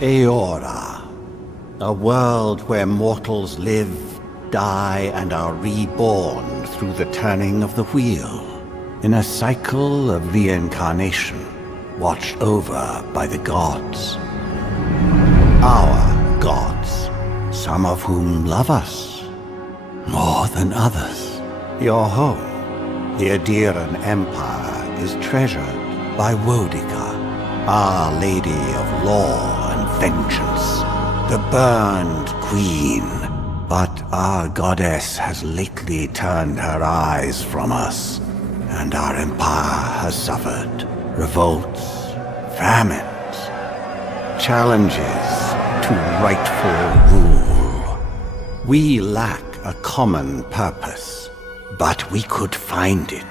Eora, a world where mortals live, die, and are reborn through the turning of the wheel, in a cycle of reincarnation, watched over by the gods. Our gods, some of whom love us more than others. Your home, the Adiran Empire, is treasured by Wodica, Our Lady of Law and Vengeance, the Burned Queen. But our goddess has lately turned her eyes from us, and our empire has suffered revolts, famines, challenges to rightful rule. We lack a common purpose, but we could find it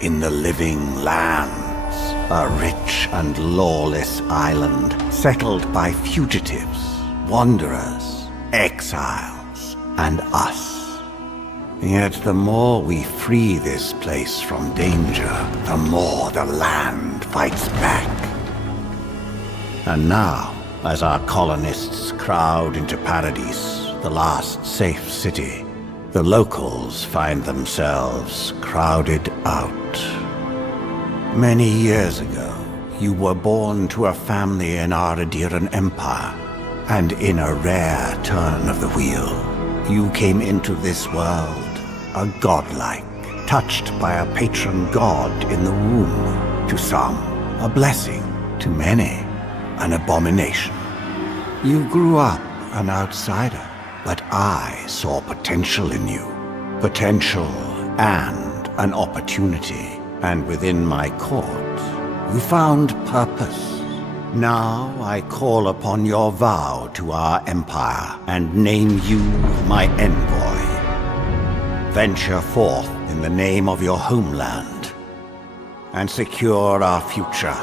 in the living lands, a rich and lawless island settled by fugitives, wanderers, exiles, and us. Yet the more we free this place from danger, the more the land fights back. And now, as our colonists crowd into Paradise, the last safe city, the locals find themselves crowded out. Many years ago, you were born to a family in our Adiran Empire, and in a rare turn of the wheel, you came into this world a godlike, touched by a patron god in the womb. To some, a blessing; to many, an abomination. You grew up an outsider, but I saw potential in you. Potential and an opportunity. And within my court, you found purpose. Now I call upon your vow to our empire and name you my envoy. Venture forth in the name of your homeland and secure our future.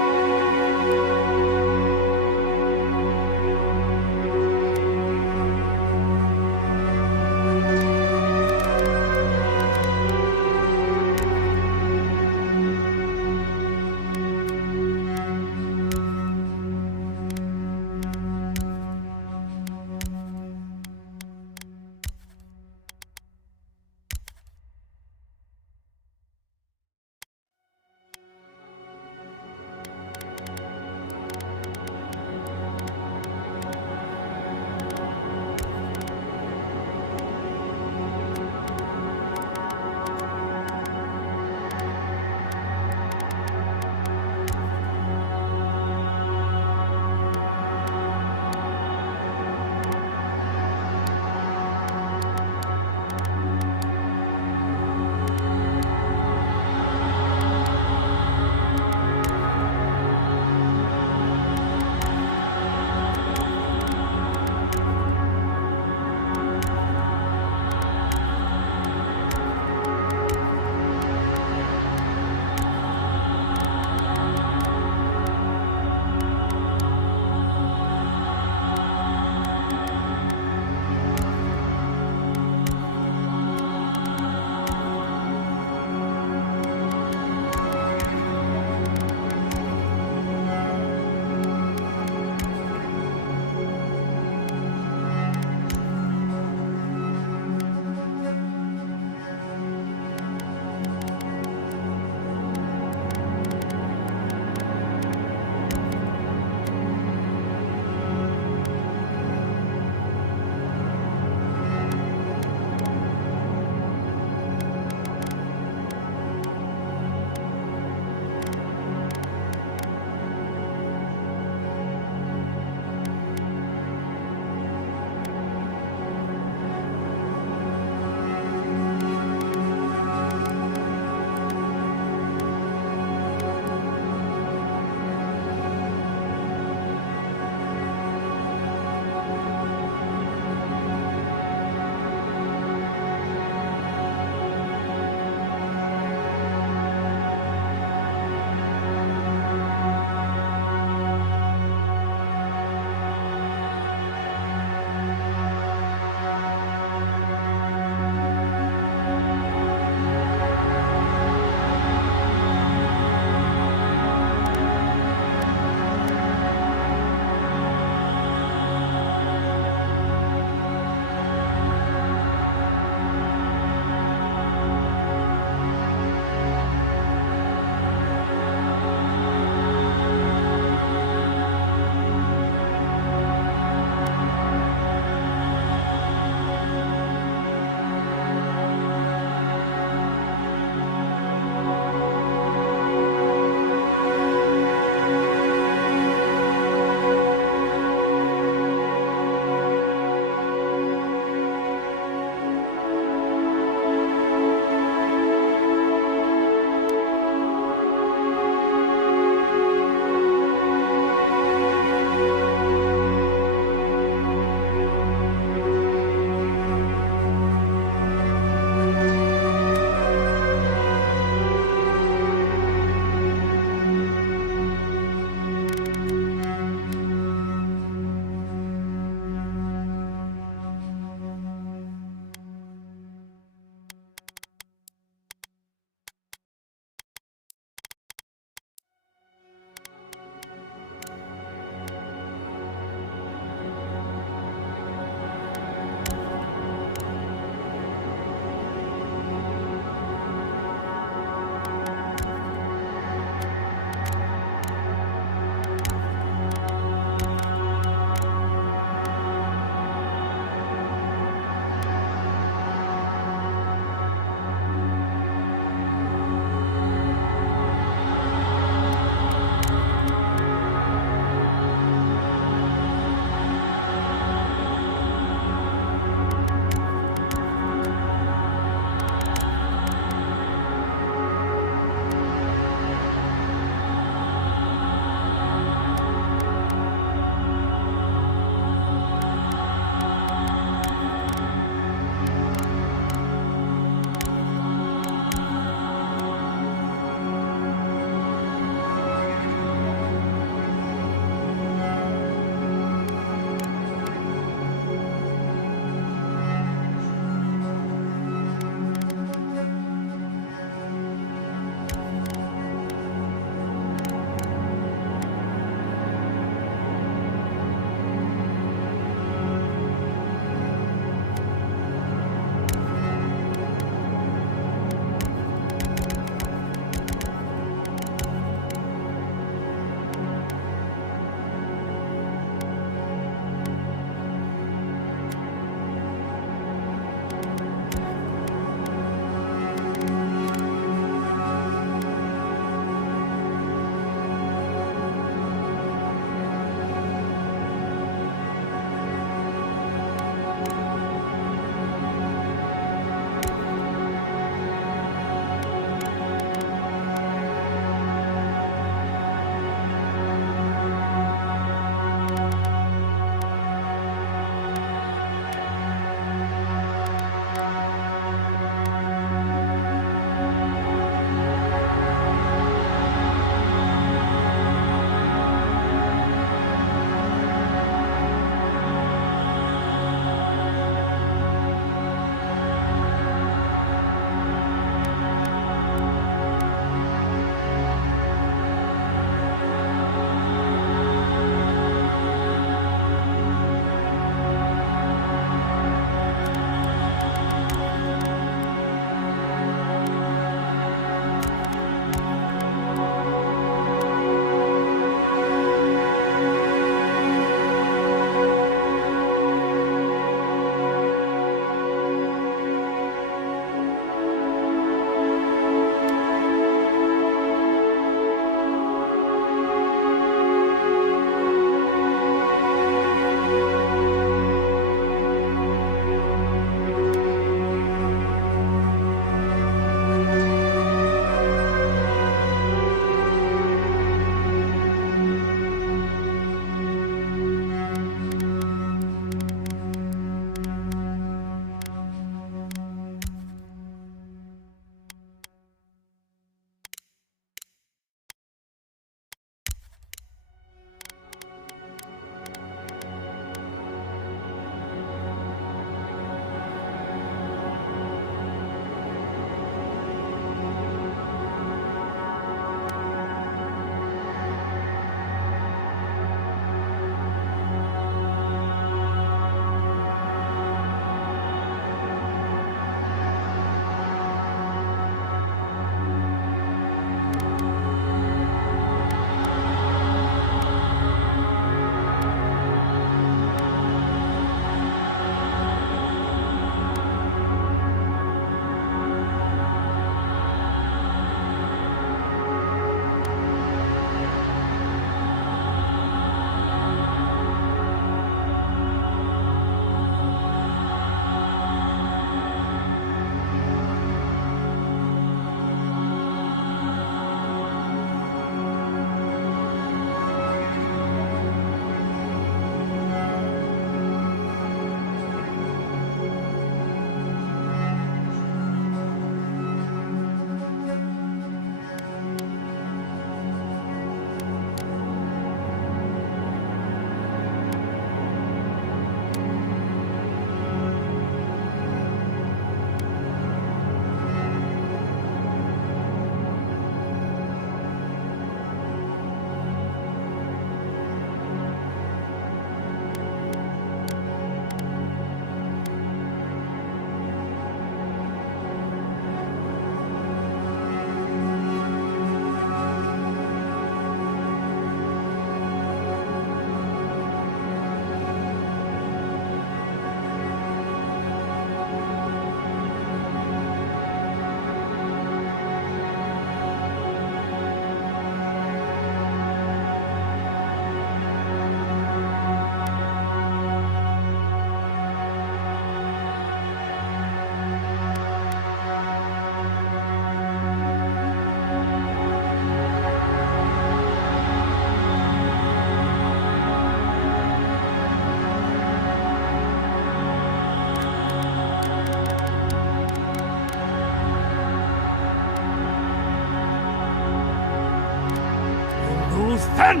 Then!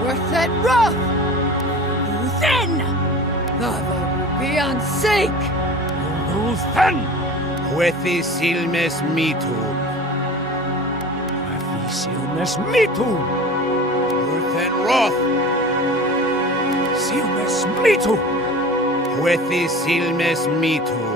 Worth and wrath! Who then? Thava beyond sake! Then! Huethi silmes mitum. Huethi silmes mitum! Worth and wrath! Silmes mitum! Huethi silmes mitum.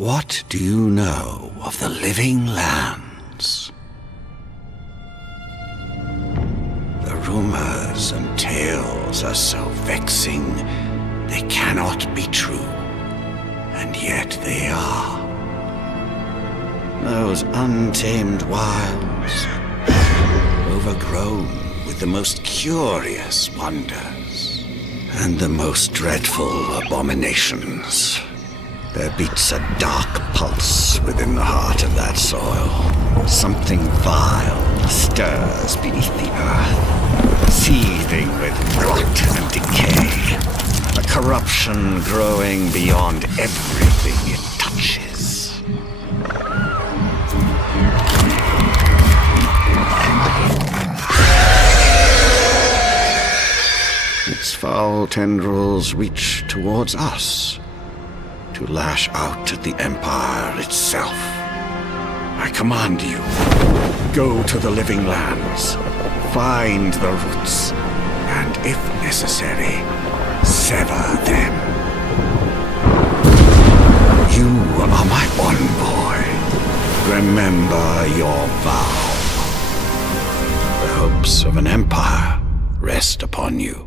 What do you know of the living lands? The rumors and tales are so vexing, they cannot be true, and yet they are. Those untamed wilds, overgrown with the most curious wonders and the most dreadful abominations. There beats a dark pulse within the heart of that soil. Something vile stirs beneath the earth, seething with rot and decay. A corruption growing beyond everything it touches. Its foul tendrils reach towards us, to lash out at the Empire itself. I command you, go to the living lands, find the roots, and if necessary, sever them. You are my envoy. Remember your vow. The hopes of an empire rest upon you.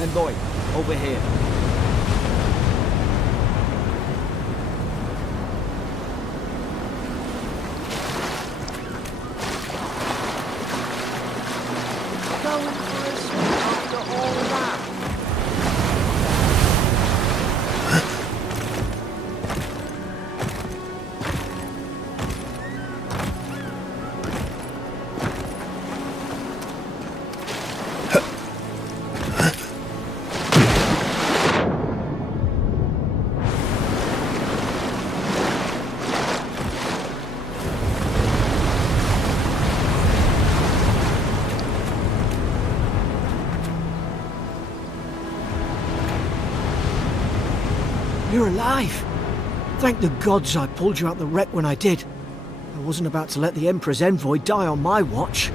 Envoy, over here. Going for a swim after all that? You're alive! Thank the gods I pulled you out the wreck when I did. I wasn't about to let the Emperor's envoy die on my watch.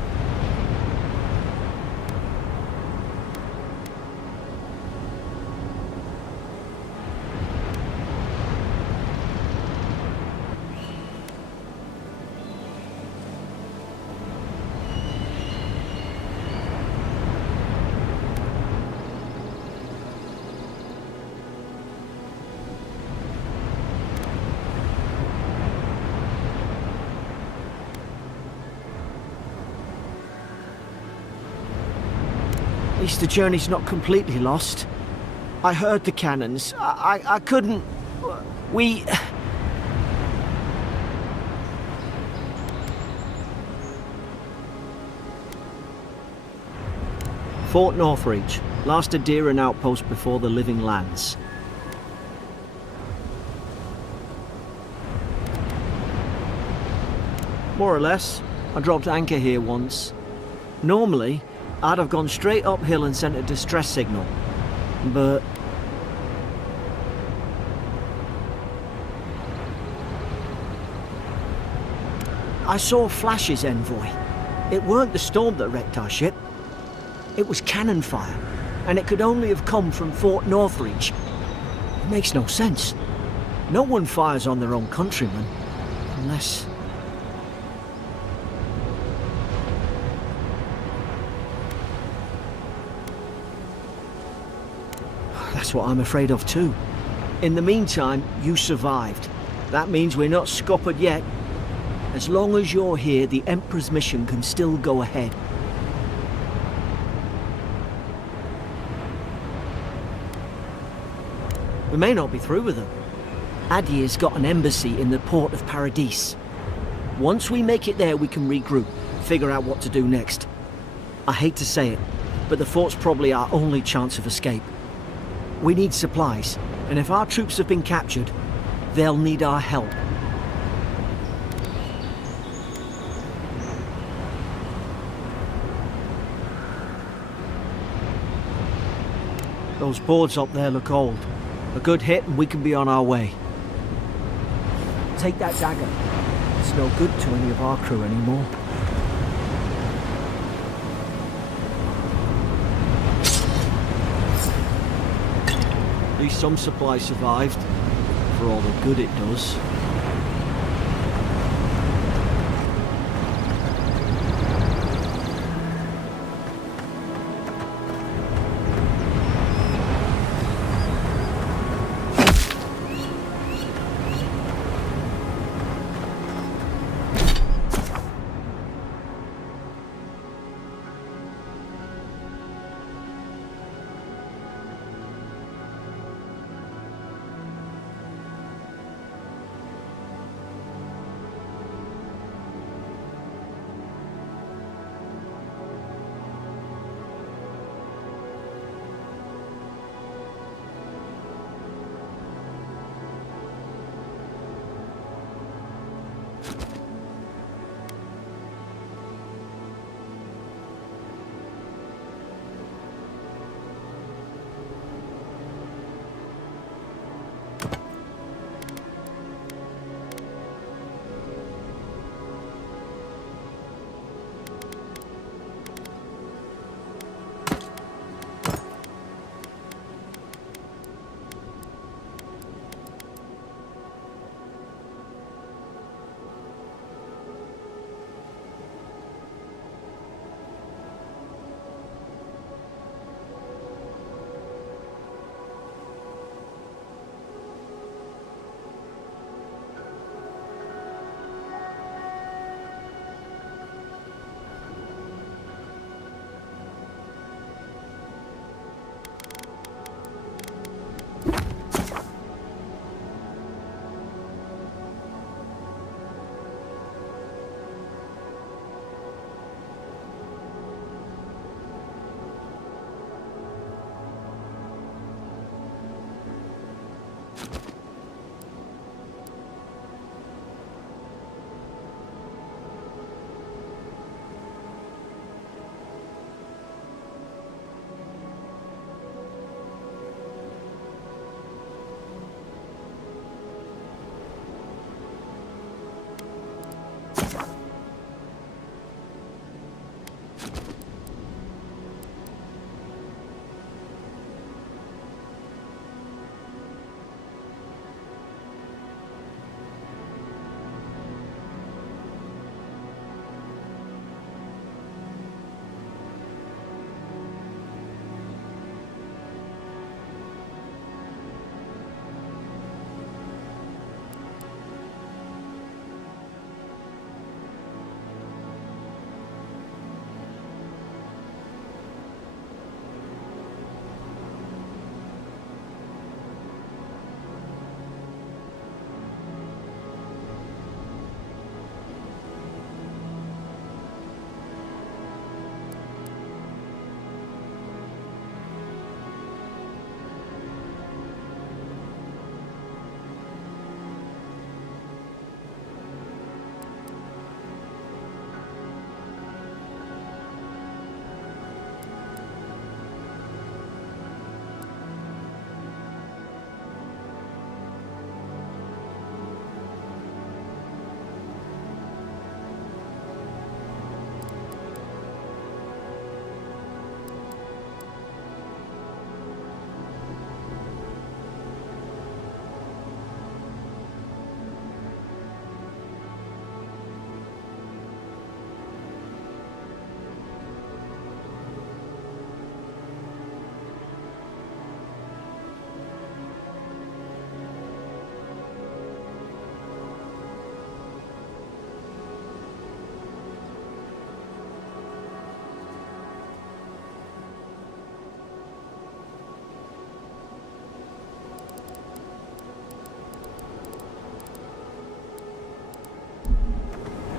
At least the journey's not completely lost. I heard the cannons. I couldn't... We... Fort Northreach. Last Adira outpost before the Living Lands. More or less. I dropped anchor here once. Normally, I'd have gone straight uphill and sent a distress signal. But I saw flashes, Envoy. It weren't the storm that wrecked our ship. It was cannon fire, and it could only have come from Fort Northreach. It makes no sense. No one fires on their own countrymen, unless... That's what I'm afraid of too. In the meantime, you survived. That means we're not scuppered yet. As long as you're here, the Emperor's mission can still go ahead. We may not be through with them. Adir's got an embassy in the port of Paradis. Once we make it there, we can regroup, figure out what to do next. I hate to say it, but the fort's probably our only chance of escape. We need supplies, and if our troops have been captured, they'll need our help. Those boards up there look old. A good hit and we can be on our way. Take that dagger. It's no good to any of our crew anymore. At least some supplies survived, for all the good it does.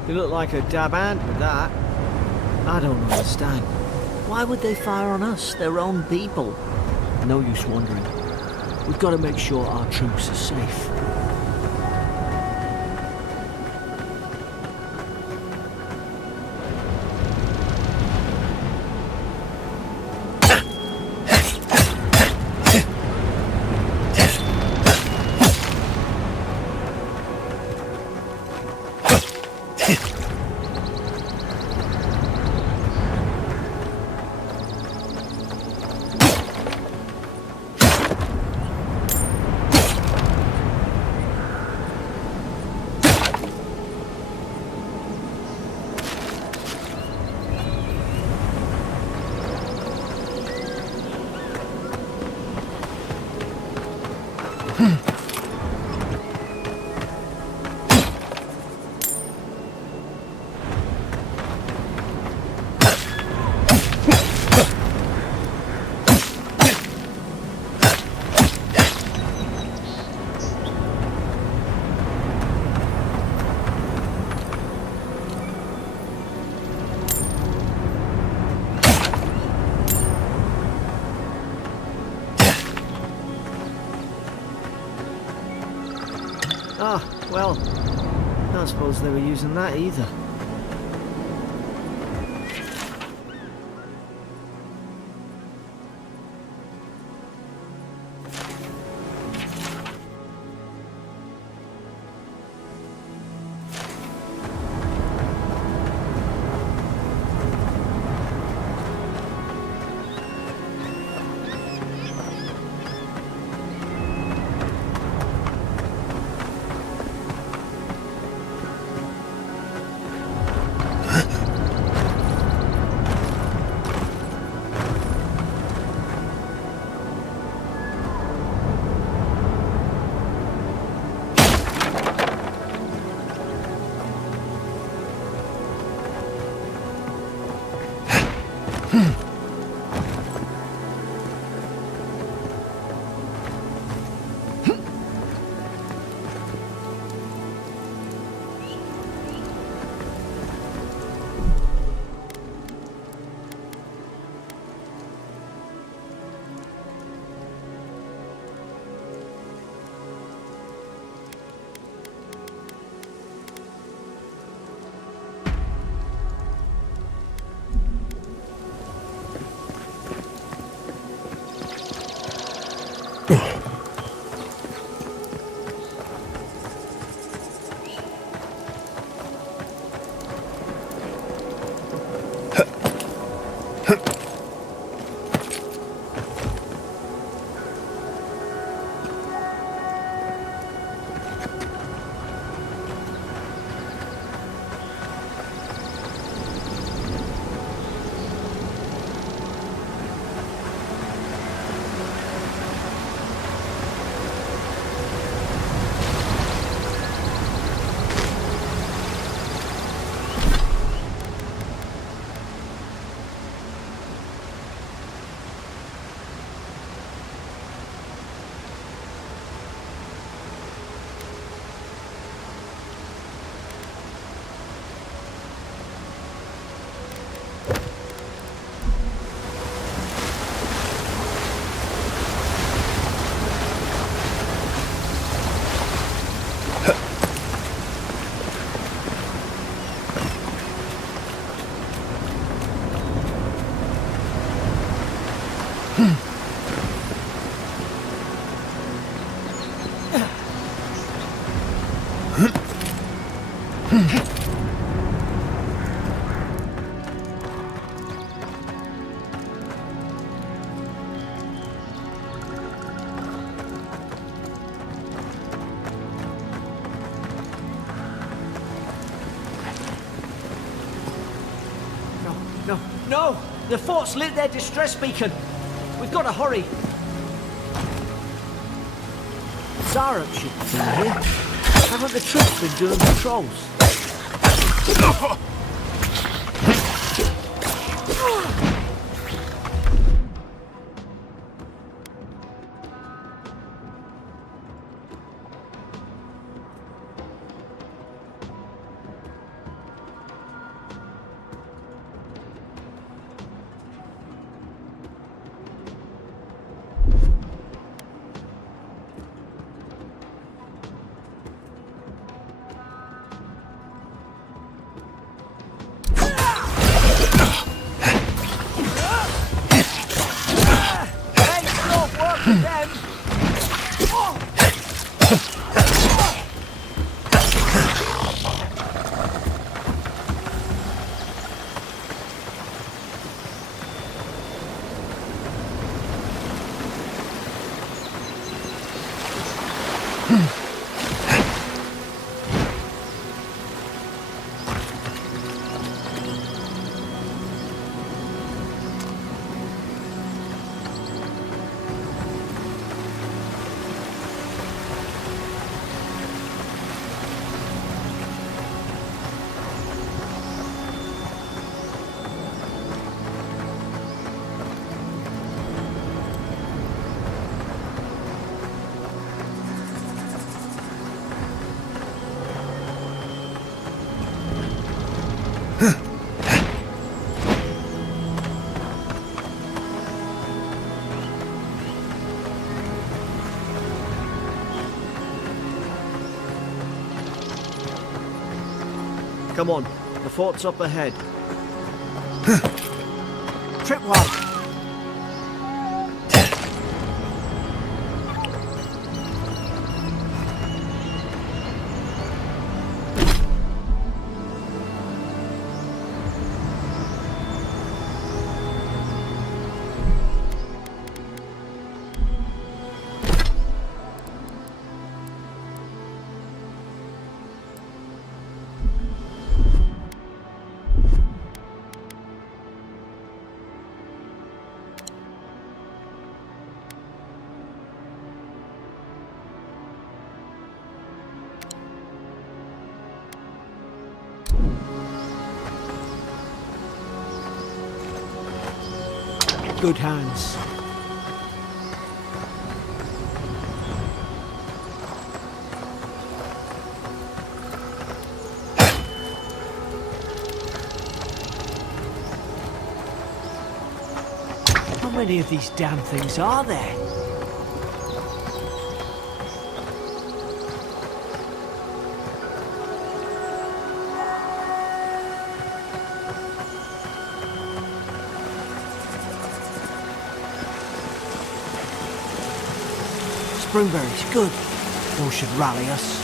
You look like a dab hand with that. I don't understand. Why would they fire on us, their own people? No use wondering. We've got to make sure our troops are safe. Ah, well, don't suppose they were using that either. No! The fort's lit their distress beacon! We've got to hurry! Zarup should be here. Haven't the troops been doing patrols? Come on, the fort's up ahead. Tripwire! Good hands. How many of these damn things are there? Springberries, good. Those should rally us.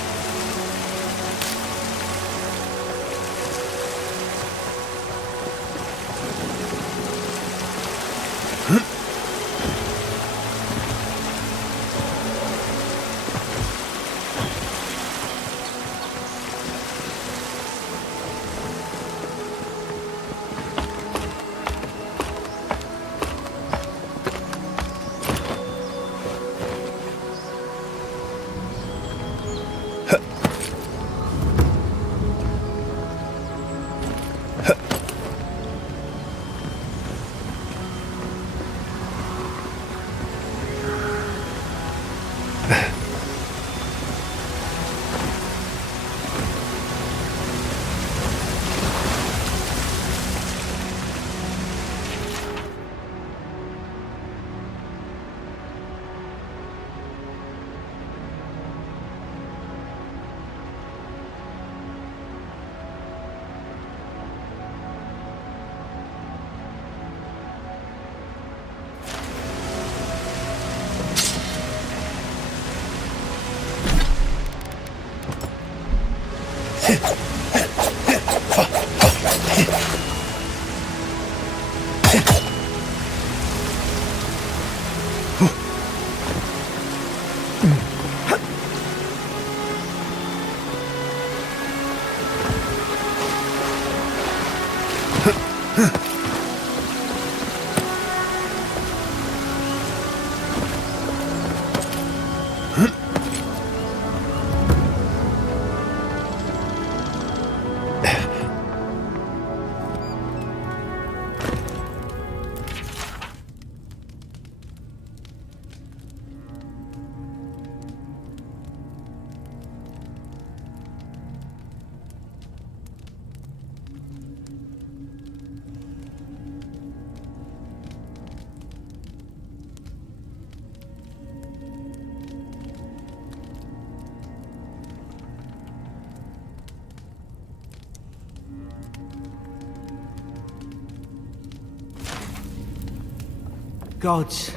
Gods,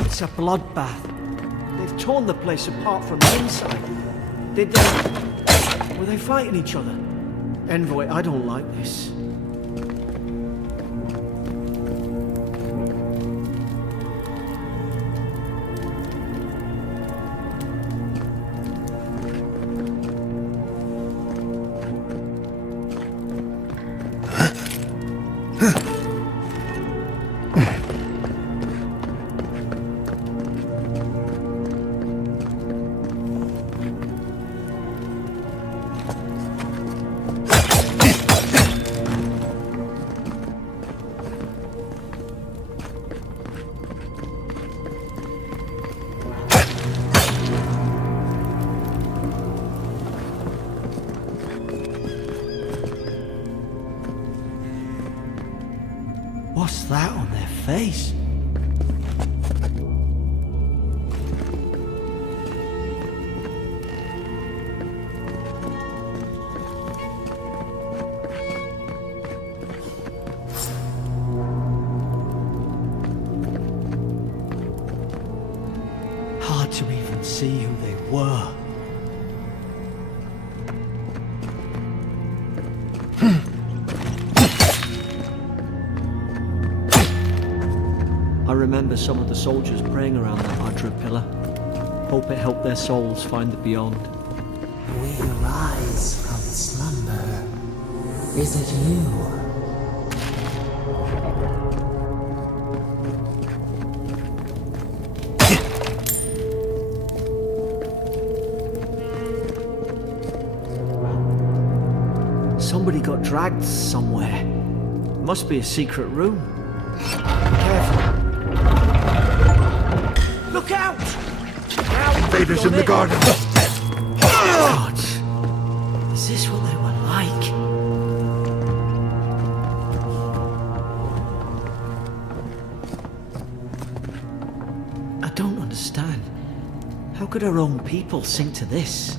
it's a bloodbath. They've torn the place apart from the inside. Did they... Were they fighting each other? Envoy, I don't like this. What's that on their face? Hard to even see who they were. I remember some of the soldiers praying around that Adra pillar. Hope it helped their souls find the beyond. We rise from slumber. Is it you? Somebody got dragged somewhere. Must be a secret room. Careful. Look out! Invaders in the garden. God. Is this what they were like? I don't understand. How could our own people sink to this?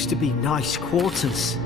used to be nice quarters.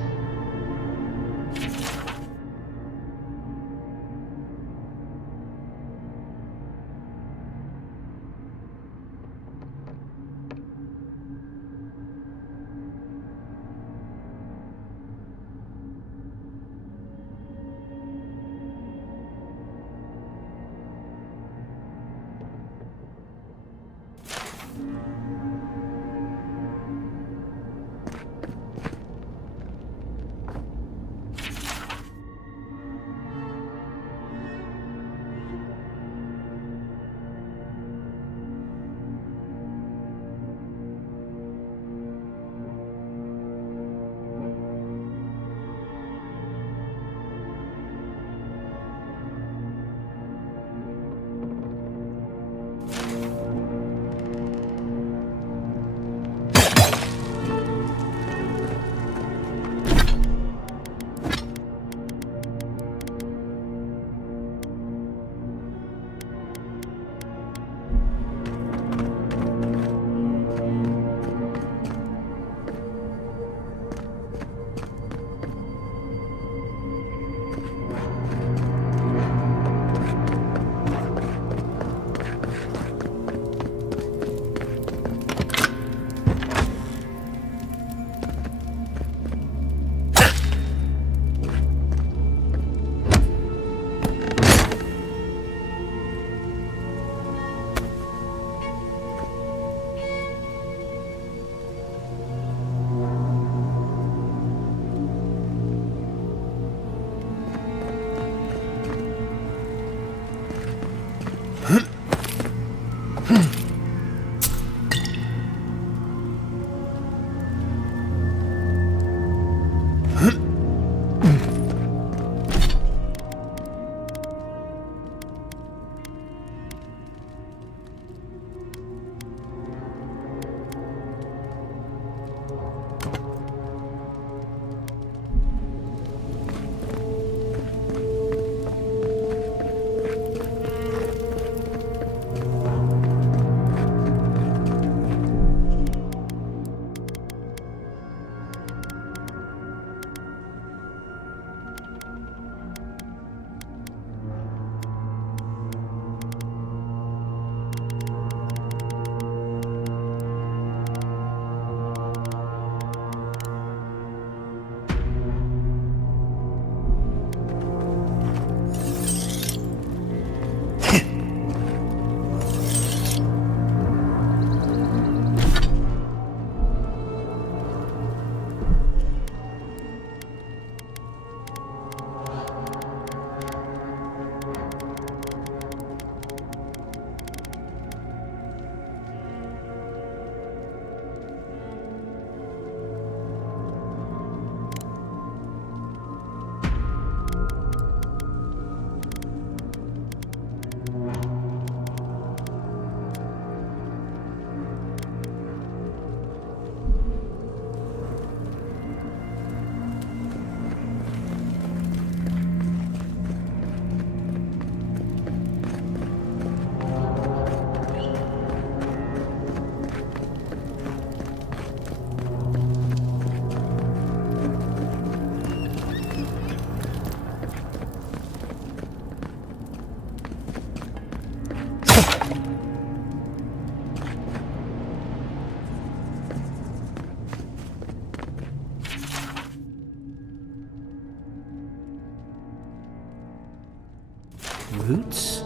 Roots?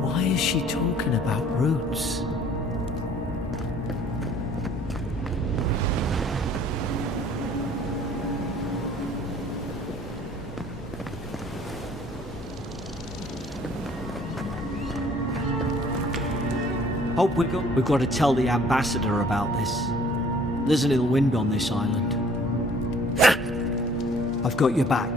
Why is she talking about roots? Hope we've got to tell the ambassador about this. There's an ill wind on this island. I've got your back.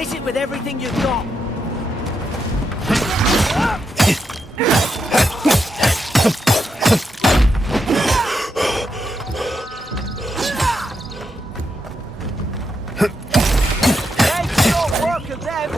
Hit it with everything you've got. Hey, short work of them.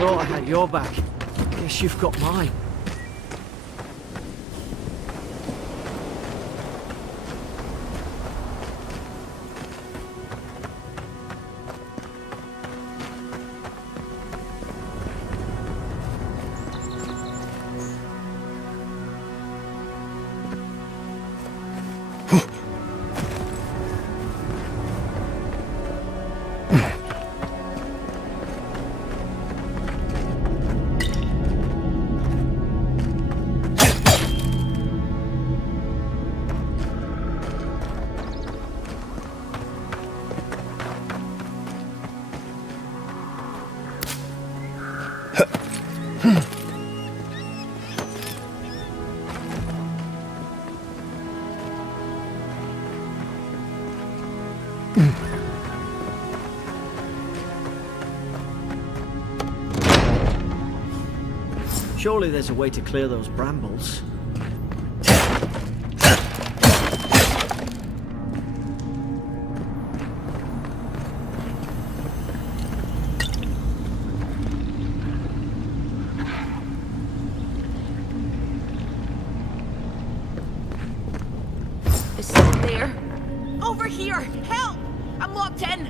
Thought I had your back. Guess you've got mine. Surely there's a way to clear those brambles. Is someone there? Over here! Help! I'm locked in!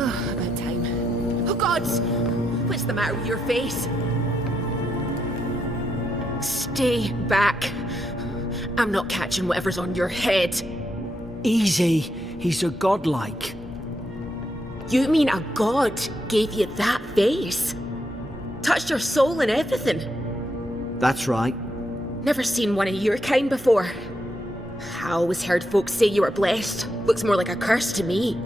About time. Oh God! What's the matter with your face? Stay back. I'm not catching whatever's on your head. Easy. He's a godlike. You mean a god gave you that face? Touched your soul and everything? That's right. Never seen one of your kind before. I always heard folks say you were blessed. Looks more like a curse to me.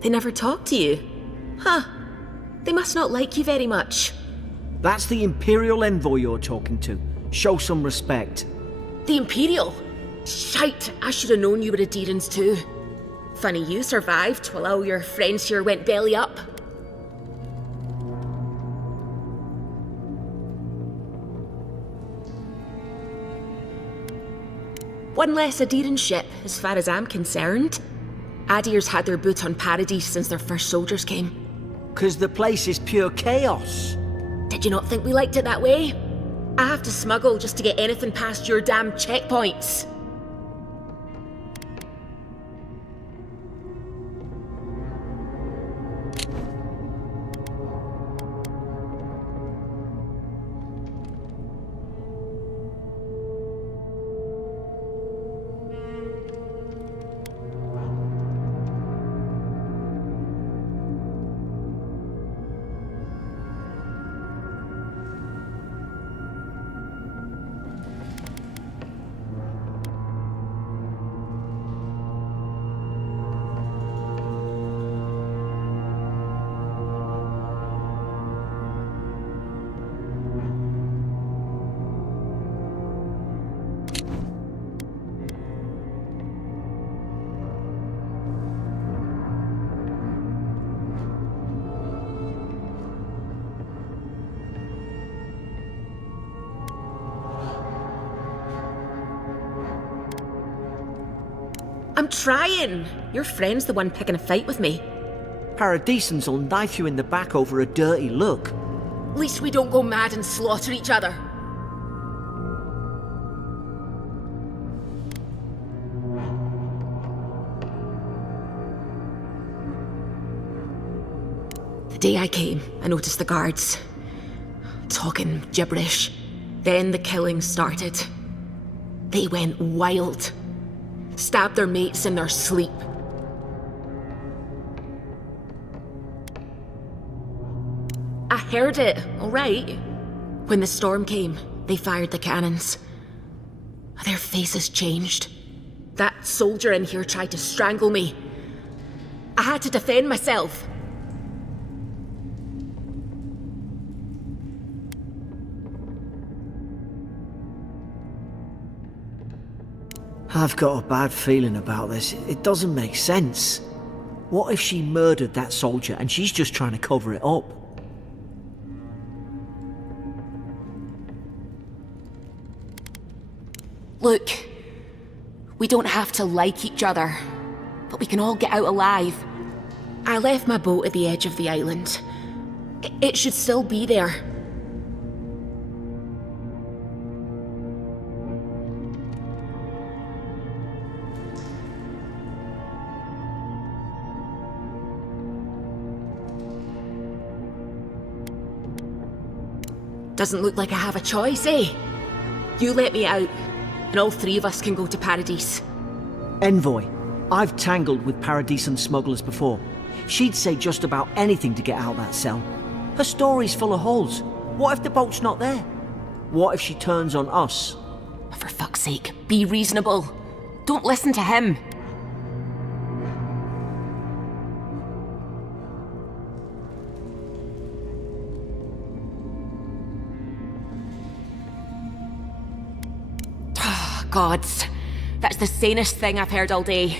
They never talk to you? Huh. They must not like you very much. That's the Imperial envoy you're talking to. Show some respect. The Imperial? Shite, I should have known you were a Deerans too. Funny you survived while all your friends here went belly up. One less Aderan ship, as far as I'm concerned. Adir's had their boot on Paradise since their first soldiers came. 'Cause the place is pure chaos. Did you not think we liked it that way? I have to smuggle just to get anything past your damn checkpoints. trying. Your friend's the one picking a fight with me. Paradisans will knife you in the back over a dirty look. At least we don't go mad and slaughter each other. The day I came, I noticed the guards talking gibberish. Then the killing started. They went wild. Stabbed their mates in their sleep. I heard it, all right. When the storm came, they fired the cannons. Their faces changed. That soldier in here tried to strangle me. I had to defend myself. I've got a bad feeling about this. It doesn't make sense. What if she murdered that soldier and she's just trying to cover it up? Look, we don't have to like each other, but we can all get out alive. I left my boat at the edge of the island. It should still be there. Doesn't look like I have a choice, eh? You let me out, and all three of us can go to Paradise. Envoy, I've tangled with Paradisan smugglers before. She'd say just about anything to get out that cell. Her story's full of holes. What if the boat's not there? What if she turns on us? For fuck's sake, be reasonable. Don't listen to him. Gods, that's the sanest thing I've heard all day.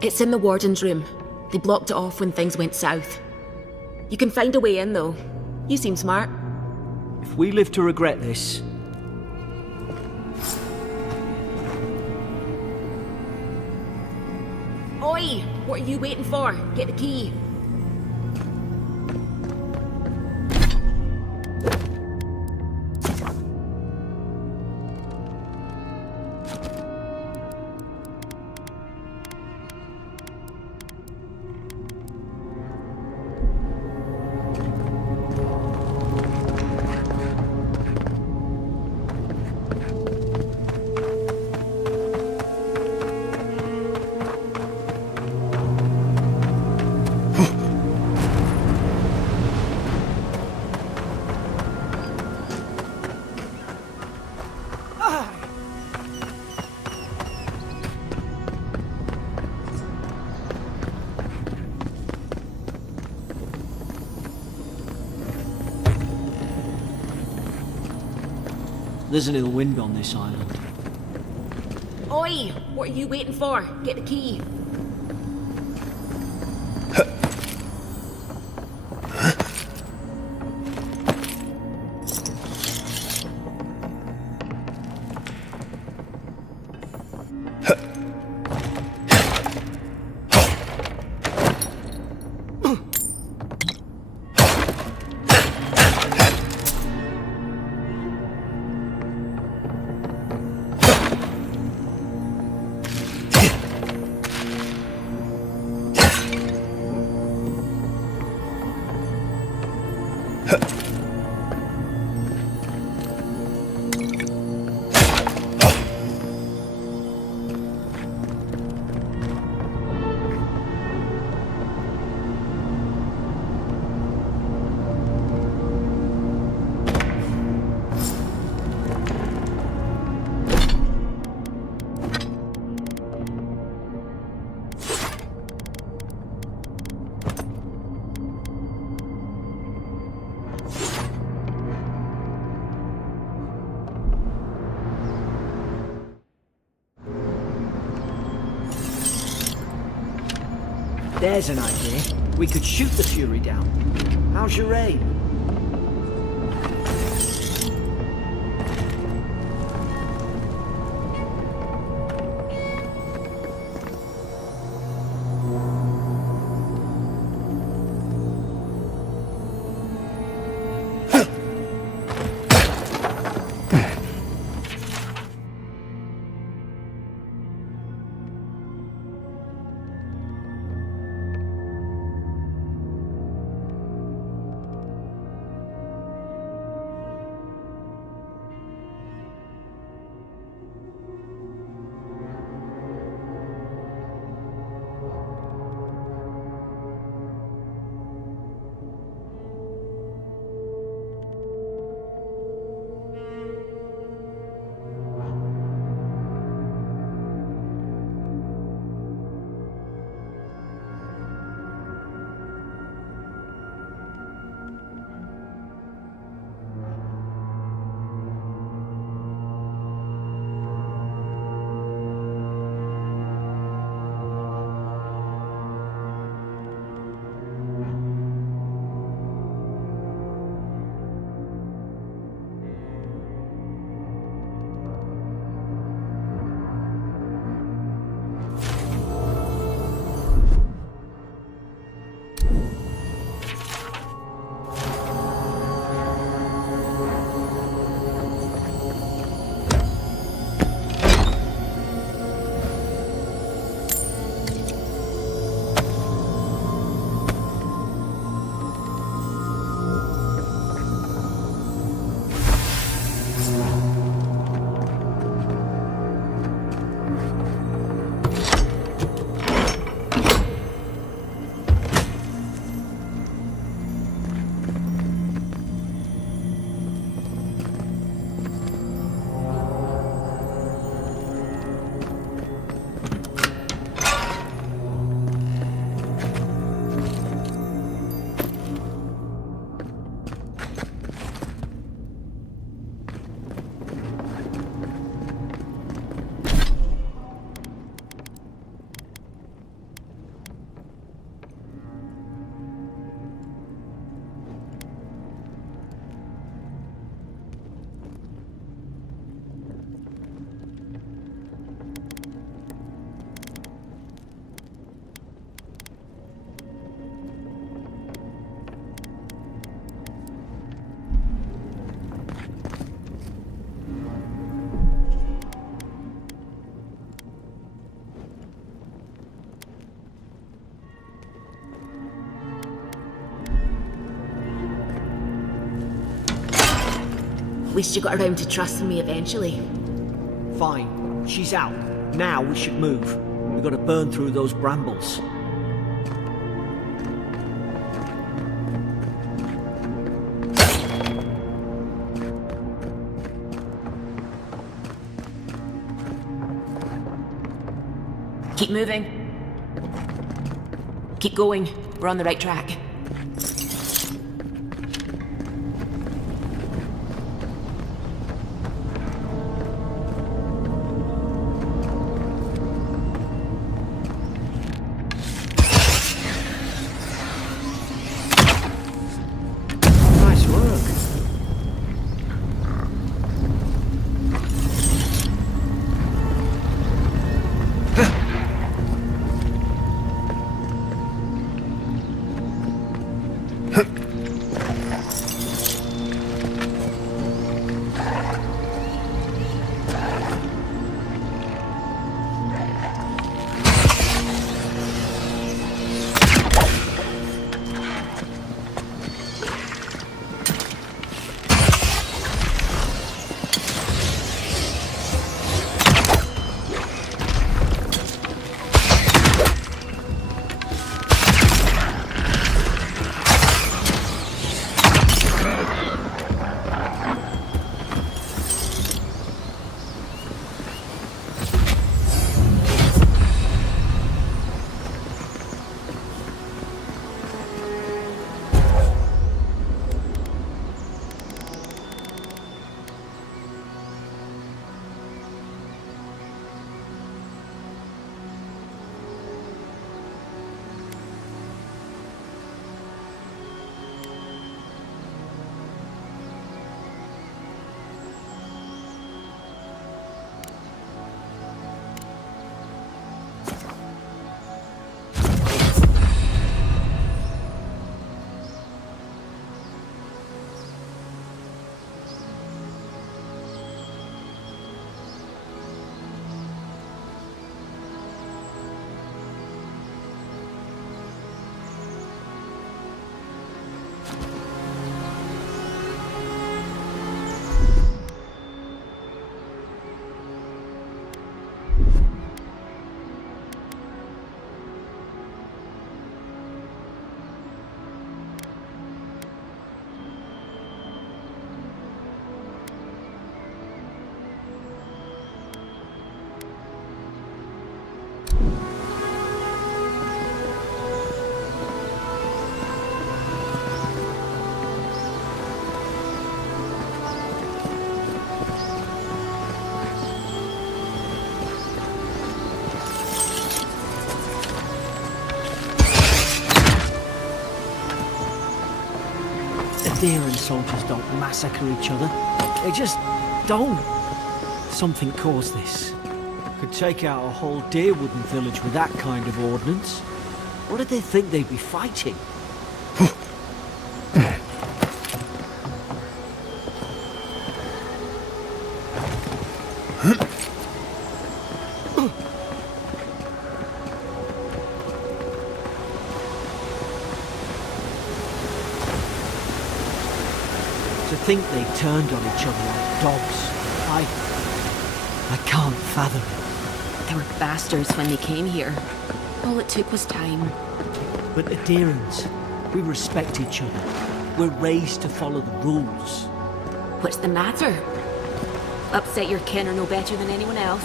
It's in the warden's room. They blocked it off when things went south. You can find a way in, though. You seem smart. If we live to regret this... Oi! What are you waiting for? Get the key. There's an ill wind on this island. Oi! What are you waiting for? Get the key. There's an idea. We could shoot the Fury down. How's your aim? Least you got around to trusting me eventually. Fine. She's out. Now we should move. We've got to burn through those brambles. Keep moving. Keep going. We're on the right track. Nice work. Daring soldiers don't massacre each other. They just don't. Something caused this. Could take out a whole Deerwooden village with that kind of ordnance. What did they think they'd be fighting? To think they turned on each other like dogs. I can't fathom it. They were bastards when they came here. All it took was time. But Adherents, we respect each other. We're raised to follow the rules. What's the matter? Upset your kin are no better than anyone else.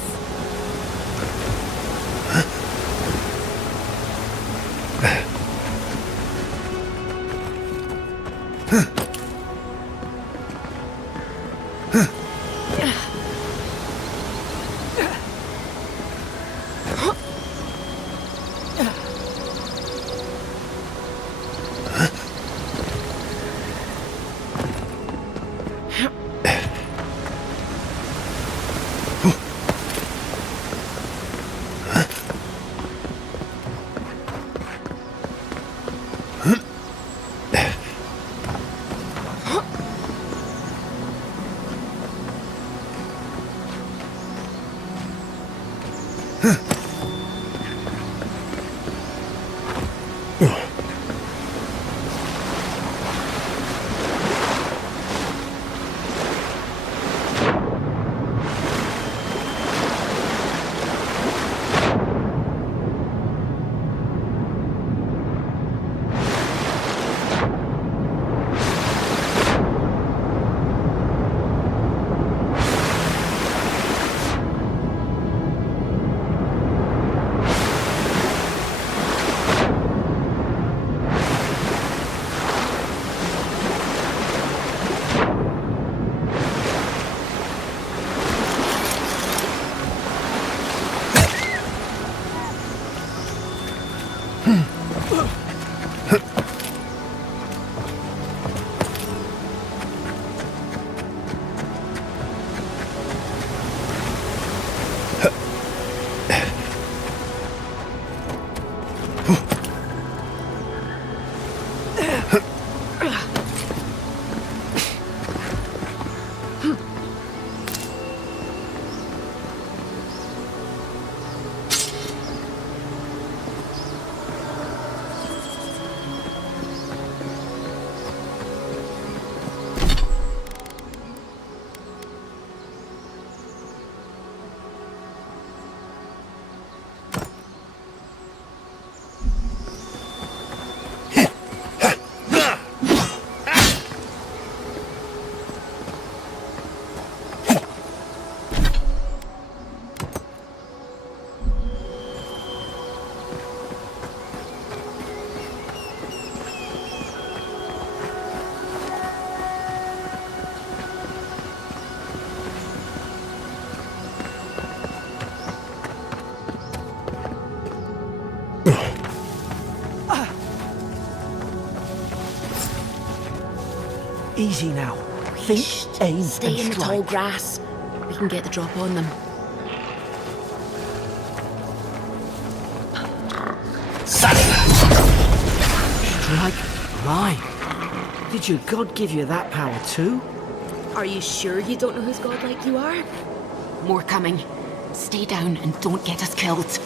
Easy now. Think, aim, Stay and in the tall strike. grass. We can get the drop on them. Strike mine. Did your god give you that power too? Are you sure you don't know who's godlike you are? More coming. Stay down and don't get us killed.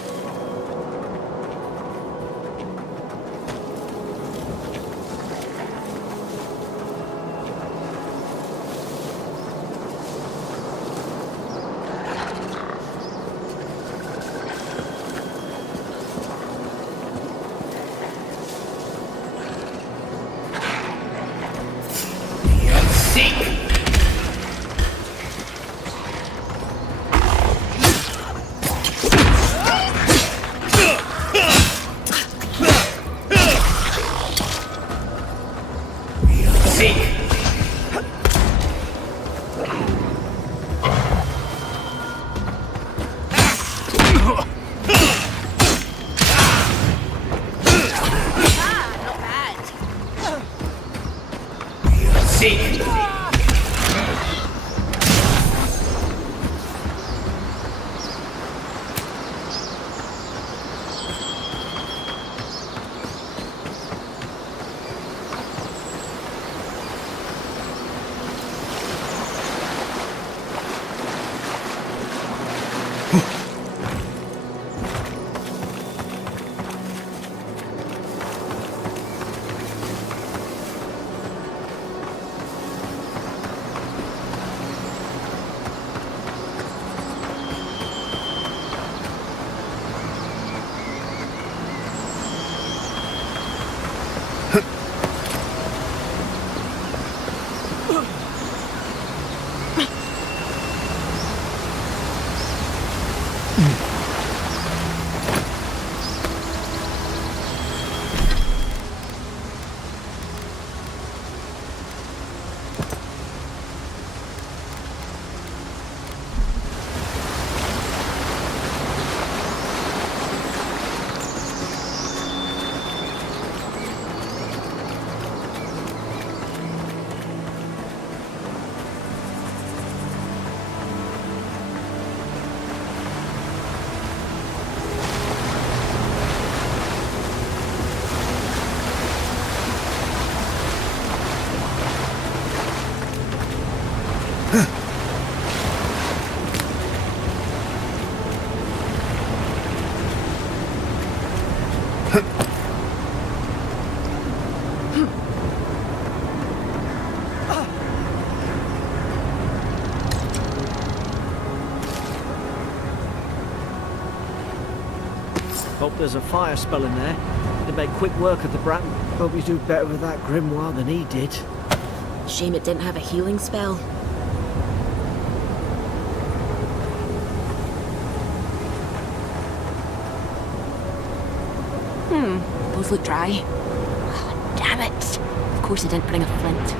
Hope there's a fire spell in there. They made quick work of the brat. Hope you do better with that grimoire than he did. Shame it didn't have a healing spell. Those look dry. Oh, damn it! Of course I didn't bring a flint.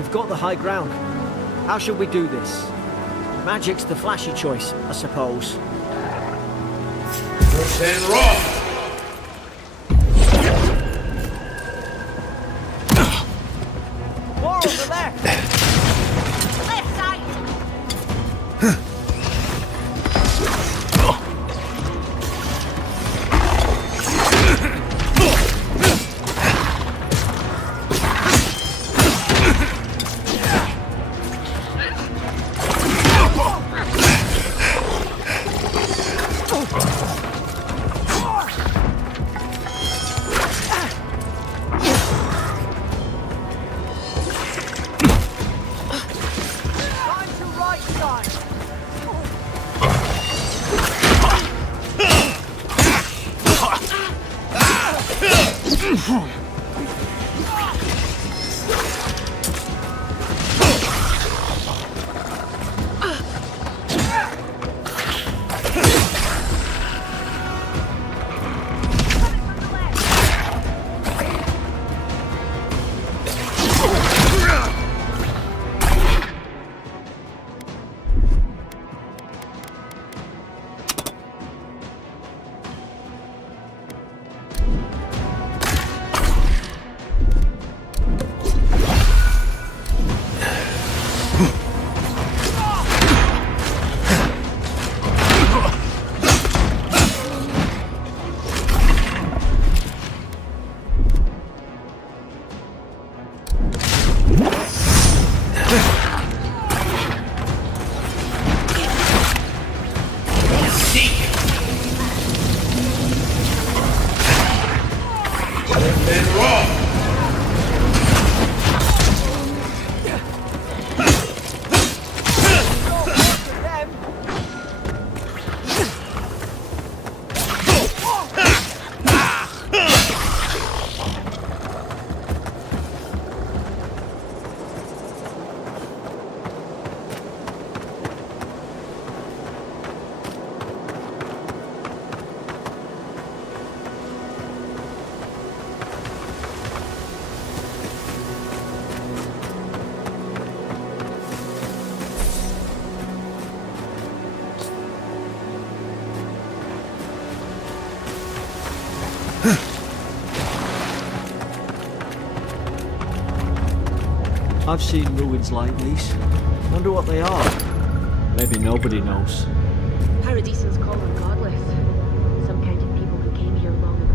We've got the high ground. How should we do this? Magic's the flashy choice, I suppose. Then run! More on the left! Left side! Time to right side! Then run! I've seen ruins like these. Wonder what they are. Maybe nobody knows. Paradisans call them godless. Some kind of people who came here long ago.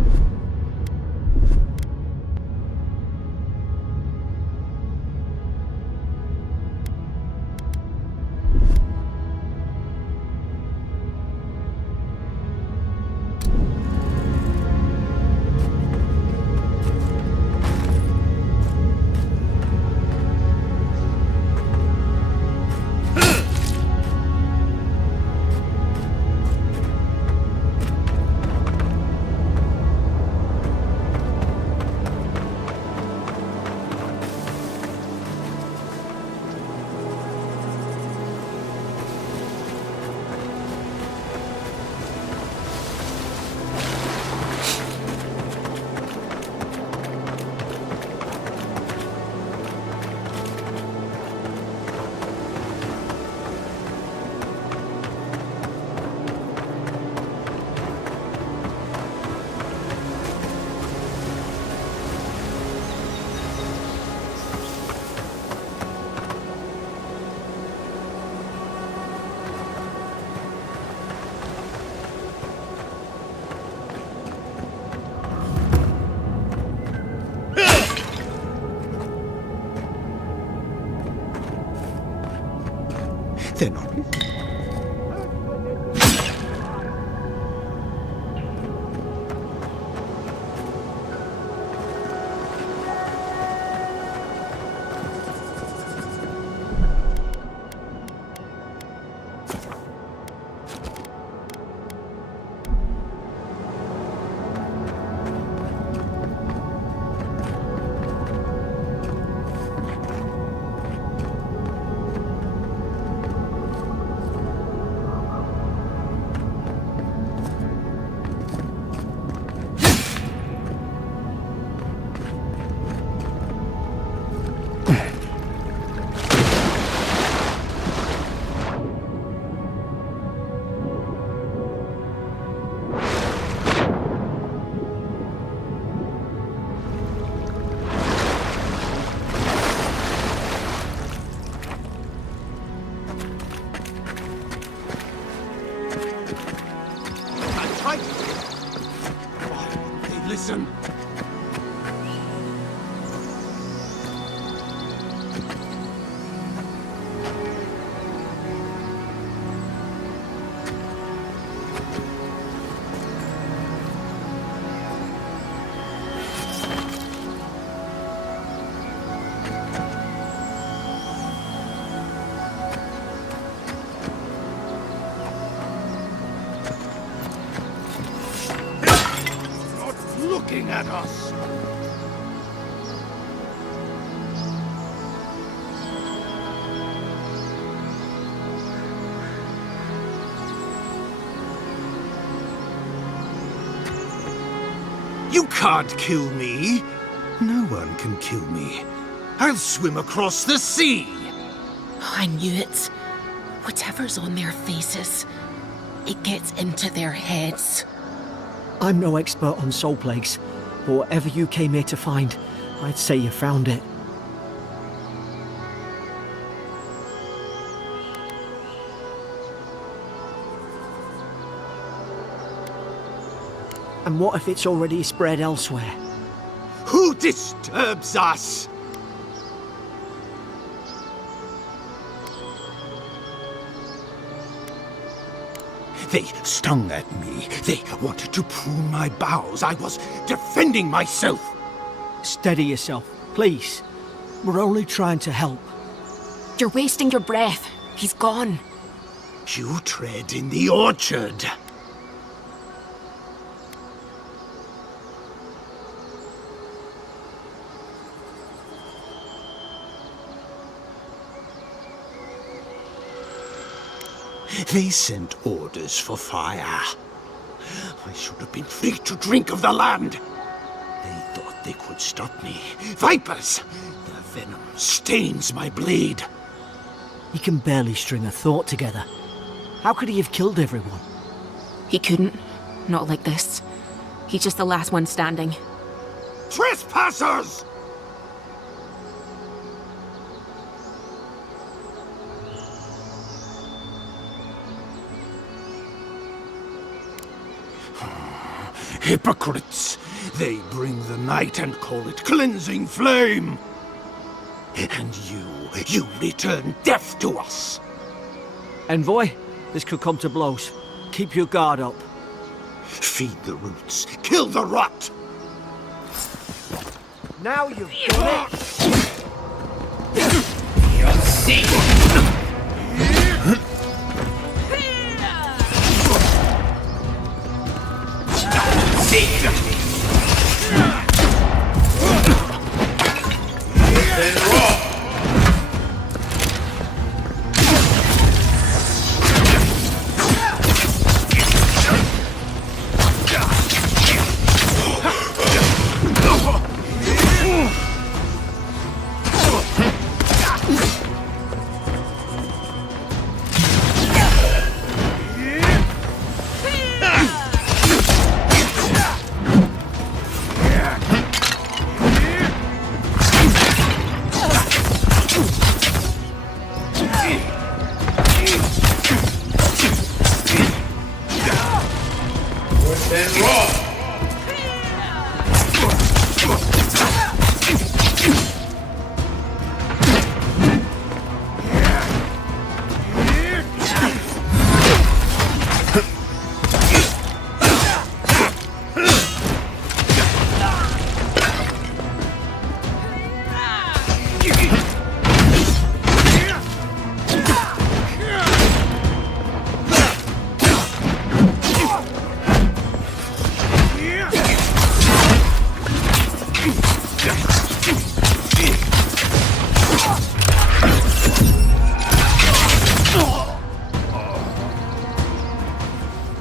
They're not. shouting at us? You can't kill me. No one can kill me. I'll swim across the sea. I knew it. Whatever's on their faces, it gets into their heads. I'm no expert on soul plagues, but whatever you came here to find, I'd say you found it. And what if it's already spread elsewhere? Who disturbs us? They stung at me. They wanted to prune my bowels. I was defending myself. Steady yourself, please. We're only trying to help. You're wasting your breath. He's gone. You tread in the orchard. They sent orders for fire. I should have been free to drink of the land. They thought they could stop me. Vipers! Their venom stains my blade. He can barely string a thought together. How could he have killed everyone? He couldn't. Not like this. He's just the last one standing. Trespassers! Hypocrites! They bring the night and call it cleansing flame! And you return death to us! Envoy, this could come to blows. Keep your guard up. Feed the roots, kill the rot! Now you've done it! You'll see!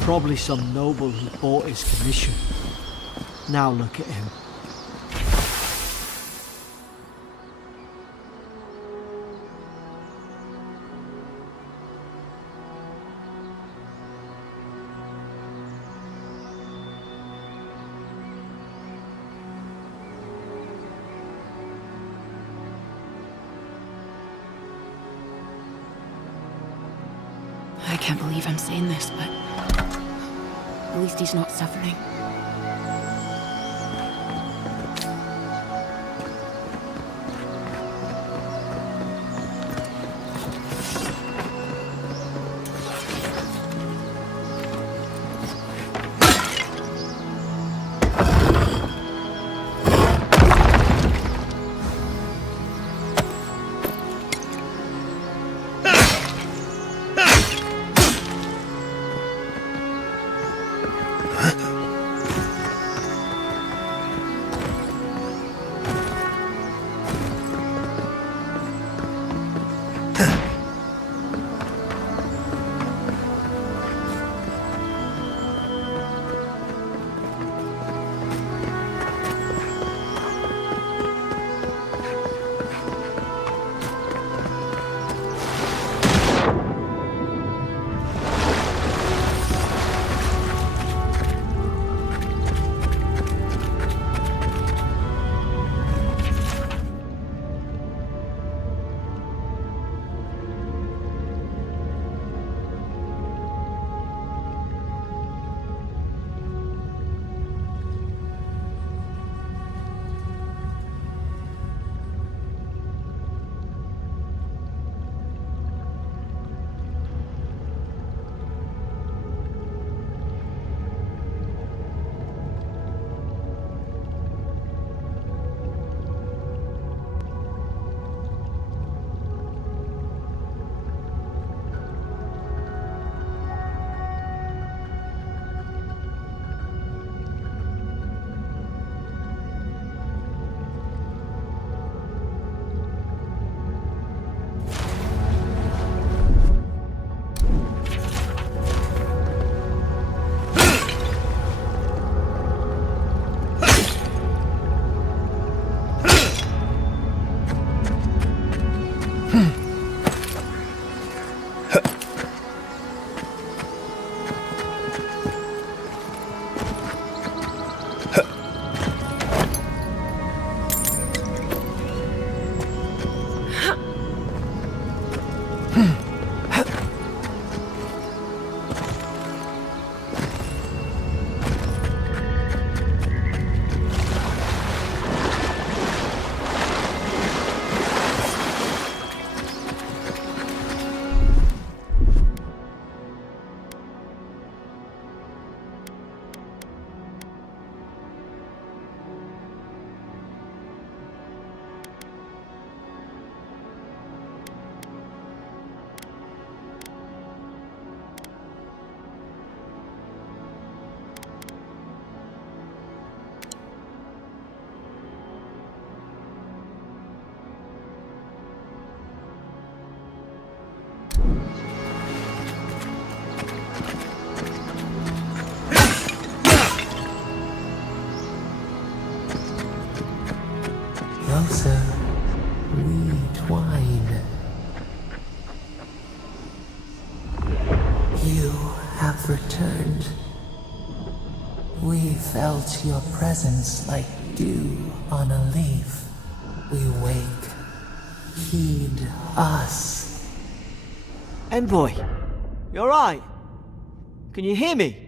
Probably some noble who bought his commission. Now look at him. I can't believe I'm saying this, but at least he's not suffering. closer, we twine. You have returned. We felt your presence like dew on a leaf. We wake. Heed us. Envoy, you alright? Can you hear me?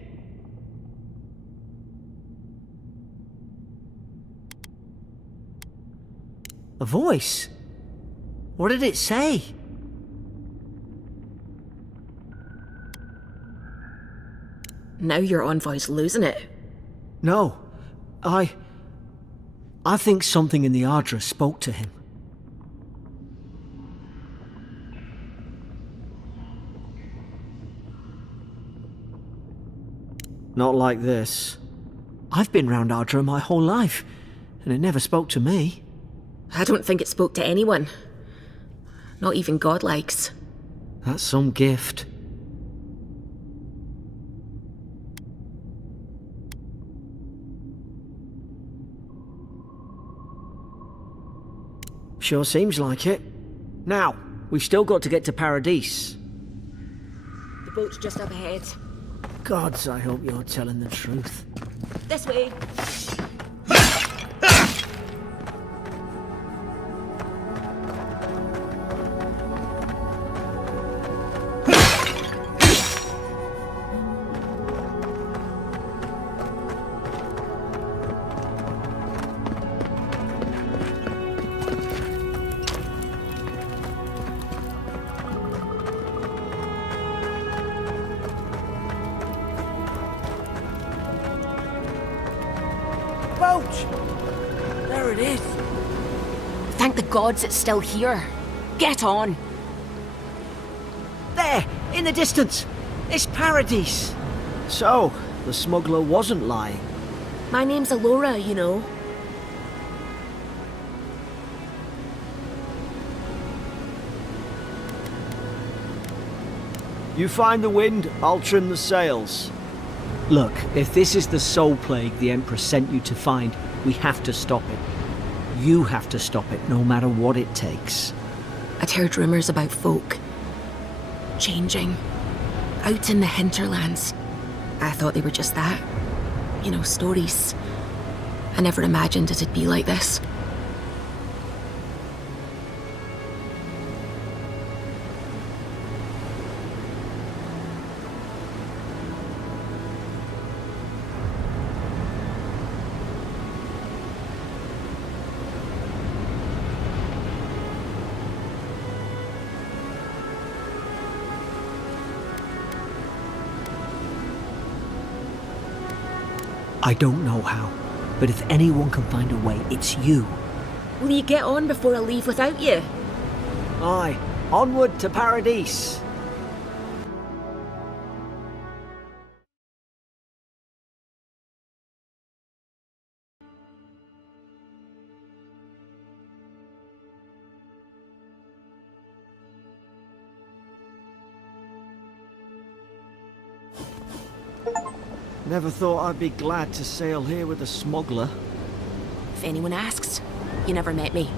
A voice? What did it say? Now your envoy's losing it. No, I think something in the Ardra spoke to him. Not like this. I've been round Ardra my whole life, and it never spoke to me. I don't think it spoke to anyone. Not even godlikes. That's some gift. Sure seems like it. Now, we've still got to get to Paradise. The boat's just up ahead. Gods, I hope you're telling the truth. This way. There it is. Thank the gods it's still here. Get on. There, in the distance. It's Paradise. So, the smuggler wasn't lying. My name's Alora, you know. You find the wind, I'll trim the sails. Look, if this is the soul plague the Emperor sent you to find, we have to stop it. You have to stop it, no matter what it takes. I'd heard rumours about folk changing out in the hinterlands. I thought they were just that. You know, stories. I never imagined it'd be like this. I don't know how, but if anyone can find a way, it's you. Will you get on before I leave without you? Aye, onward to Paradise. Never thought I'd be glad to sail here with a smuggler. If anyone asks, you never met me.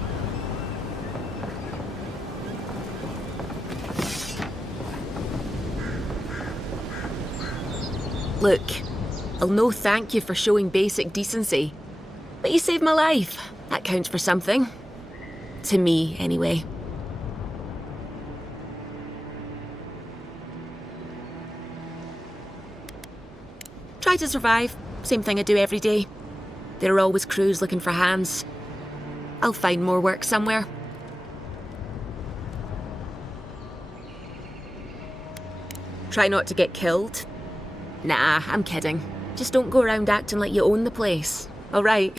Look, I'll no thank you for showing basic decency. But you saved my life. That counts for something. To me, anyway. Try to survive. Same thing I do every day. There are always crews looking for hands. I'll find more work somewhere. Try not to get killed. Nah, I'm kidding. Just don't go around acting like you own the place, alright?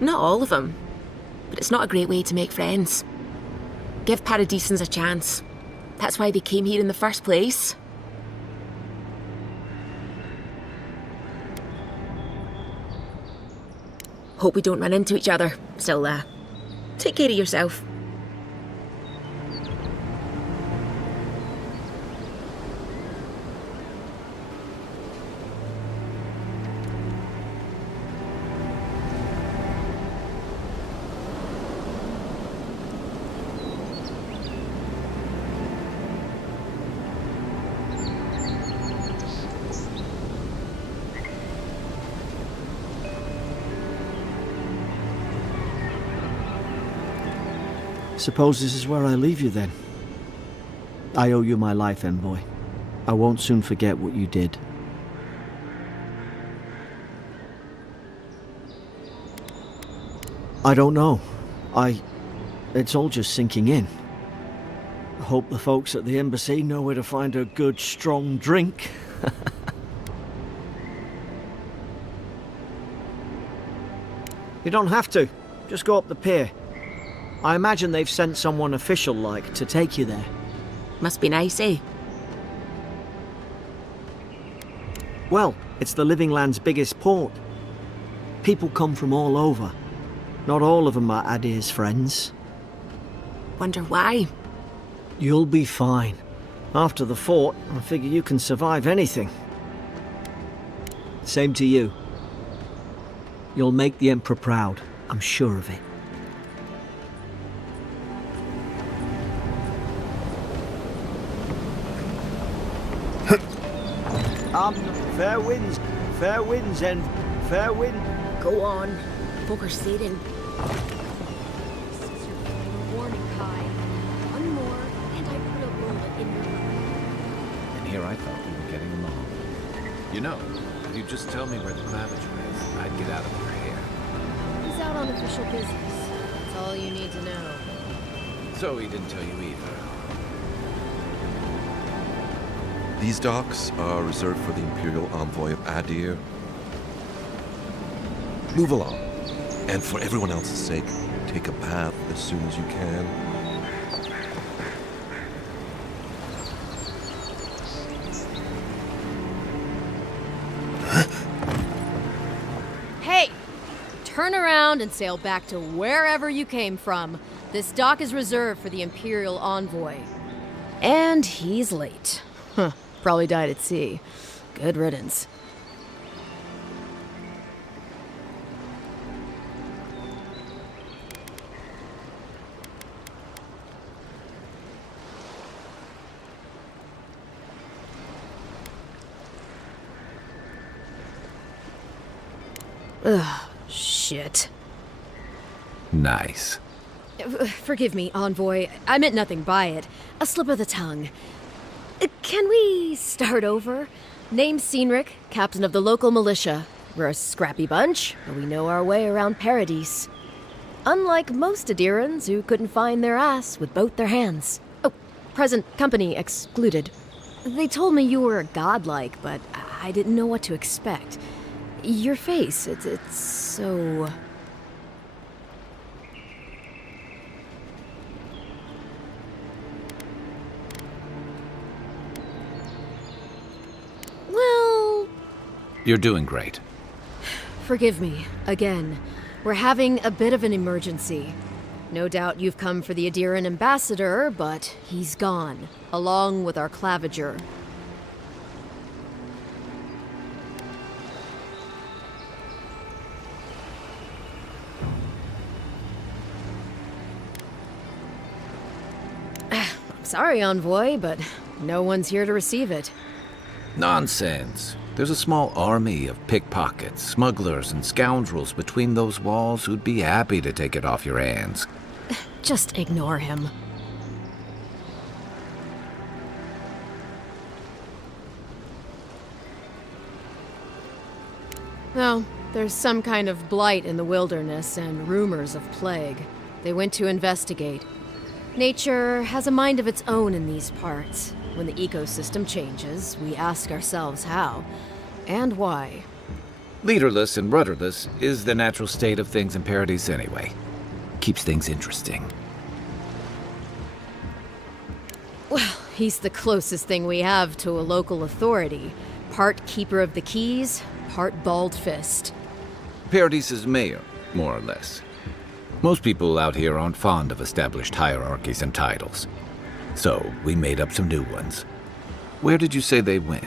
Not all of them, but it's not a great way to make friends. Give Paradisans a chance. That's why they came here in the first place. Hope we don't run into each other. Still, take care of yourself. Suppose this is where I leave you then. I owe you my life, Envoy. I won't soon forget what you did. I don't know. It's all just sinking in. I hope the folks at the embassy know where to find a good, strong drink. You don't have to. Just go up the pier. I imagine they've sent someone official-like to take you there. Must be nice, eh? Well, it's the Living Land's biggest port. People come from all over. Not all of them are Adir's friends. Wonder why? You'll be fine. After the fort, I figure you can survive anything. Same to you. You'll make the Emperor proud, I'm sure of it. Fair winds, and fair wind. Go on. Folk are sailing. This is your final warning, Kai. One more, and I put a bullet in your heart. And here I thought we were getting along. You know, if you just tell me where the claviger is, I'd get out of your hair. He's out on official business. That's all you need to know. So he didn't tell you either. These docks are reserved for the Imperial Envoy of Adir. Move along. And for everyone else's sake, take a bath as soon as you can. Hey! Turn around and sail back to wherever you came from. This dock is reserved for the Imperial Envoy. And he's late. Huh. Probably died at sea. Good riddance. Ugh, shit. Nice. Forgive me, Envoy. I meant nothing by it. A slip of the tongue. Can we start over? Name's Cynric, captain of the local militia. We're a scrappy bunch, but we know our way around Paradise. Unlike most Adirans who couldn't find their ass with both their hands. Oh, present company excluded. They told me you were godlike, but I didn't know what to expect. Your face, it's so... Well... You're doing great. Forgive me, again. We're having a bit of an emergency. No doubt you've come for the Adiran ambassador, but he's gone, along with our claviger. I'm sorry, Envoy, but no one's here to receive it. Nonsense. There's a small army of pickpockets, smugglers, and scoundrels between those walls who'd be happy to take it off your hands. Just ignore him. No, there's some kind of blight in the wilderness and rumors of plague. They went to investigate. Nature has a mind of its own in these parts. When the ecosystem changes, we ask ourselves how and why. Leaderless and rudderless is the natural state of things in Paradise anyway. Keeps things interesting. Well, he's the closest thing we have to a local authority. Part keeper of the keys, part bald fist. Paradise's mayor, more or less. Most people out here aren't fond of established hierarchies and titles. So, we made up some new ones. Where did you say they went?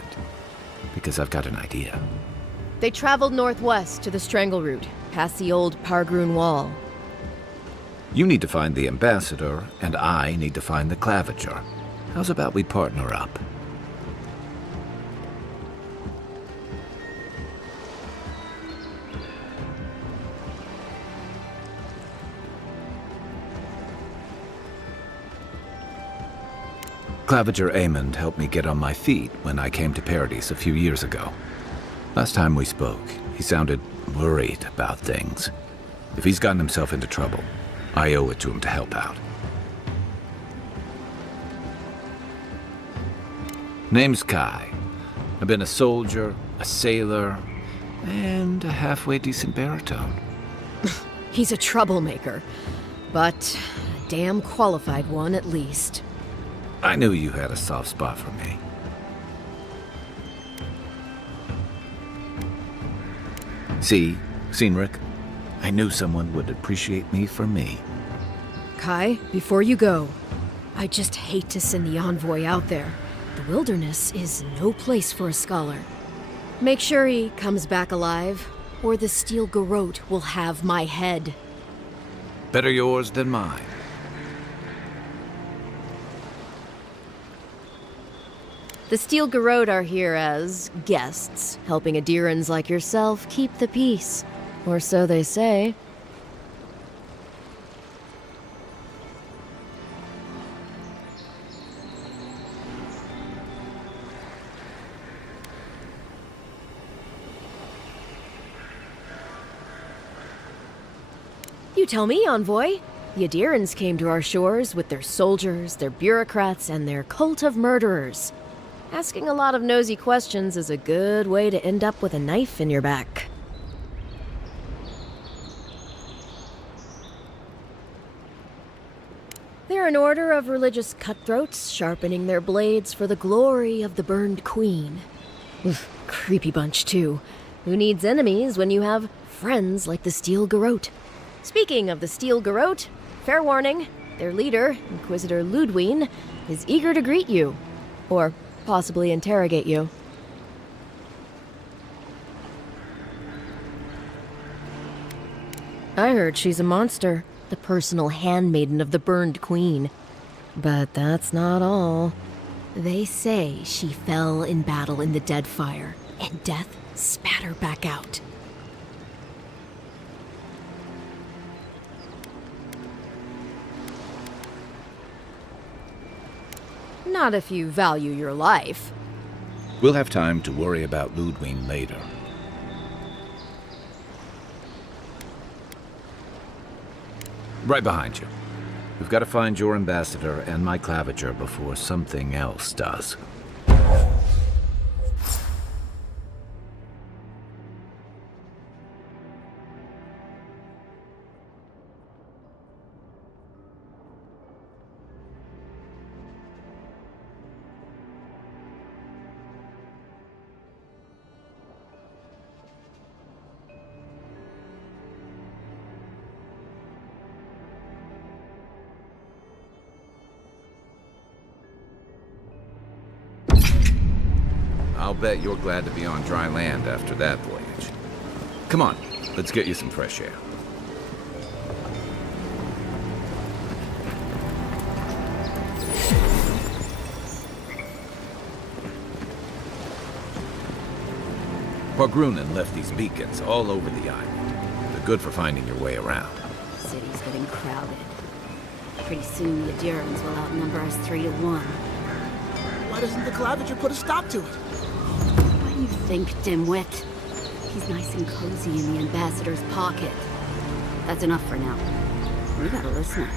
Because I've got an idea. They traveled northwest to the Strangle Route, past the old Pargroon Wall. You need to find the ambassador, and I need to find the claviger. How's about we partner up? Claviger Aemond helped me get on my feet when I came to Paradise a few years ago. Last time we spoke, he sounded worried about things. If he's gotten himself into trouble, I owe it to him to help out. Name's Kai. I've been a soldier, a sailor, and a halfway decent baritone. He's a troublemaker, but a damn qualified one at least. I knew you had a soft spot for me. See, Cynric, I knew someone would appreciate me for me. Kai, before you go, I just hate to send the envoy out there. The wilderness is no place for a scholar. Make sure he comes back alive, or the Steel Garrote will have my head. Better yours than mine. The Steel Garrote are here as guests, helping Adirans like yourself keep the peace. Or so they say. You tell me, Envoy. The Adirans came to our shores with their soldiers, their bureaucrats, and their cult of murderers. Asking a lot of nosy questions is a good way to end up with a knife in your back. They're an order of religious cutthroats, sharpening their blades for the glory of the burned queen. Oof, creepy bunch, too. Who needs enemies when you have friends like the Steel Garrote? Speaking of the Steel Garrote, fair warning, their leader, Inquisitor Ludwine, is eager to greet you. Or possibly interrogate you. I heard she's a monster, the personal handmaiden of the burned queen. But that's not all. They say she fell in battle in the Deadfire, and death spat her back out. Not if you value your life. We'll have time to worry about Ludwine later. Right behind you. We've got to find your ambassador and my Claviger before something else does. I'll bet you're glad to be on dry land after that voyage. Come on, let's get you some fresh air. Pargrunen left these beacons all over the island. They're good for finding your way around. The city's getting crowded. Pretty soon the Adirans will outnumber us 3-1. Why doesn't the Claviger put a stop to it? What do you think, dimwit? He's nice and cozy in the ambassador's pocket. That's enough for now. We got a listener.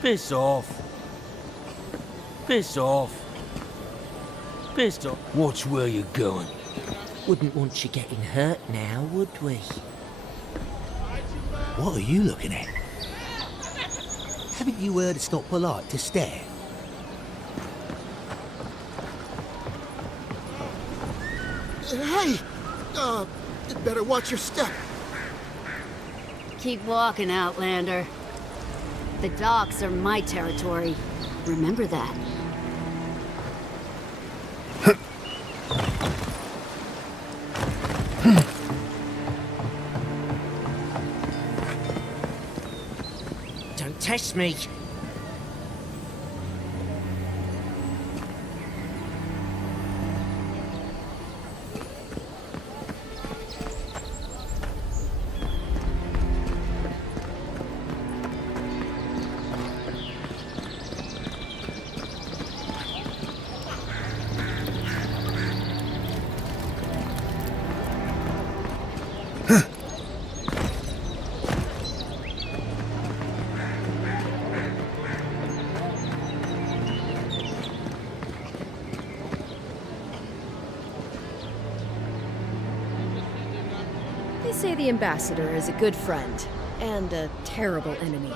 Piss off. Piss off. Piss off. Watch where you're going. Wouldn't want you getting hurt now, would we? What are you looking at? Haven't you heard it's not polite to stare? Hey! You'd better watch your step. Keep walking, Outlander. The docks are my territory. Remember that. Don't test me. They say the ambassador is a good friend and a terrible enemy.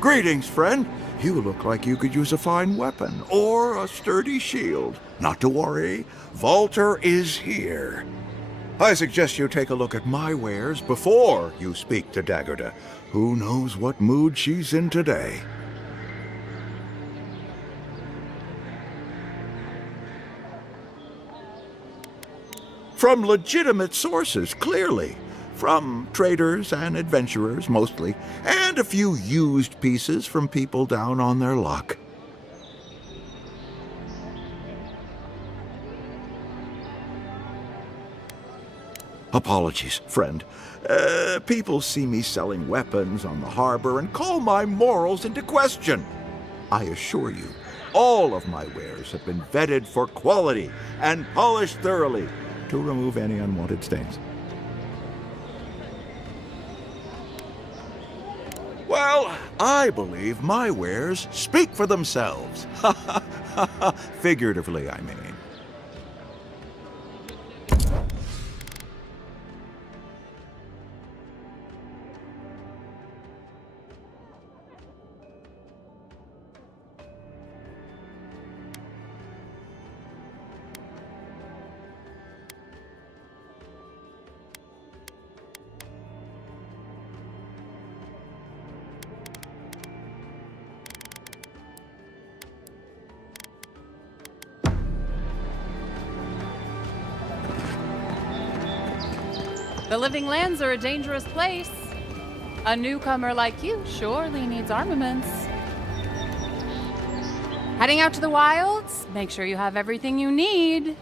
Greetings, friend. You look like you could use a fine weapon or a sturdy shield. Not to worry, Walter is here. I suggest you take a look at my wares before you speak to Daggerda. Who knows what mood she's in today? From legitimate sources, clearly. From traders and adventurers, mostly, and a few used pieces from people down on their luck. Apologies, friend. People see me selling weapons on the harbor and call my morals into question. I assure you, all of my wares have been vetted for quality and polished thoroughly to remove any unwanted stains. Well, I believe my wares speak for themselves. Figuratively, I mean. The Living Lands are a dangerous place. A newcomer like you surely needs armaments. Heading out to the wilds? Make sure you have everything you need.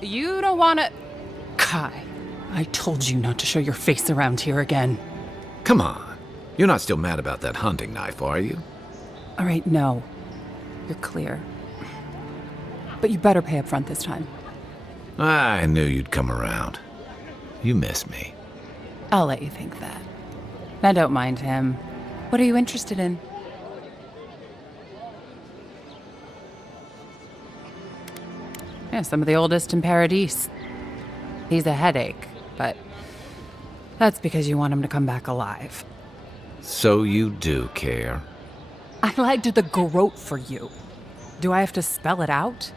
You don't want to... Kai, I told you not to show your face around here again. Come on. You're not still mad about that hunting knife, are you? All right, no. You're clear. But you better pay up front this time. I knew you'd come around. You miss me. I'll let you think that. Now don't mind him. What are you interested in? Yeah, some of the oldest in Paradise. He's a headache, but that's because you want him to come back alive. So you do care. I lied to the Garrote for you. Do I have to spell it out?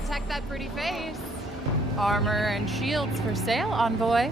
protect that pretty face. Armor and shields for sale, envoy.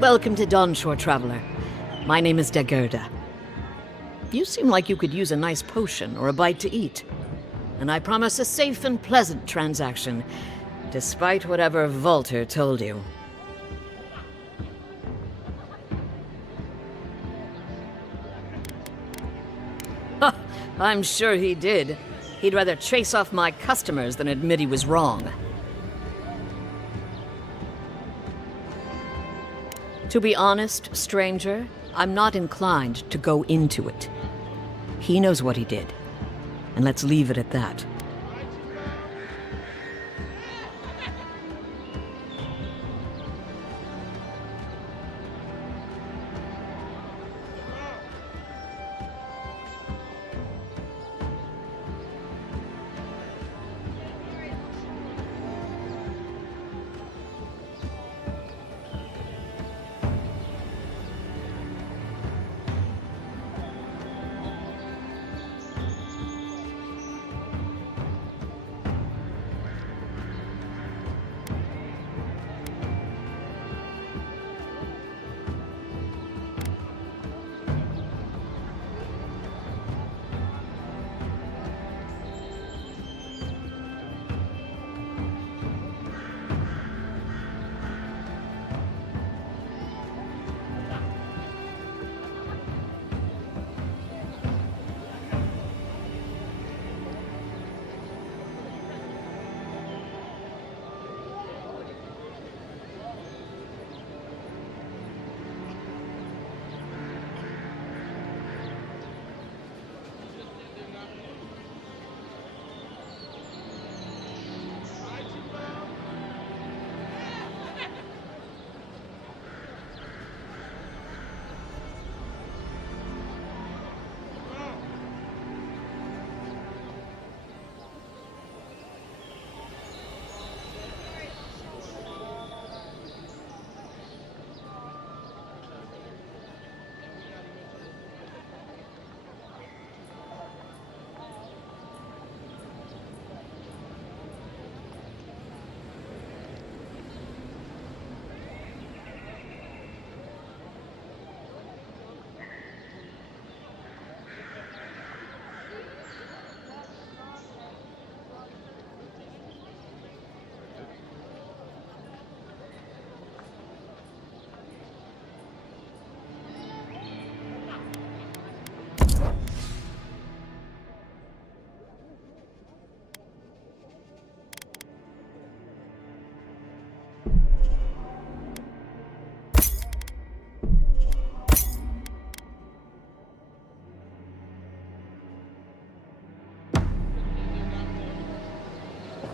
Welcome to Dawnshore, Traveler. My name is Dagerda. You seem like you could use a nice potion or a bite to eat. And I promise a safe and pleasant transaction, despite whatever Volter told you. Ha! I'm sure he did. He'd rather chase off my customers than admit he was wrong. To be honest, stranger, I'm not inclined to go into it. He knows what he did, and let's leave it at that.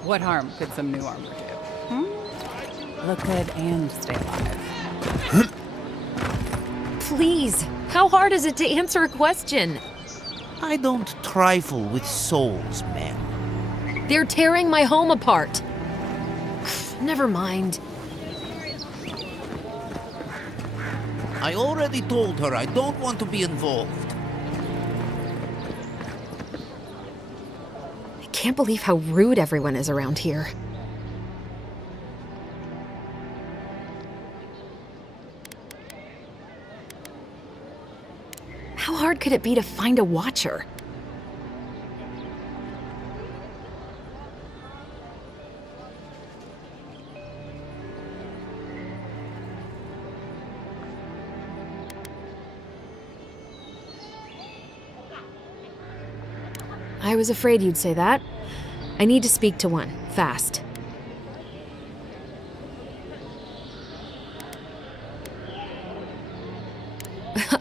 What harm could some new armor do? Look good and stay alive. Please, how hard is it to answer a question? I don't trifle with souls, man. They're tearing my home apart. Never mind. I already told her I don't want to be involved. I can't believe how rude everyone is around here. How hard could it be to find a watcher? I was afraid you'd say that. I need to speak to one, fast.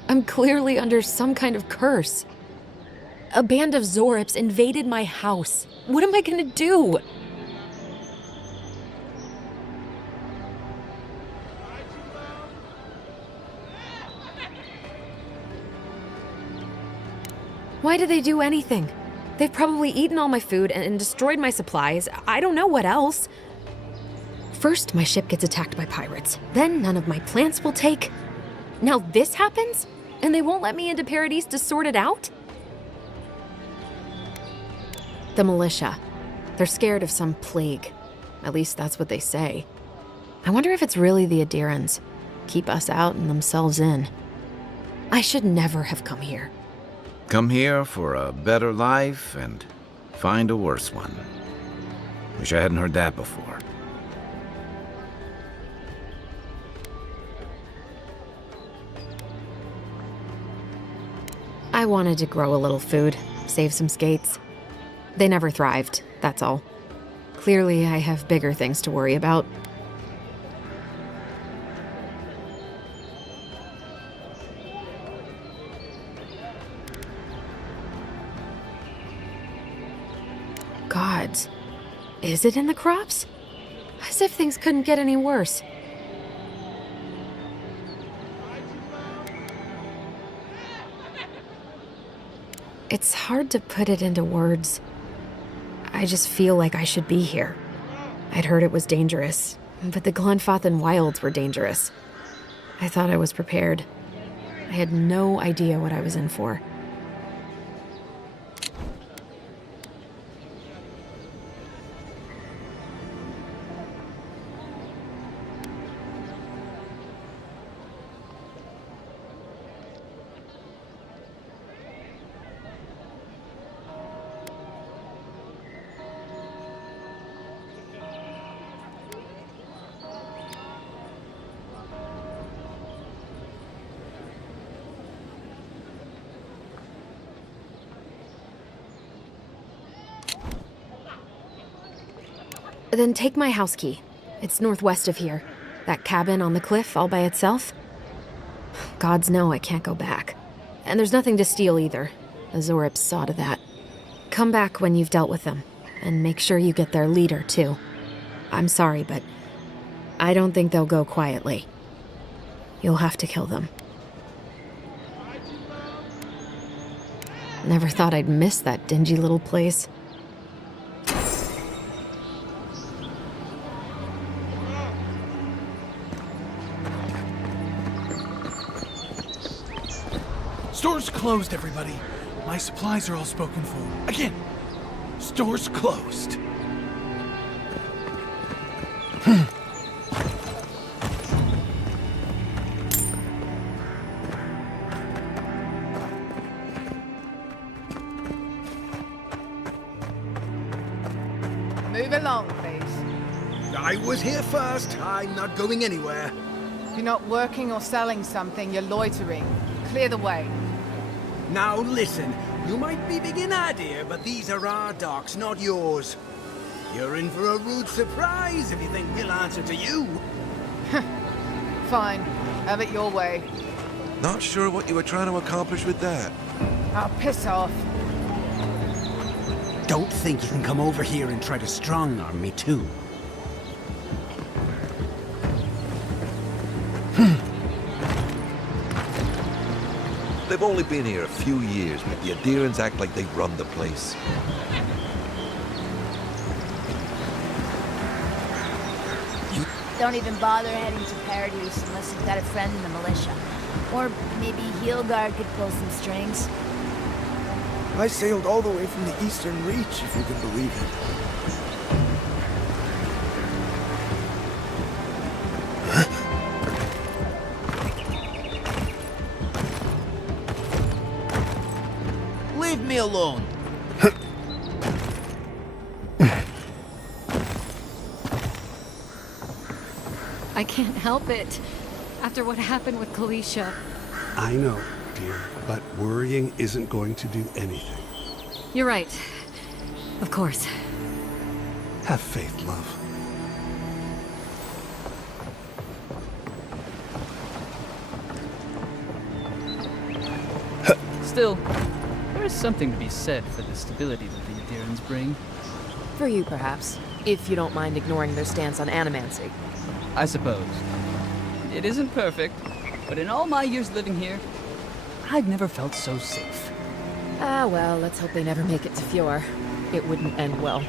I'm clearly under some kind of curse. A band of Zorips invaded my house. What am I gonna do? Why did they do anything? They've probably eaten all my food and destroyed my supplies. I don't know what else. First, my ship gets attacked by pirates. Then none of my plants will take. Now this happens? And they won't let me into Paradise to sort it out? The militia. They're scared of some plague. At least that's what they say. I wonder if it's really the Adirans. Keep us out and themselves in. I should never have come here. Come here for a better life and find a worse one. Wish I hadn't heard that before. I wanted to grow a little food, save some skates. They never thrived, that's all. Clearly, I have bigger things to worry about. Gods, is it in the crops? As if things couldn't get any worse. It's hard to put it into words. I just feel like I should be here. I'd heard it was dangerous, but the Glenfathan wilds were dangerous. I thought I was prepared. I had no idea what I was in for. Then take my house key. It's northwest of here. That cabin on the cliff all by itself. Gods know I can't go back. And there's nothing to steal either. The Zorips saw to that. Come back when you've dealt with them. And make sure you get their leader, too. I'm sorry, but I don't think they'll go quietly. You'll have to kill them. Never thought I'd miss that dingy little place. Store's closed, everybody. My supplies are all spoken for. Again, store's closed. Move along, please. I was here first. I'm not going anywhere. If you're not working or selling something, you're loitering. Clear the way. Now listen, you might be big in idea, but these are our docks, not yours. You're in for a rude surprise if you think we'll answer to you. Fine. Have it your way. Not sure what you were trying to accomplish with that. I'll piss off. Don't think you can come over here and try to strong-arm me, too. They've only been here a few years, but the Adirans act like they run the place. Don't even bother heading to Paradise unless you've got a friend in the militia. Or maybe Heelgard could pull some strings. I sailed all the way from the Eastern Reach, if you can believe it. Leave me alone. I can't help it. After what happened with Kalisha. I know, dear, but worrying isn't going to do anything. You're right. Of course. Have faith, love. Still, there is something to be said for the stability that the Adirans bring. For you, perhaps. If you don't mind ignoring their stance on animancy. I suppose. It isn't perfect, but in all my years living here, I've never felt so safe. Ah, well, let's hope they never make it to Fjord. It wouldn't end well.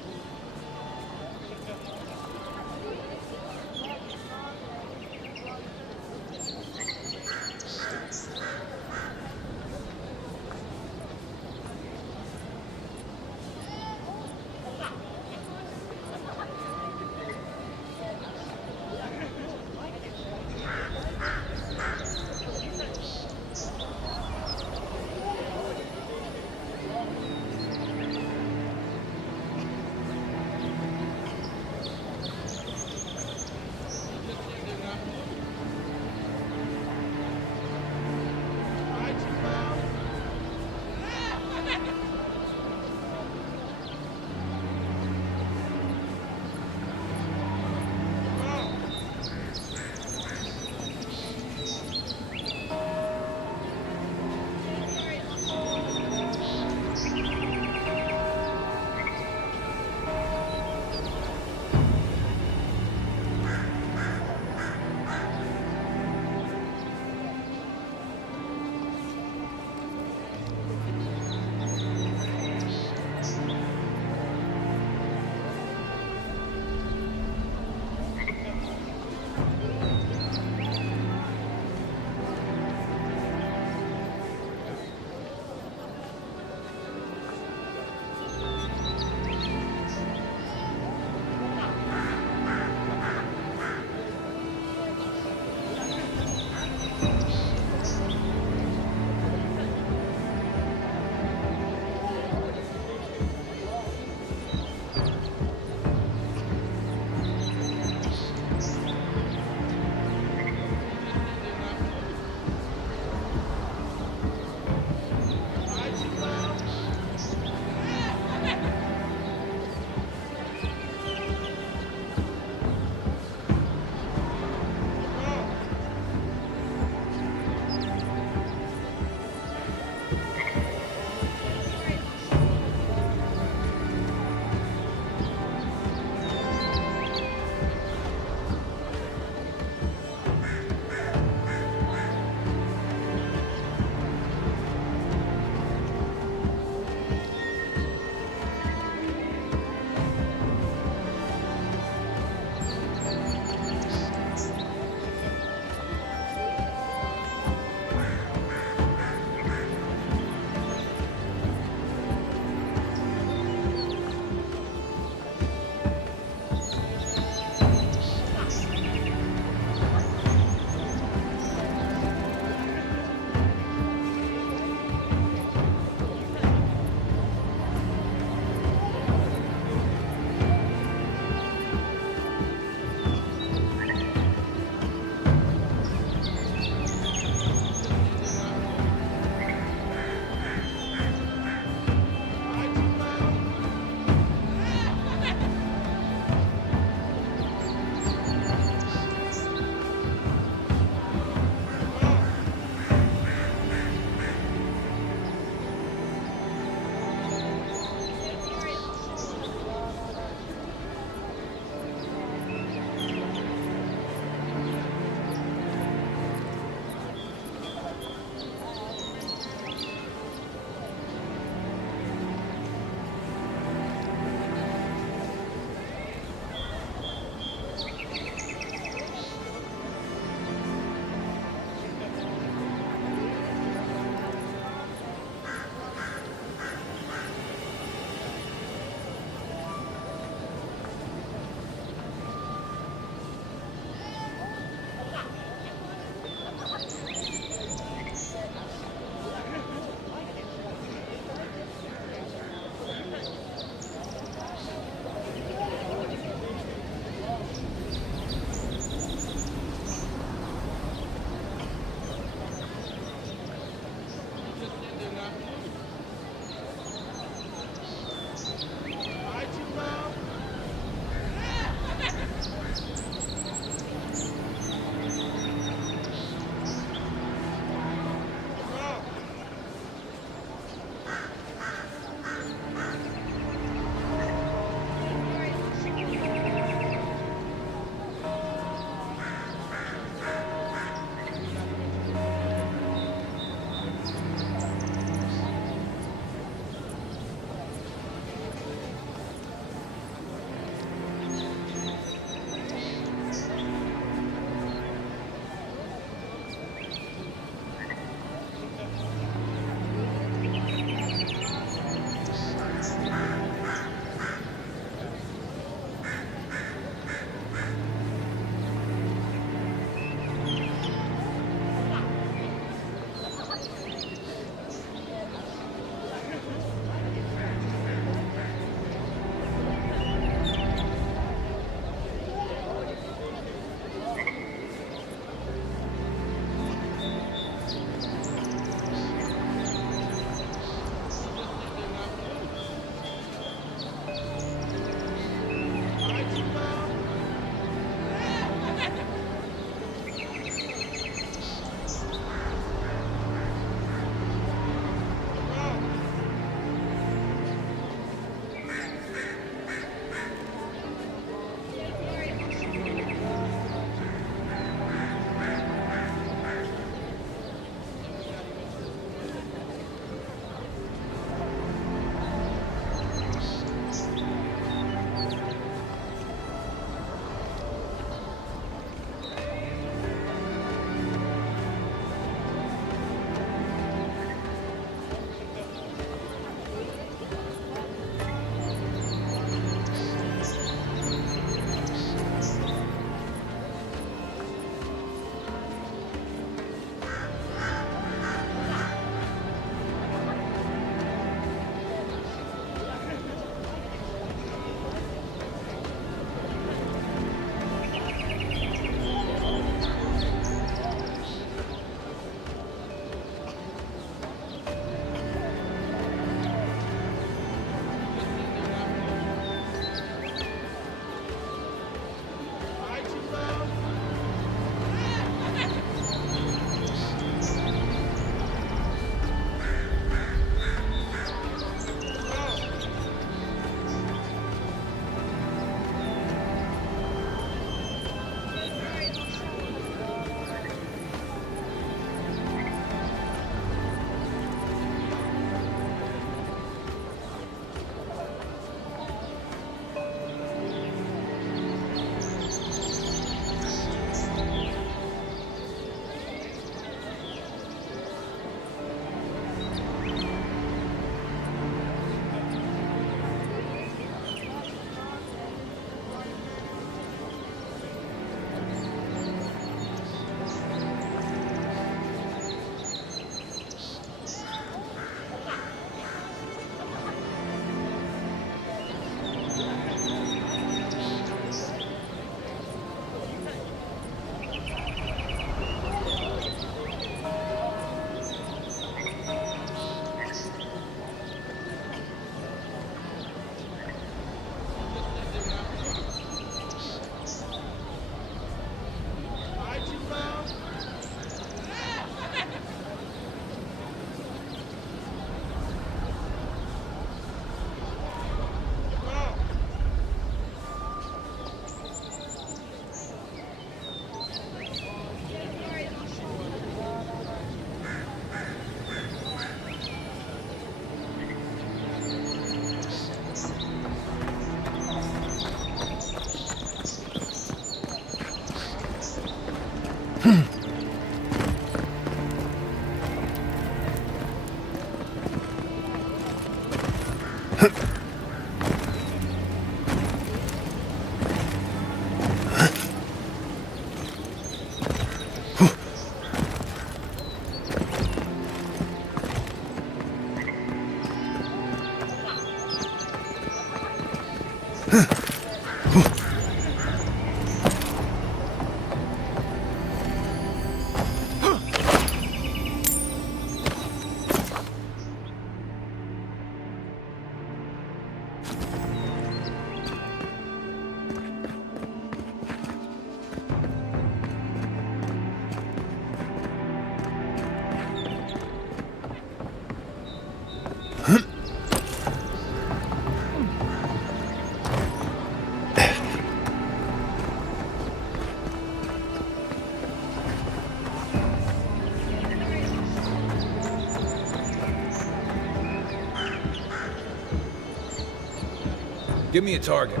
Give me a target.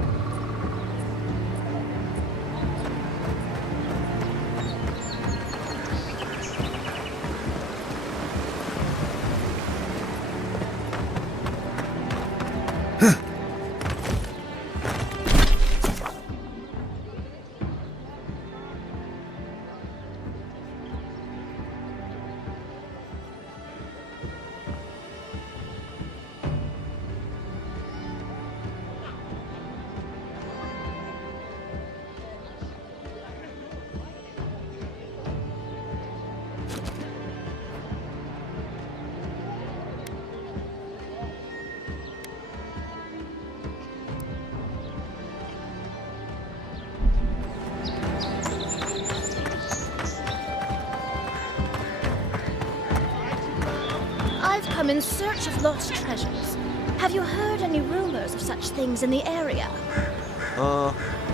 I've come in search of lost treasures. Have you heard any rumors of such things in the area?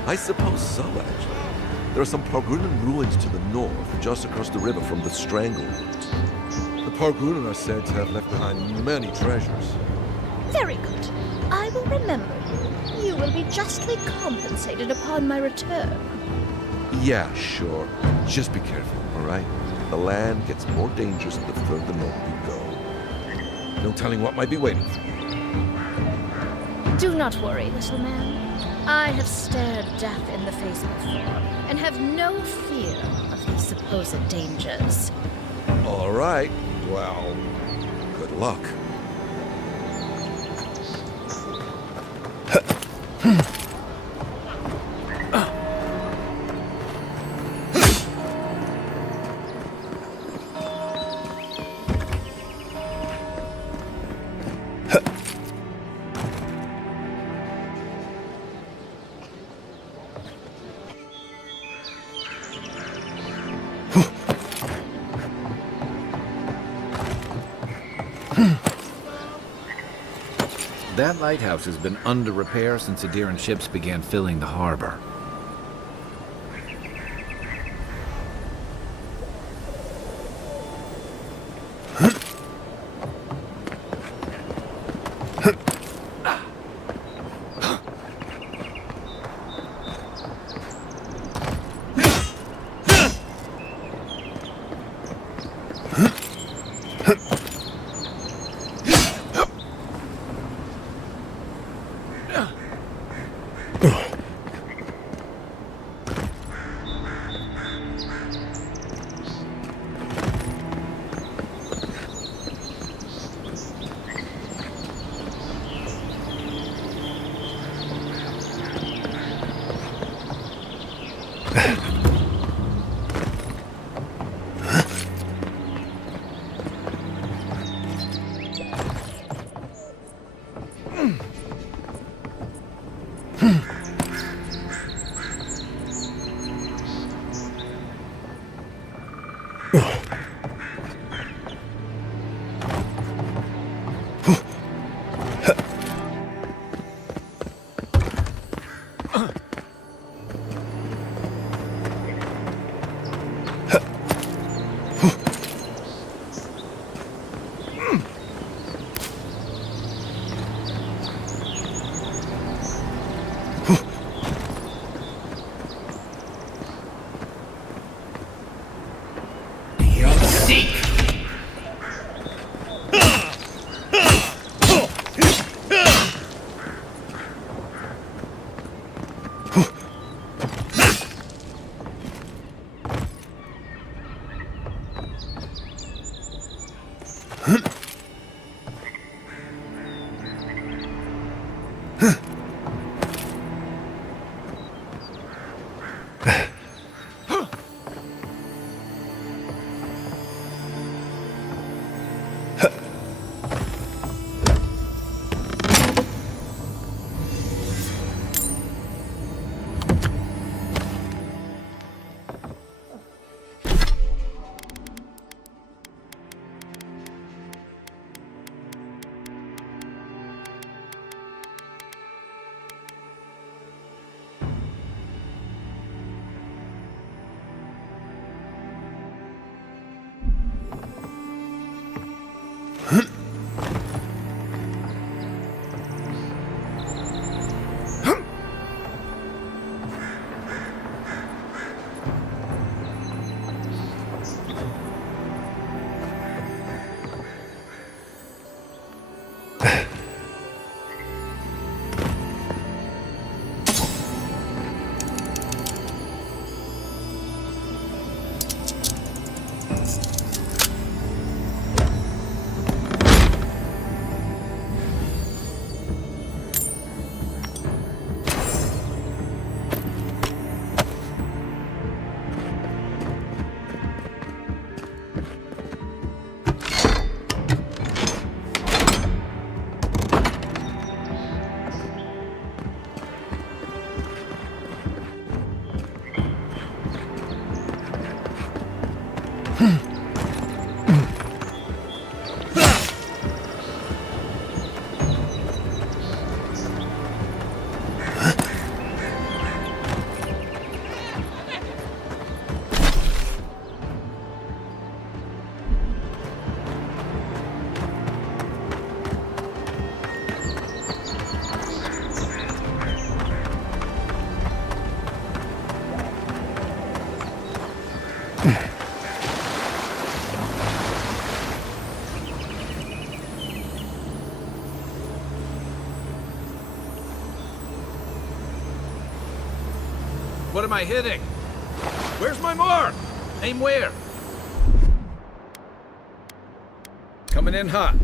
I suppose so, actually. There are some Pargunan ruins to the north, just across the river from the Strangleroot. The Pargunan are said to have left behind many treasures. Very good. I will remember you. You will be justly compensated upon my return. Yeah, sure. Just be careful, all right? The land gets more dangerous the further north you go. No telling what might be waiting for you. Do not worry, little man. I have stared death in the face before, and have no fear of these supposed dangers. All right. Well, good luck. That lighthouse has been under repair since Adiran ships began filling the harbor. What am I hitting? Where's my mark? Aim where? Coming in hot.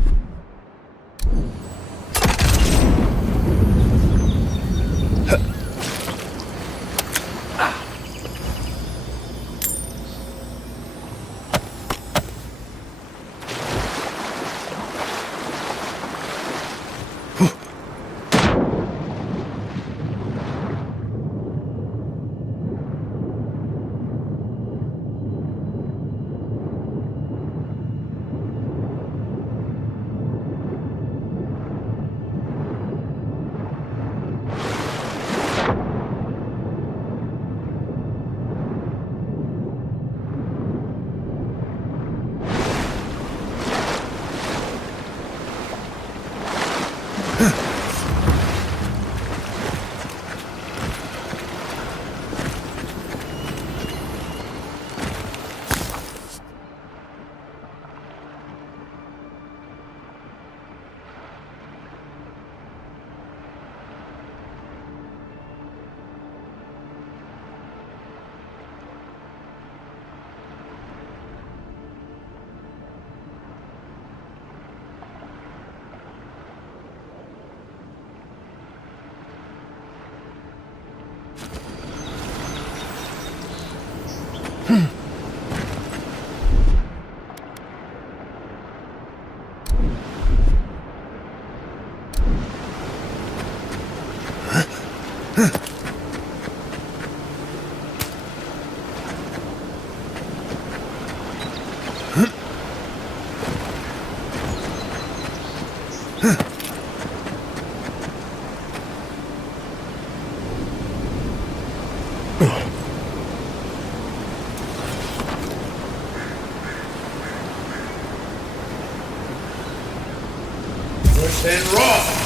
And raw!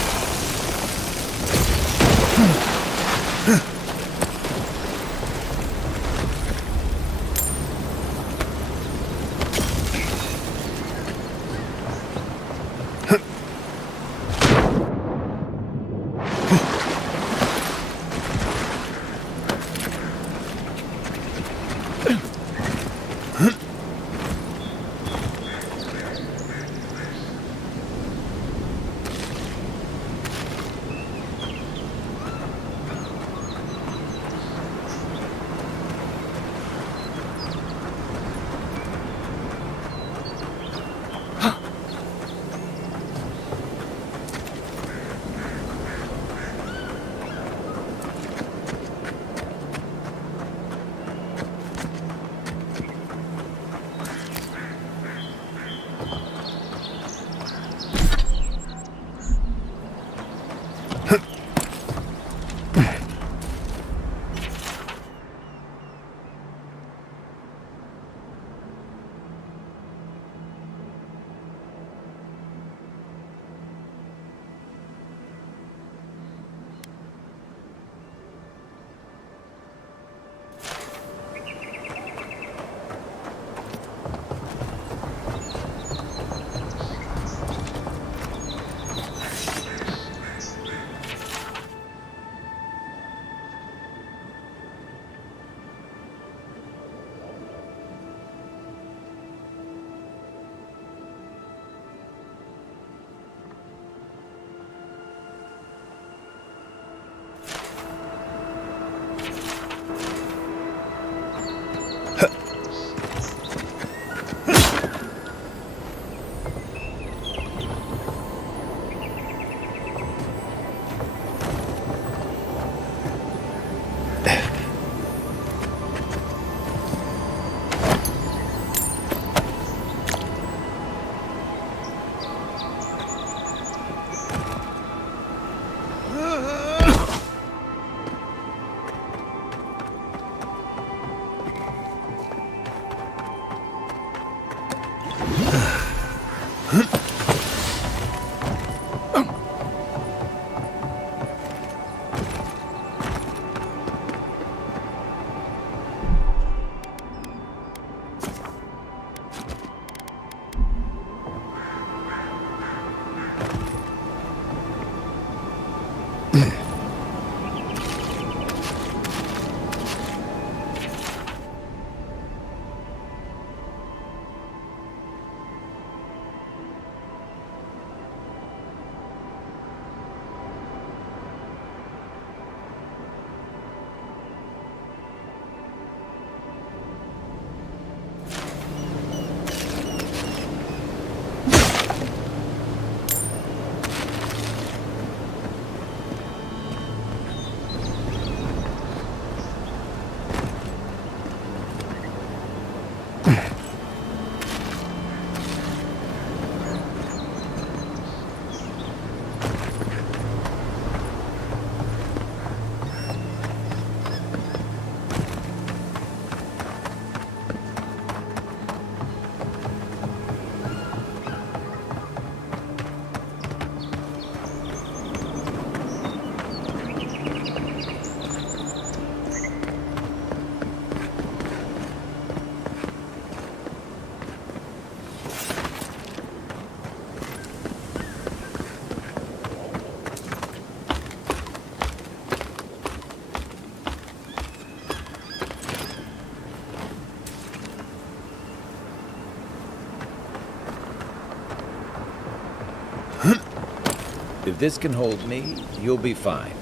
If this can hold me, you'll be fine.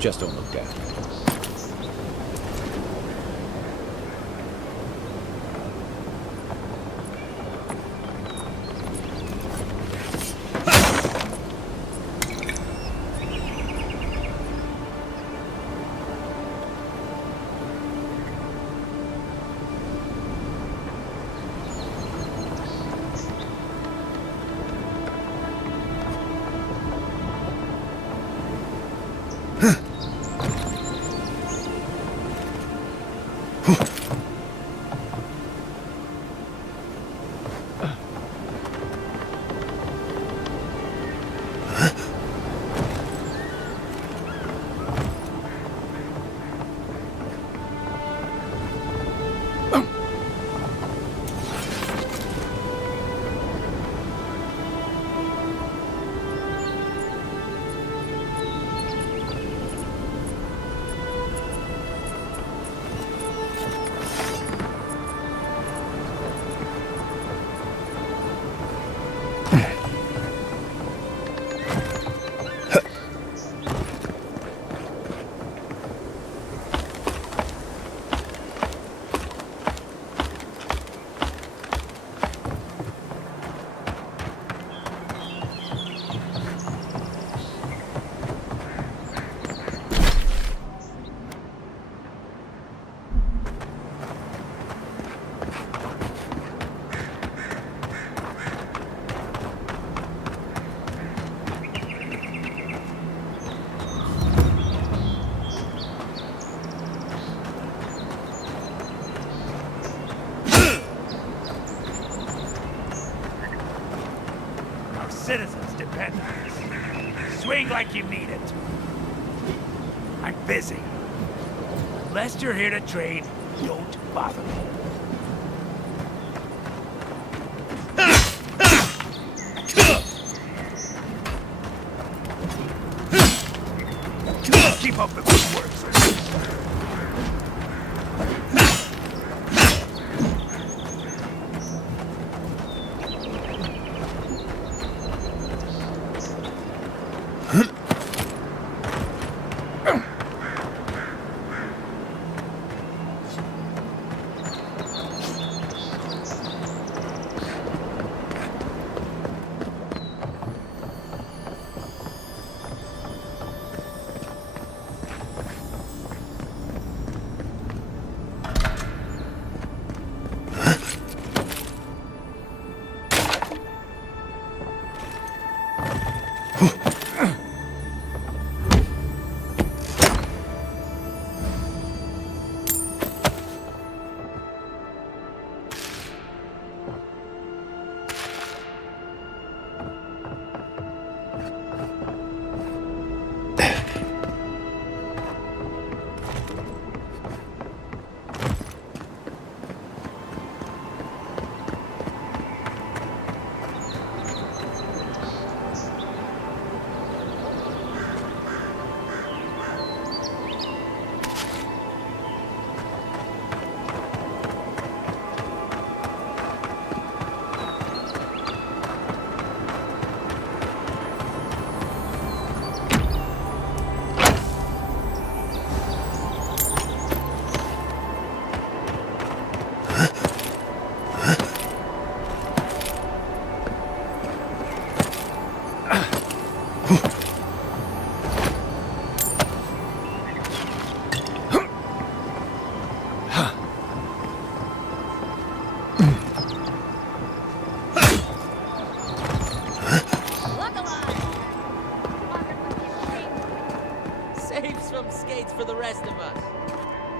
Just don't look down. Citizens depend on us. Swing like you mean it. I'm busy. Unless you're here to trade, don't bother me. Keep up the good work, sir.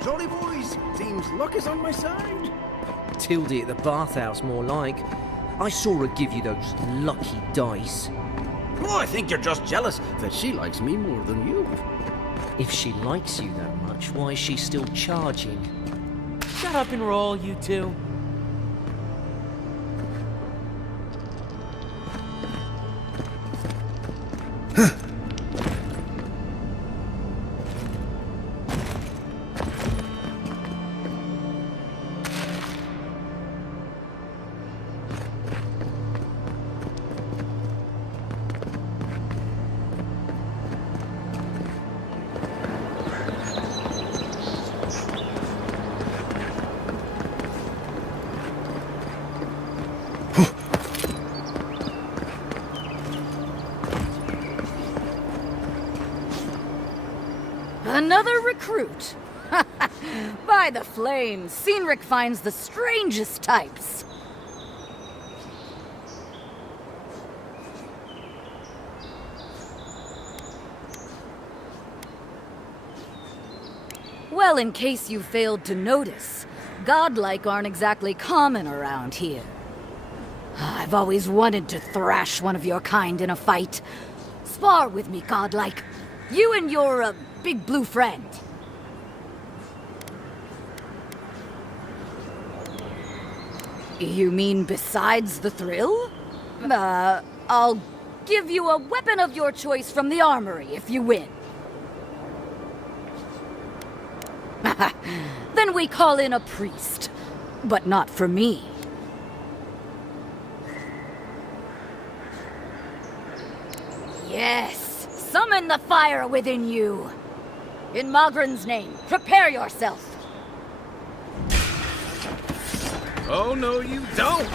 Jolly boys, seems luck is on my side. Tildy at the bathhouse, more like. I saw her give you those lucky dice. Oh, I think you're just jealous that she likes me more than you. If she likes you that much, why is she still charging? Shut up and roll, you two. recruit. By the flames, Cynric finds the strangest types. Well, in case you failed to notice, godlike aren't exactly common around here. I've always wanted to thrash one of your kind in a fight. Spar with me, godlike. You and your, big blue friend. You mean besides the thrill? I'll give you a weapon of your choice from the armory if you win. Then we call in a priest. But not for me. Yes, summon the fire within you. In Magrin's name, prepare yourself. Oh, no, you don't!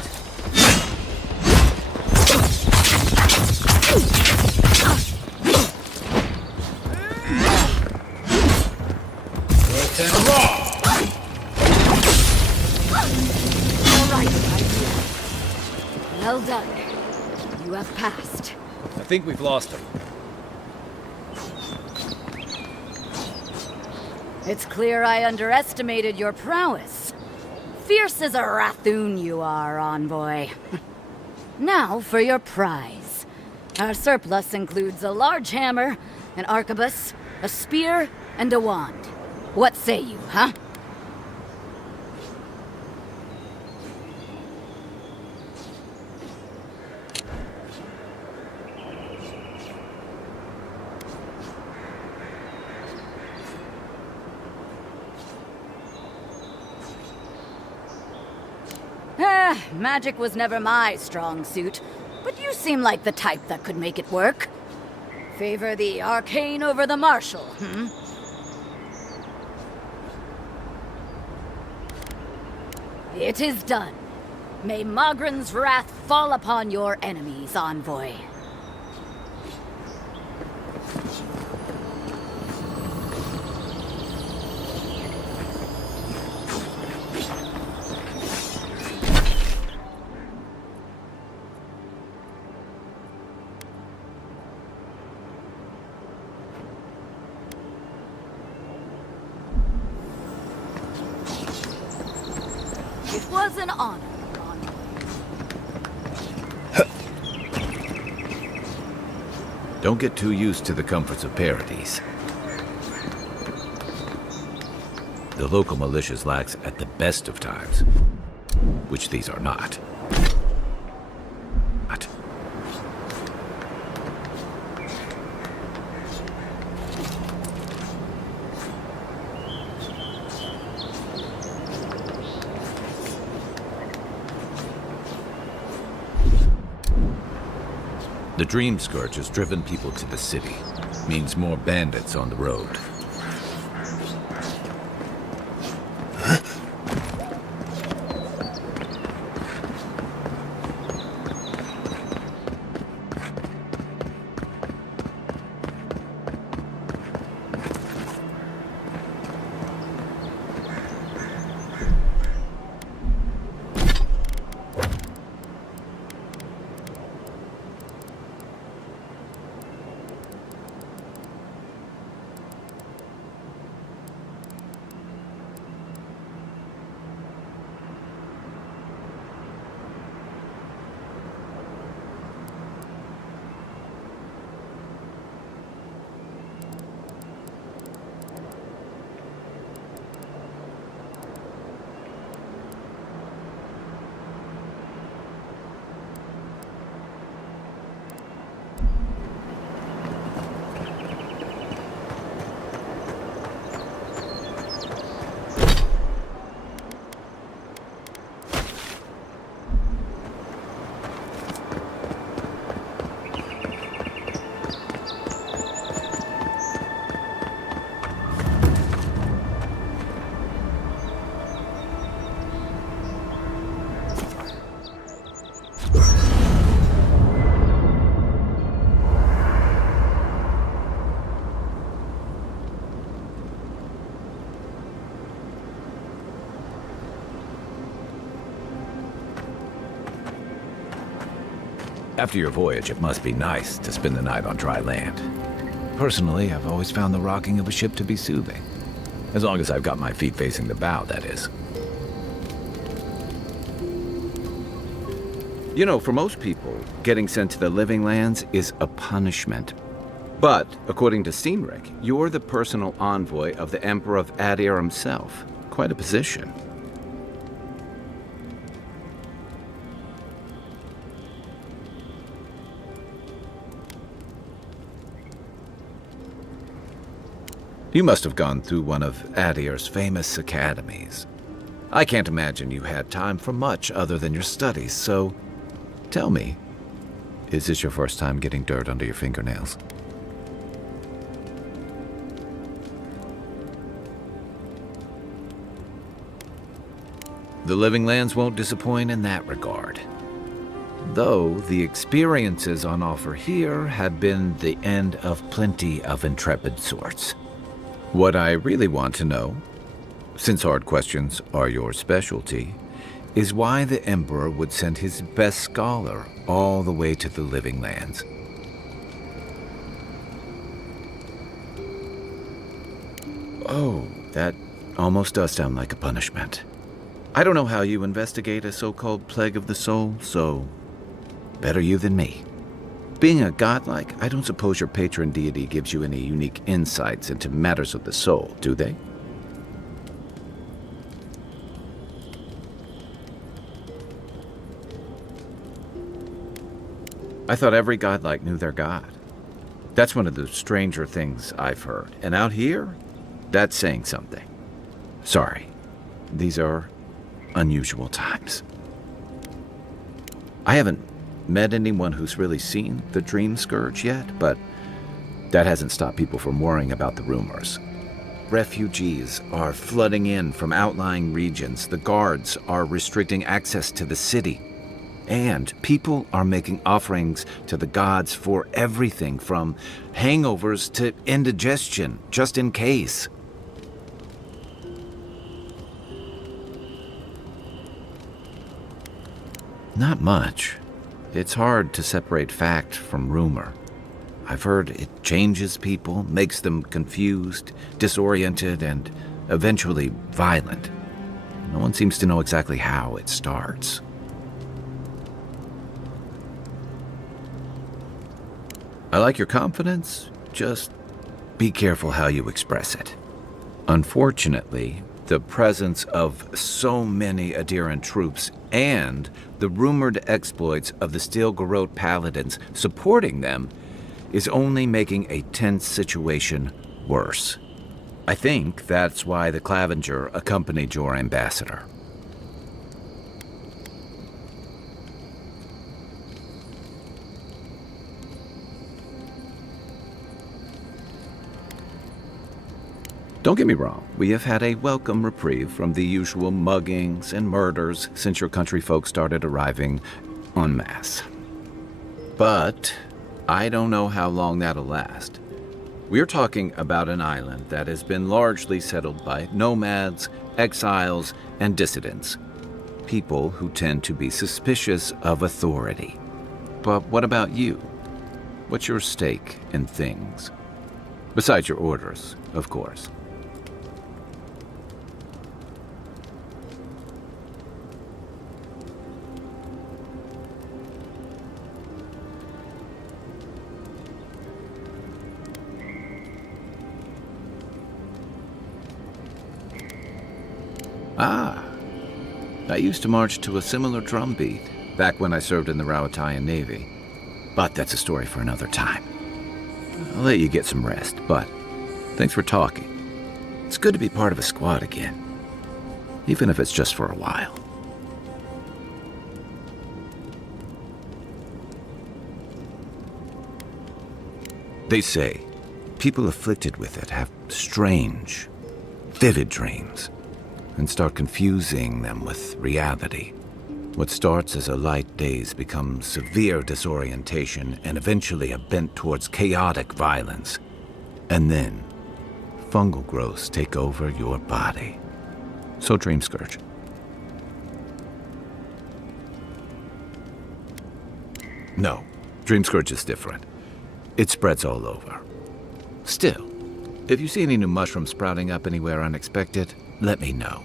All right, well done. You have passed. I think we've lost him. It's clear I underestimated your prowess. Fierce as a Rathoon you are, envoy. Now for your prize. Our surplus includes a large hammer, an arquebus, a spear, and a wand. What say you, huh? Magic was never my strong suit, but you seem like the type that could make it work. Favor the arcane over the martial, hmm? It is done. May Magrin's wrath fall upon your enemies, envoy. It was an honor, envoy. Don't get too used to the comforts of Paradise. The local militia's lax at the best of times, which these are not. The Dream Scourge has driven people to the city. Means more bandits on the road. After your voyage, it must be nice to spend the night on dry land. Personally, I've always found the rocking of a ship to be soothing. As long as I've got my feet facing the bow, that is. You know, for most people, getting sent to the Living Lands is a punishment. But, according to Cynric, you're the personal envoy of the Emperor of Adir himself. Quite a position. You must have gone through one of Adir's famous academies. I can't imagine you had time for much other than your studies, so tell me, is this your first time getting dirt under your fingernails? The Living Lands won't disappoint in that regard. Though the experiences on offer here have been the end of plenty of intrepid sorts. What I really want to know, since hard questions are your specialty, is why the Emperor would send his best scholar all the way to the Living Lands. Oh, that almost does sound like a punishment. I don't know how you investigate a so-called plague of the soul, so better you than me. Being a godlike, I don't suppose your patron deity gives you any unique insights into matters of the soul, do they? I thought every godlike knew their god. That's one of the stranger things I've heard. And out here, that's saying something. Sorry, these are unusual times. I haven't met anyone who's really seen the Dream Scourge yet, but that hasn't stopped people from worrying about the rumors. Refugees are flooding in from outlying regions. The guards are restricting access to the city. And people are making offerings to the gods for everything from hangovers to indigestion, just in case. Not much. It's hard to separate fact from rumor. I've heard it changes people, makes them confused, disoriented, and eventually violent. No one seems to know exactly how it starts. I like your confidence, just be careful how you express it. Unfortunately, the presence of so many Adiran troops and the rumored exploits of the Steel Garrote paladins supporting them is only making a tense situation worse. I think that's why the Clavenger accompanied your ambassador. Don't get me wrong, we have had a welcome reprieve from the usual muggings and murders since your country folk started arriving en masse. But I don't know how long that'll last. We're talking about an island that has been largely settled by nomads, exiles, and dissidents. People who tend to be suspicious of authority. But what about you? What's your stake in things? Besides your orders, of course. Ah, I used to march to a similar drum beat back when I served in the Rawatayan Navy. But that's a story for another time. I'll let you get some rest, but thanks for talking. It's good to be part of a squad again, even if it's just for a while. They say people afflicted with it have strange, vivid dreams and start confusing them with reality. What starts as a light daze becomes severe disorientation and eventually a bent towards chaotic violence. And then, fungal growths take over your body. So Dream Scourge. No, Dream Scourge is different. It spreads all over. Still, if you see any new mushrooms sprouting up anywhere unexpected, let me know.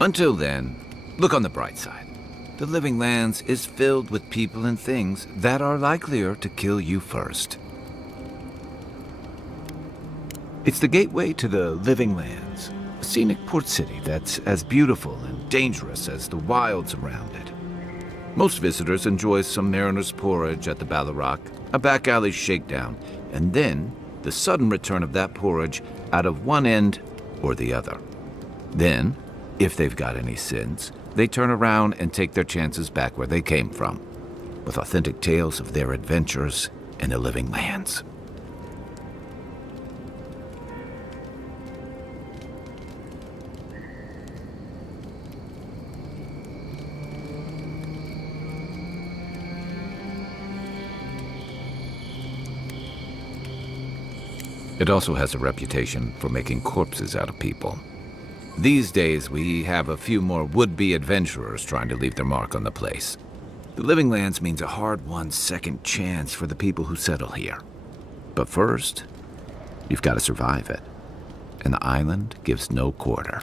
Until then, look on the bright side. The Living Lands is filled with people and things that are likelier to kill you first. It's the gateway to the Living Lands, a scenic port city that's as beautiful and dangerous as the wilds around it. Most visitors enjoy some mariner's porridge at the Ballarrock, a back alley shakedown, and then the sudden return of that porridge out of one end or the other. Then, if they've got any sins, they turn around and take their chances back where they came from, with authentic tales of their adventures in the Living Lands. It also has a reputation for making corpses out of people. These days, we have a few more would-be adventurers trying to leave their mark on the place. The Living Lands means a hard-won second chance for the people who settle here. But first, you've got to survive it. And the island gives no quarter.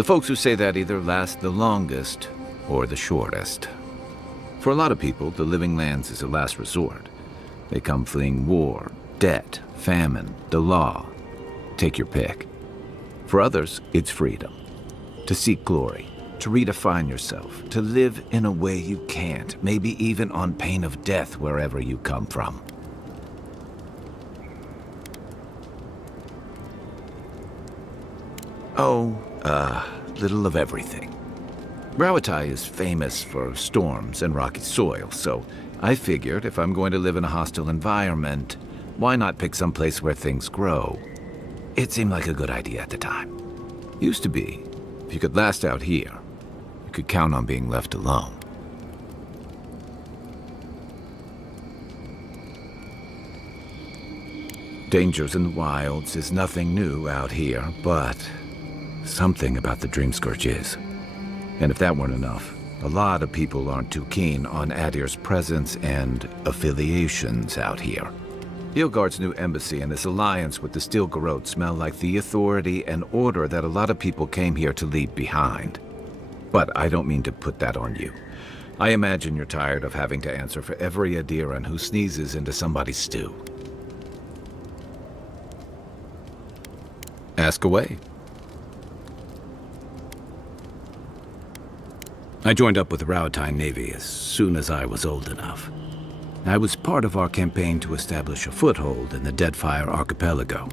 The folks who say that either last the longest or the shortest. For a lot of people, the Living Lands is a last resort. They come fleeing war, debt, famine, the law. Take your pick. For others, it's freedom. To seek glory, to redefine yourself, to live in a way you can't, maybe even on pain of death wherever you come from. Oh, little of everything. Rawatai is famous for storms and rocky soil, so I figured if I'm going to live in a hostile environment, why not pick some place where things grow? It seemed like a good idea at the time. Used to be, if you could last out here, you could count on being left alone. Dangers in the wilds is nothing new out here, but something about the Dreamscourge is. And if that weren't enough, a lot of people aren't too keen on Adir's presence and affiliations out here. Hilgard's new embassy and this alliance with the Steel Garrote smell like the authority and order that a lot of people came here to leave behind. But I don't mean to put that on you. I imagine you're tired of having to answer for every Adiran who sneezes into somebody's stew. Ask away. I joined up with the Rawatai Navy as soon as I was old enough. I was part of our campaign to establish a foothold in the Deadfire Archipelago.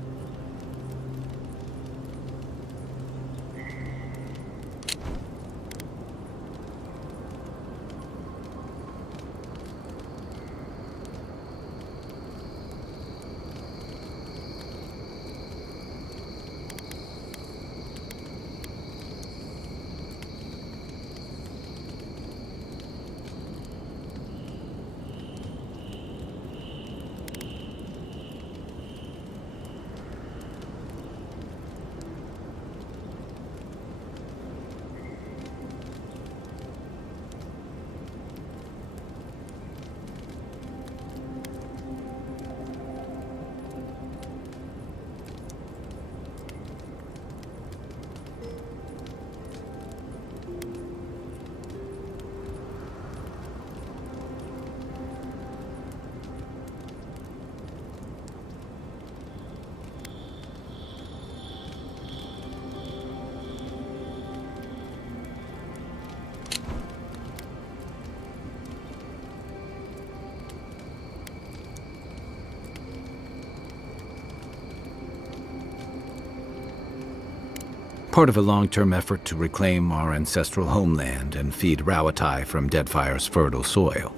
Part of a long-term effort to reclaim our ancestral homeland and feed Rawatai from Deadfire's fertile soil.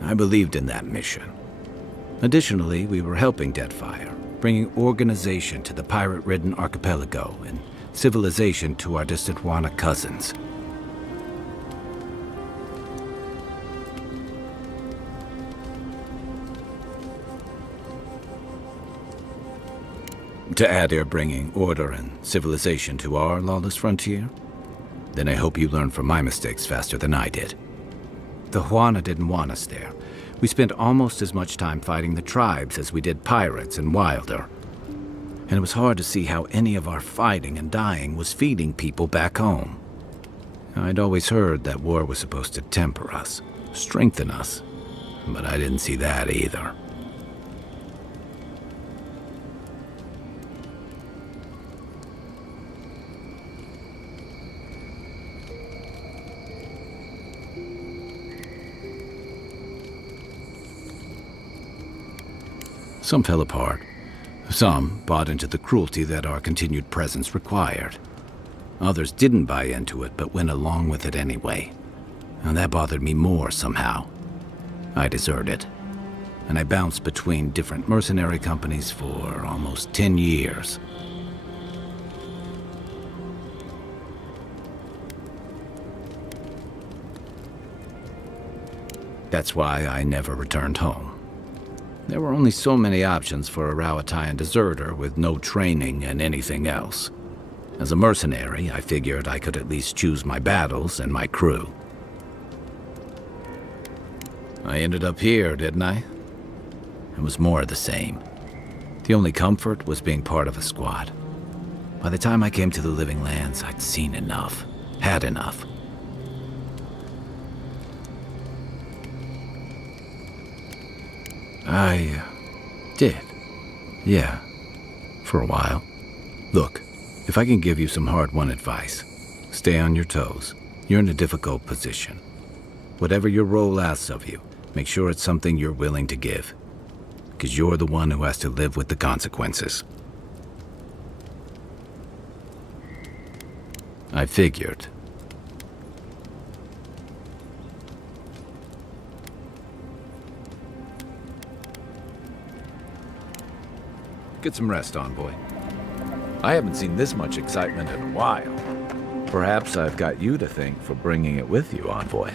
I believed in that mission. Additionally, we were helping Deadfire, bringing organization to the pirate-ridden archipelago and civilization to our distant Wana cousins. To Adir bringing order and civilization to our lawless frontier? Then I hope you learn from my mistakes faster than I did. The Huana didn't want us there. We spent almost as much time fighting the tribes as we did pirates and Wilder. And it was hard to see how any of our fighting and dying was feeding people back home. I'd always heard that war was supposed to temper us, strengthen us, but I didn't see that either. Some fell apart. Some bought into the cruelty that our continued presence required. Others didn't buy into it, but went along with it anyway. And that bothered me more somehow. I deserted. And I bounced between different mercenary companies for almost 10 years. That's why I never returned home. There were only so many options for a Rawataian deserter with no training and anything else. As a mercenary, I figured I could at least choose my battles and my crew. I ended up here, didn't I? It was more of the same. The only comfort was being part of a squad. By the time I came to the Living Lands, I'd seen enough. Had enough. I did. Yeah. For a while. Look, if I can give you some hard-won advice, stay on your toes. You're in a difficult position. Whatever your role asks of you, make sure it's something you're willing to give. Because you're the one who has to live with the consequences. I figured. Get some rest, Envoy. I haven't seen this much excitement in a while. Perhaps I've got you to thank for bringing it with you, Envoy.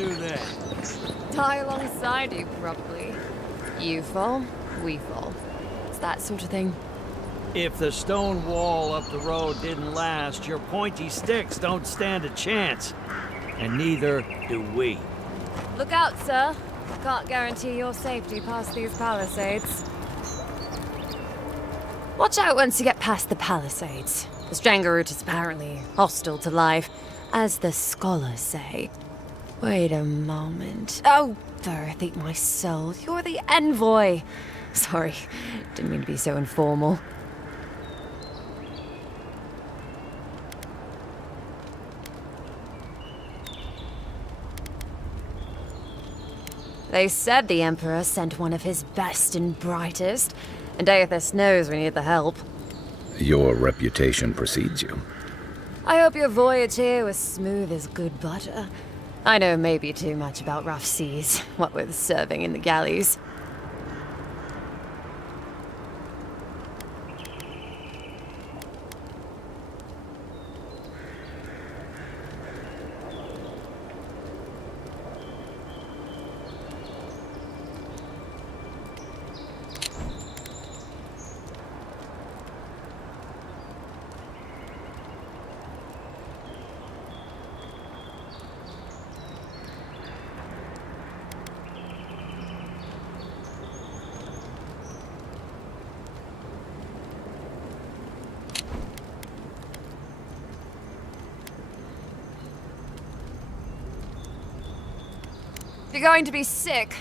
do then? Die alongside you, probably. You fall, we fall. It's that sort of thing. If the stone wall up the road didn't last, your pointy sticks don't stand a chance. And neither do we. Look out, sir. Can't guarantee your safety past these palisades. Watch out once you get past the palisades. The Stranger route is apparently hostile to life, as the scholars say. Wait a moment. Oh, Firth, eat my soul. You're the envoy. Sorry, didn't mean to be so informal. They said the Emperor sent one of his best and brightest, and Aethys knows we need the help. Your reputation precedes you. I hope your voyage here was smooth as good butter. I know maybe too much about rough seas, what with serving in the galleys. If you're going to be sick,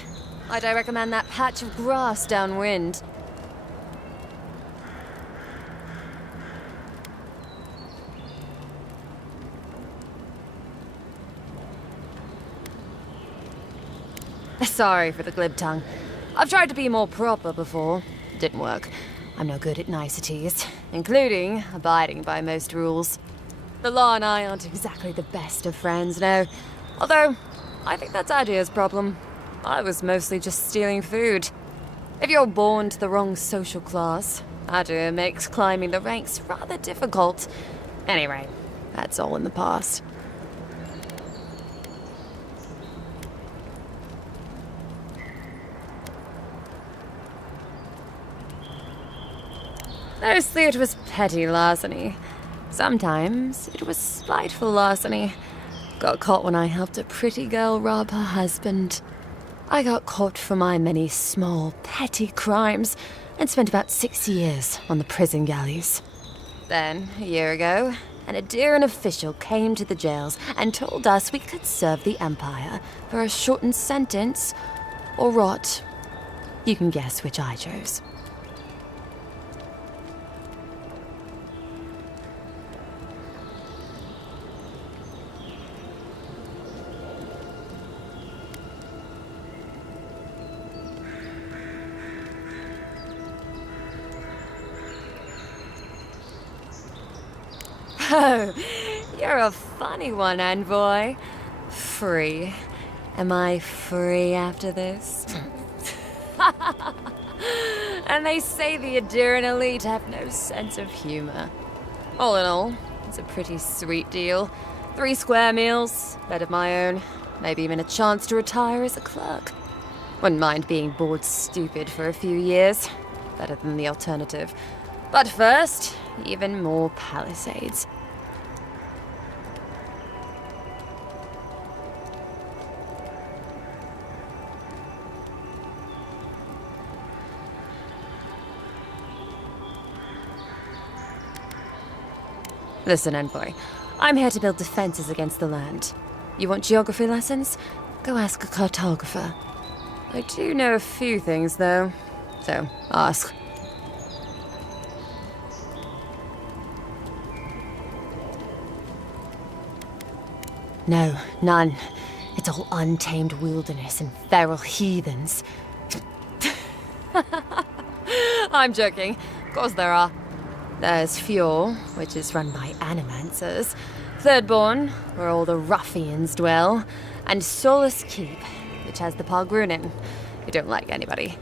I'd recommend that patch of grass downwind. Sorry for the glib tongue. I've tried to be more proper before. Didn't work. I'm no good at niceties, including abiding by most rules. The law and I aren't exactly the best of friends, no. Although, I think that's Adia's problem. I was mostly just stealing food. If you're born to the wrong social class, Adia makes climbing the ranks rather difficult. Anyway, that's all in the past. Mostly it was petty larceny. Sometimes it was spiteful larceny. Got caught when I helped a pretty girl rob her husband. I got caught for my many small, petty crimes and spent about 6 years on the prison galleys. Then, a year ago, an Adiran official came to the jails and told us we could serve the Empire for a shortened sentence or rot. You can guess which I chose. Oh, you're a funny one, envoy. Free. Am I free after this? And they say the Adiran elite have no sense of humor. All in all, it's a pretty sweet deal. 3 square meals, bed of my own, maybe even a chance to retire as a clerk. Wouldn't mind being bored stupid for a few years. Better than the alternative. But first, even more palisades. Listen, envoy. I'm here to build defenses against the land. You want geography lessons? Go ask a cartographer. I do know a few things, though. So, ask. No, none. It's all untamed wilderness and feral heathens. I'm joking. Of course there are. There's Fjord, which is run by animancers. Thirdborn, where all the ruffians dwell. And Solus Keep, which has the Pargrunin, who don't like anybody.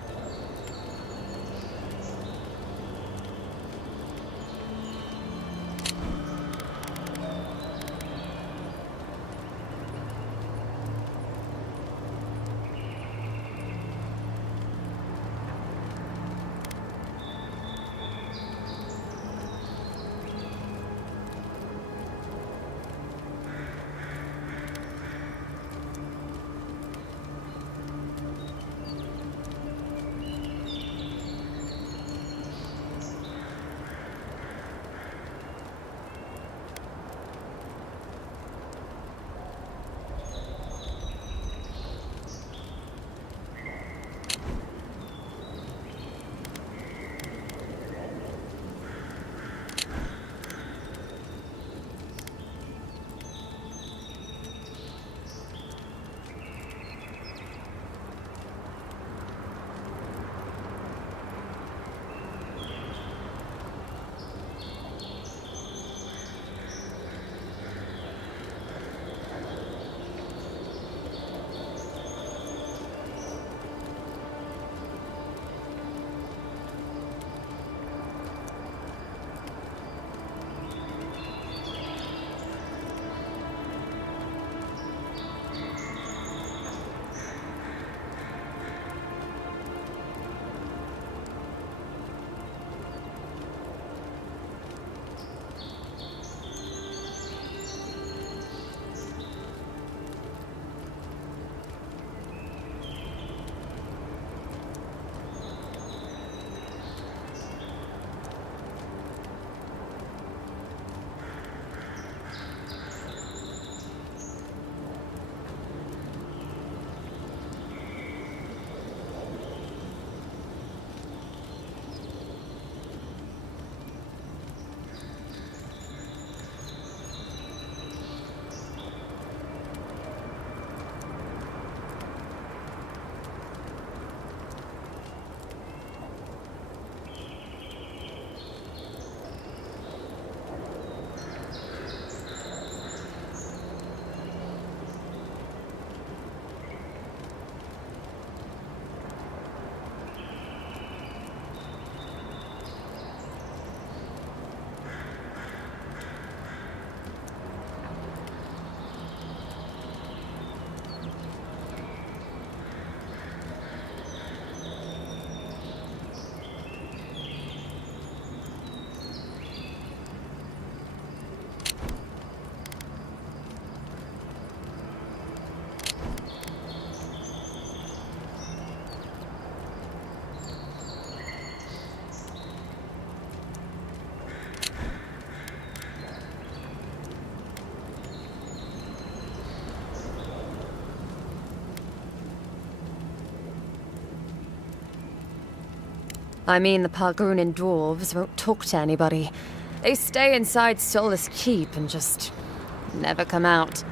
I mean, the Pargrunan dwarves won't talk to anybody. They stay inside Solace Keep and just never come out.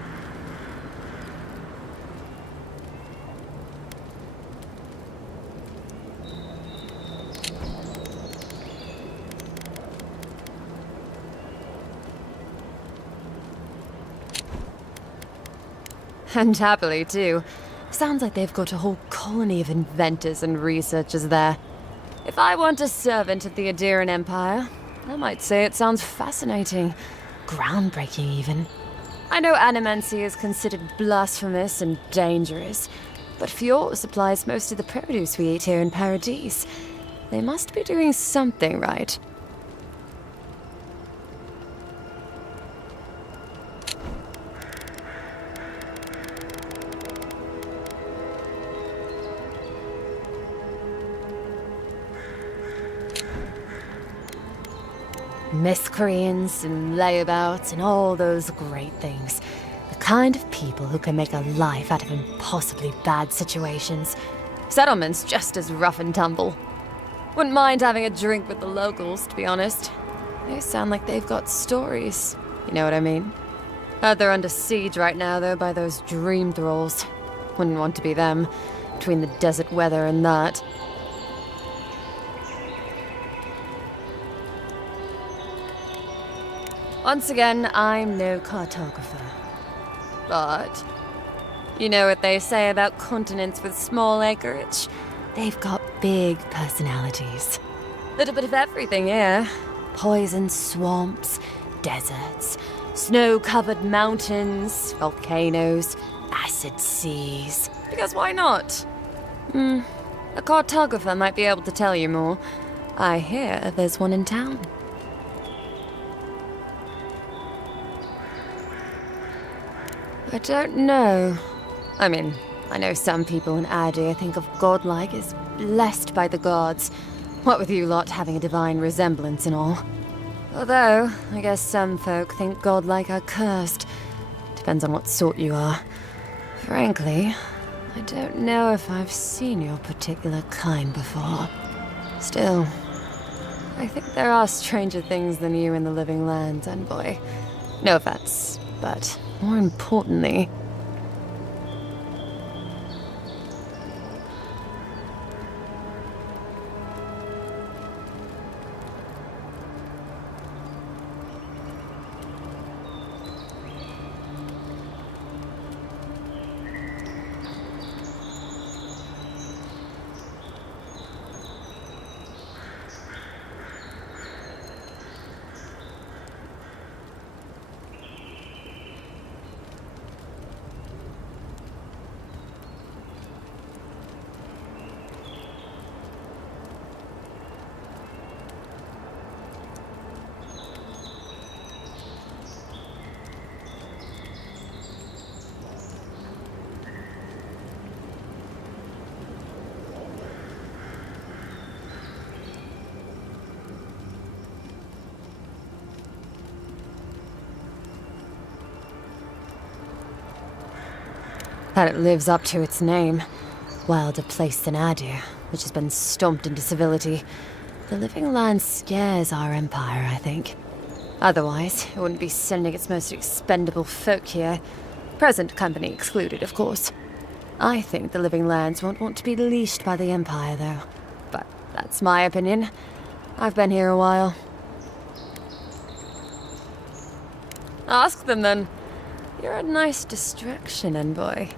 And happily, too. Sounds like they've got a whole colony of inventors and researchers there. If I want a servant of the Adiran Empire, I might say it sounds fascinating. Groundbreaking, even. I know animancy is considered blasphemous and dangerous, but Fjord supplies most of the produce we eat here in Paradise. They must be doing something right. Miscreants and layabouts and all those great things. The kind of people who can make a life out of impossibly bad situations. Settlements just as rough and tumble. Wouldn't mind having a drink with the locals, to be honest. They sound like they've got stories. You know what I mean? Heard they're under siege right now, though, by those dream thralls. Wouldn't want to be them, between the desert weather and that. Once again, I'm no cartographer. But you know what they say about continents with small acreage? They've got big personalities. Little bit of everything here. Poison swamps, deserts, snow-covered mountains, volcanoes, acid seas. Because why not? A cartographer might be able to tell you more. I hear there's one in town. I don't know. I mean, I know some people in Adir think of godlike as blessed by the gods. What with you lot having a divine resemblance and all. Although, I guess some folk think godlike are cursed. Depends on what sort you are. Frankly, I don't know if I've seen your particular kind before. Still, I think there are stranger things than you in the living lands, envoy. No offense, but more importantly, that it lives up to its name. Wilder place than Adir, which has been stomped into civility. The living land scares our empire, I think. Otherwise, it wouldn't be sending its most expendable folk here. Present company excluded, of course. I think the living lands won't want to be leashed by the empire, though. But that's my opinion. I've been here a while. Ask them, then. You're a nice distraction, envoy.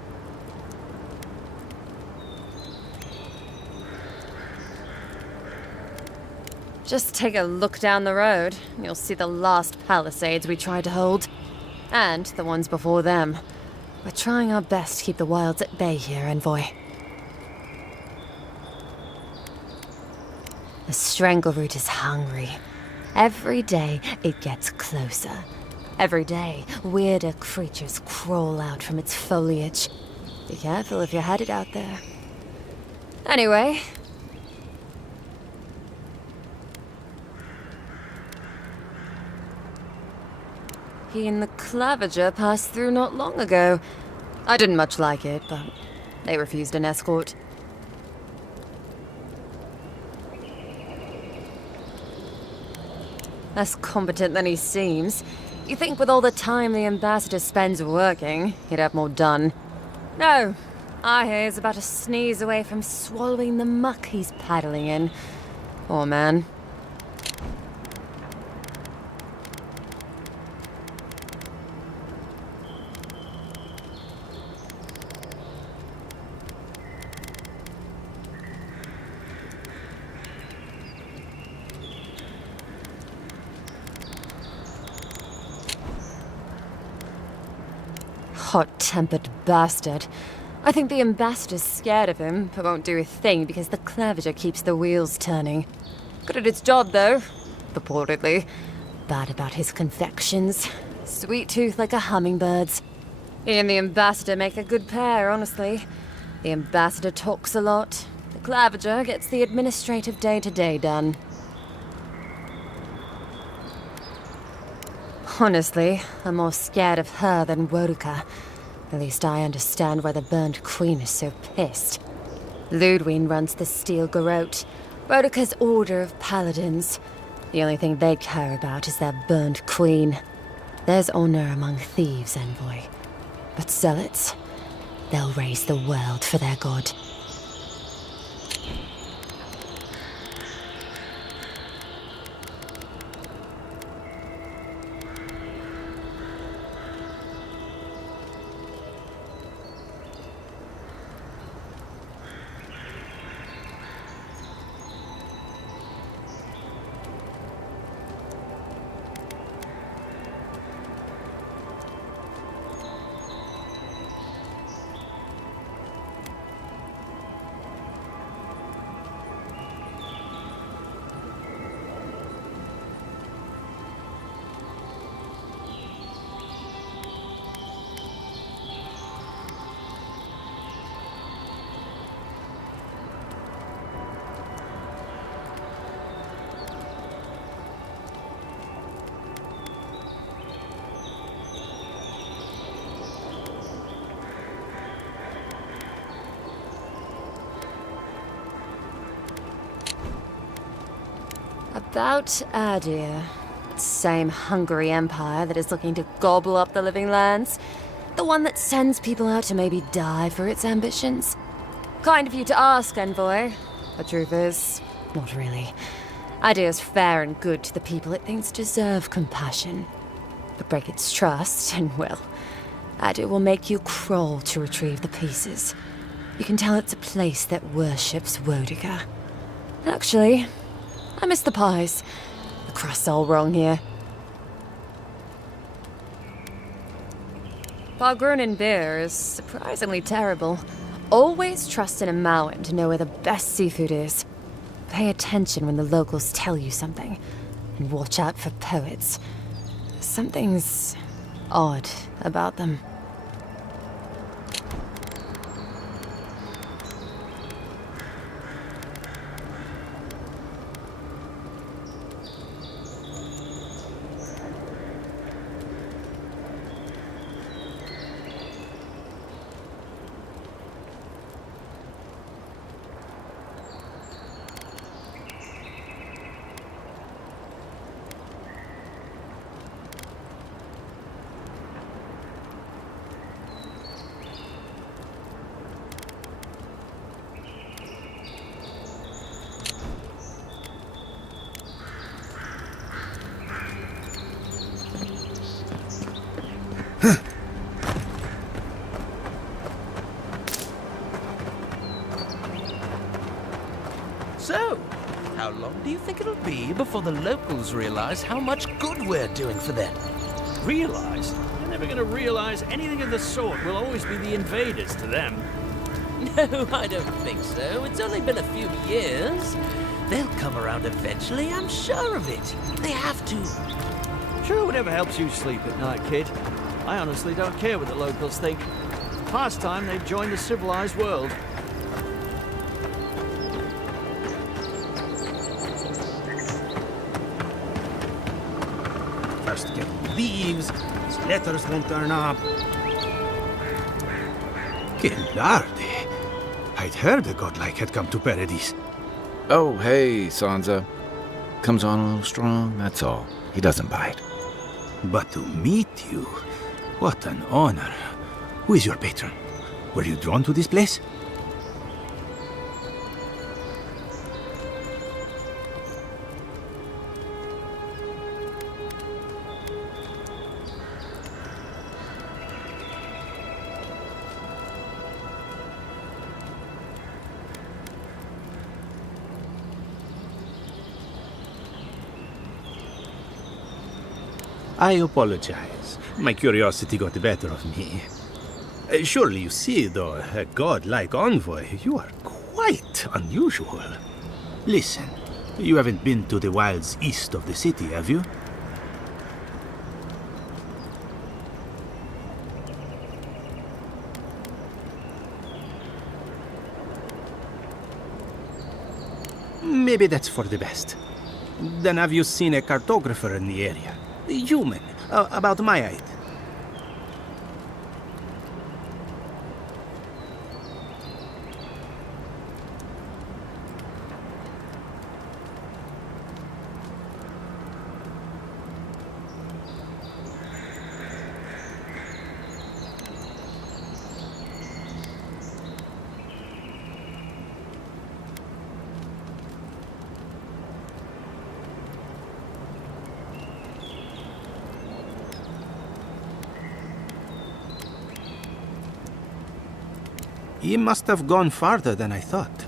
Just take a look down the road. You'll see the last palisades we tried to hold. And the ones before them. We're trying our best to keep the wilds at bay here, envoy. The strangleroot is hungry. Every day it gets closer. Every day, weirder creatures crawl out from its foliage. Be careful if you're headed out there. Anyway. He and the Clavager passed through not long ago. I didn't much like it, but they refused an escort. less competent than he seems. You think with all the time the ambassador spends working, he'd have more done. No, I hear he's about to sneeze away from swallowing the muck he's paddling in. Poor man. Hot-tempered bastard. I think the ambassador's scared of him, but won't do a thing because the Clevenger keeps the wheels turning. Good at its job, though. Purportedly. Bad about his confections. Sweet tooth like a hummingbird's. He and the ambassador make a good pair, honestly. The ambassador talks a lot. The Clevenger gets the administrative day-to-day done. Honestly, I'm more scared of her than Wodka. At least I understand why the Burned Queen is so pissed. Ludwig runs the Steel Garrote, Wodka's order of paladins. The only thing they care about is their Burned Queen. There's honor among thieves, envoy. But zealots, they'll raise the world for their god. About Adir. Same hungry empire that is looking to gobble up the living lands. The one that sends people out to maybe die for its ambitions. Kind of you to ask, envoy. The truth is, not really. Adir's fair and good to the people it thinks deserve compassion. But break its trust, and well, Adir will make you crawl to retrieve the pieces. You can tell it's a place that worships Wodka. Actually, I miss the pies. The crust's all wrong here. Pargrunin beer is surprisingly terrible. Always trust an Amauan to know where the best seafood is. Pay attention when the locals tell you something. And watch out for poets. Something's odd about them. So, how long do you think it'll be before the locals realize how much good we're doing for them? Realize? They're never going to realize anything of the sort. We'll always be the invaders to them. No, I don't think so. It's only been a few years. They'll come around eventually, I'm sure of it. They have to. Sure, whatever helps you sleep at night, kid. I honestly don't care what the locals think. Past time they'd join the civilized world. First get leaves, these letters won't turn up. Gillardi. I'd heard a godlike had come to Paradise. Oh, hey, Sansa. Comes on a little strong, that's all. He doesn't bite. But to meet you, what an honor. Who is your patron? Were you drawn to this place? I apologize. My curiosity got the better of me. Surely you see, though, a god-like envoy, you are quite unusual. Listen, you haven't been to the wilds east of the city, have you? Maybe that's for the best. Then have you seen a cartographer in the area? Human, about my height. He must have gone farther than I thought.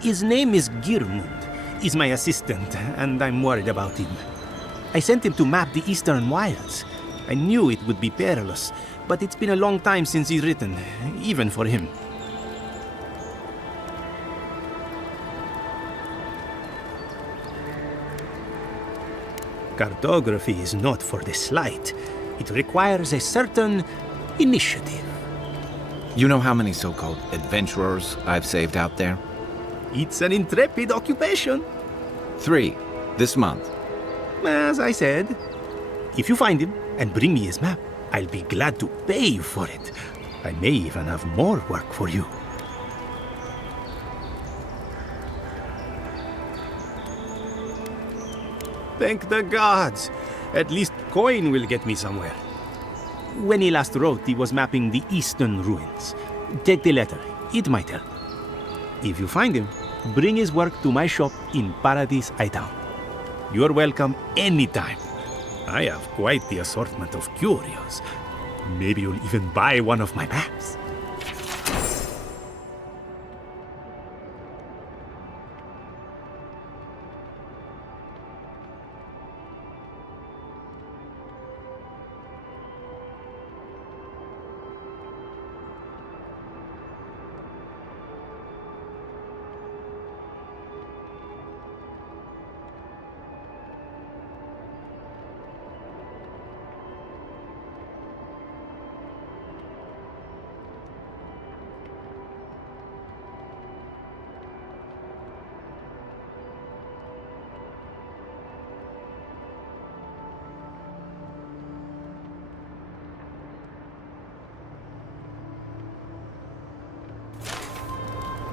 His name is Girmund. He's my assistant, and I'm worried about him. I sent him to map the eastern wilds. I knew it would be perilous, but it's been a long time since he's written, even for him. Cartography is not for the slight. It requires a certain initiative. You know how many so-called adventurers I've saved out there? It's an intrepid occupation. 3, this month. As I said, if you find him and bring me his map, I'll be glad to pay you for it. I may even have more work for you. Thank the gods! At least coin will get me somewhere. When he last wrote, he was mapping the eastern ruins. Take the letter. It might help. If you find him, bring his work to my shop in Paradise Town. You're welcome anytime. I have quite the assortment of curios. Maybe you'll even buy one of my maps.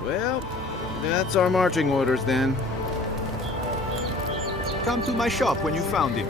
Well, that's our marching orders then. Come to my shop when you found him.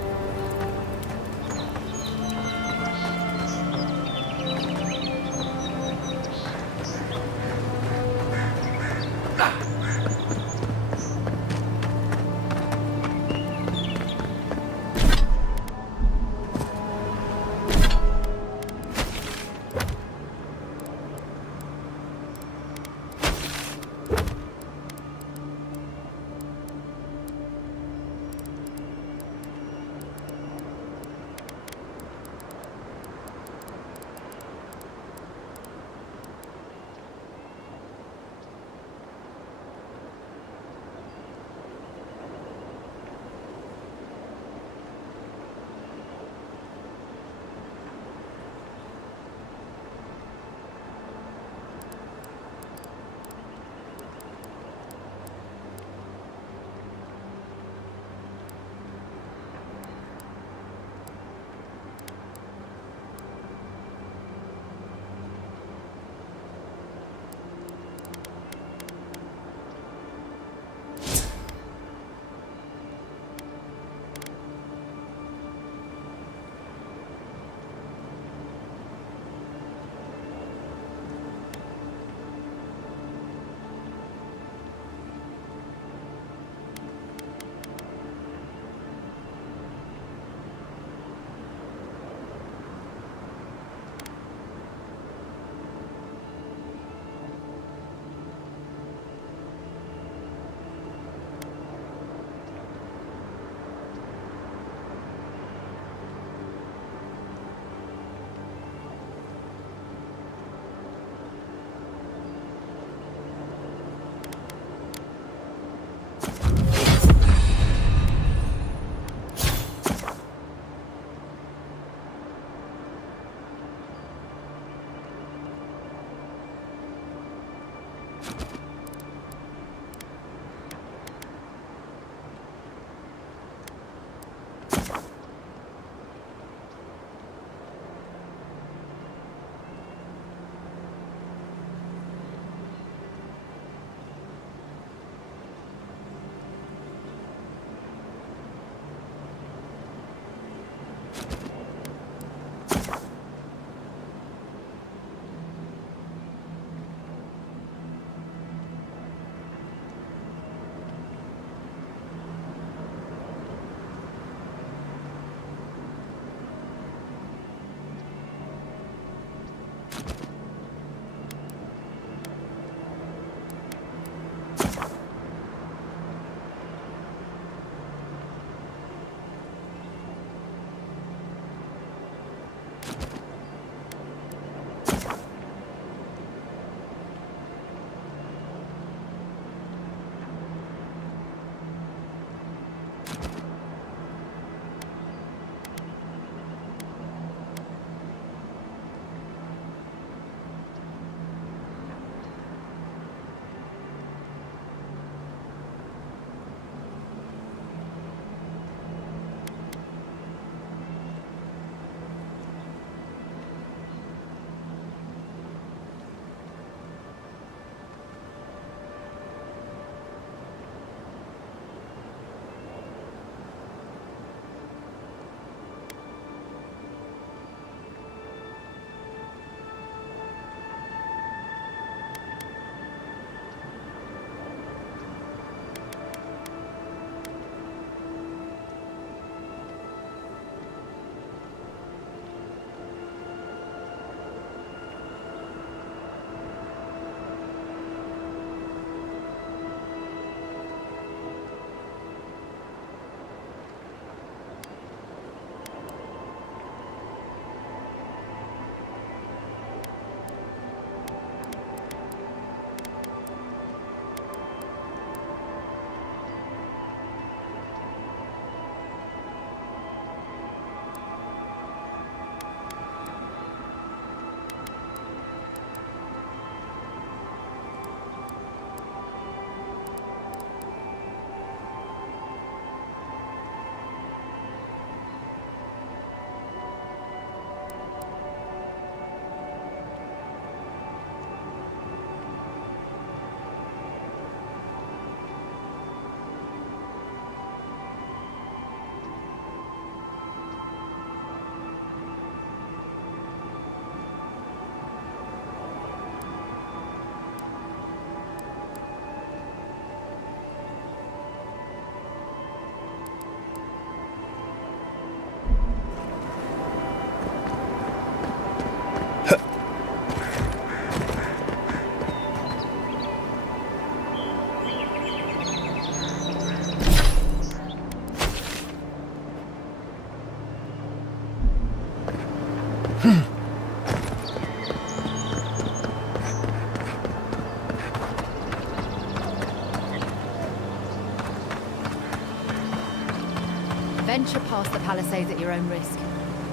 Venture past the palisades at your own risk.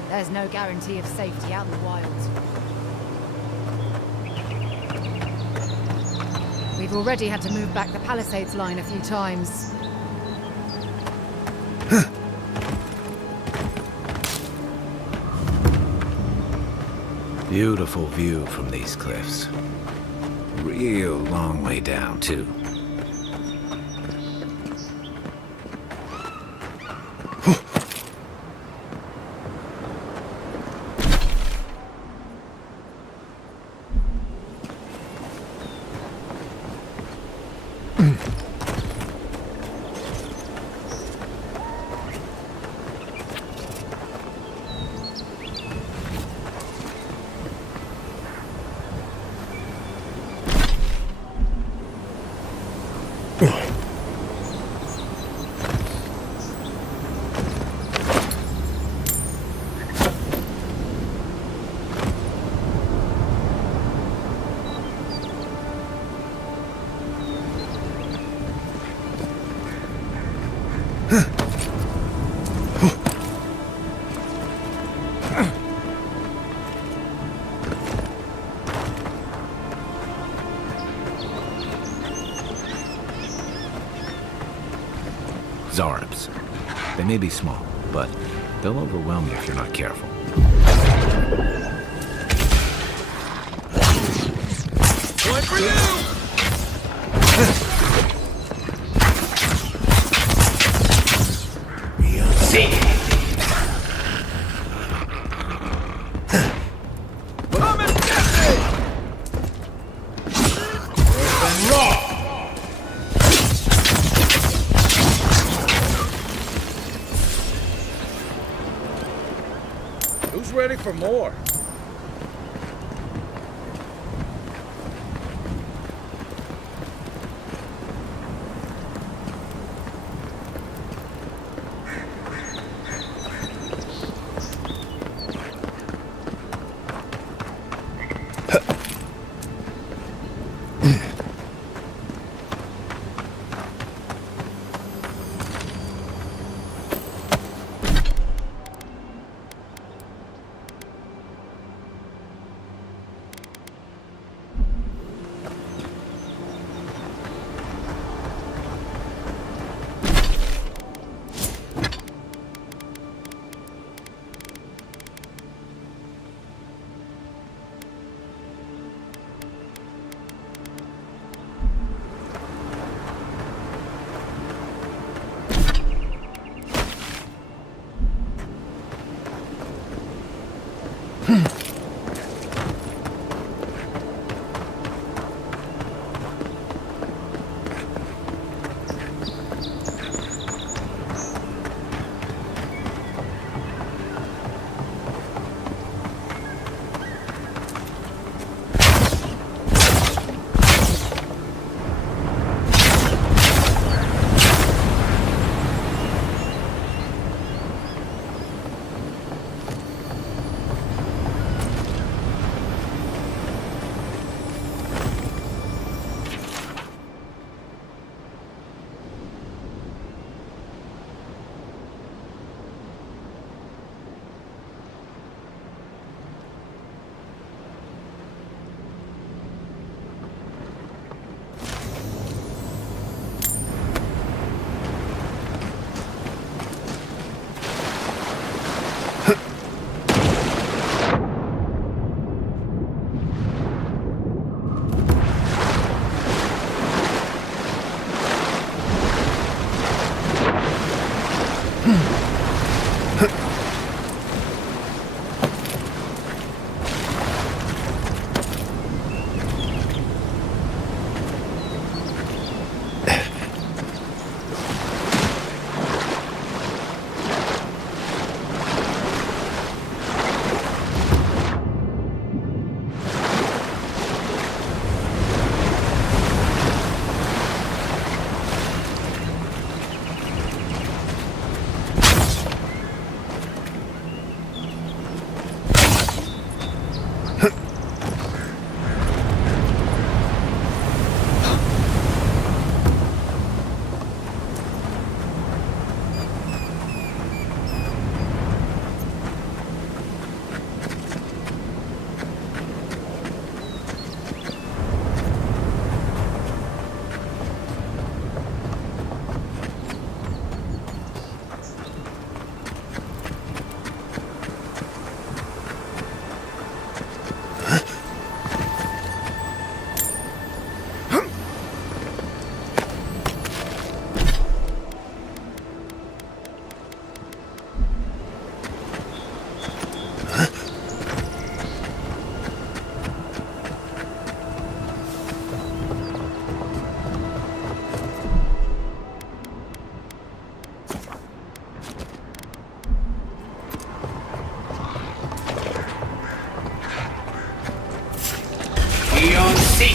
There's no guarantee of safety out in the wild. We've already had to move back the palisades line a few times. Beautiful view from these cliffs. Real long way down, too. Zarabs. They may be small, but they'll overwhelm you if you're not careful. One for you! Who's ready for more?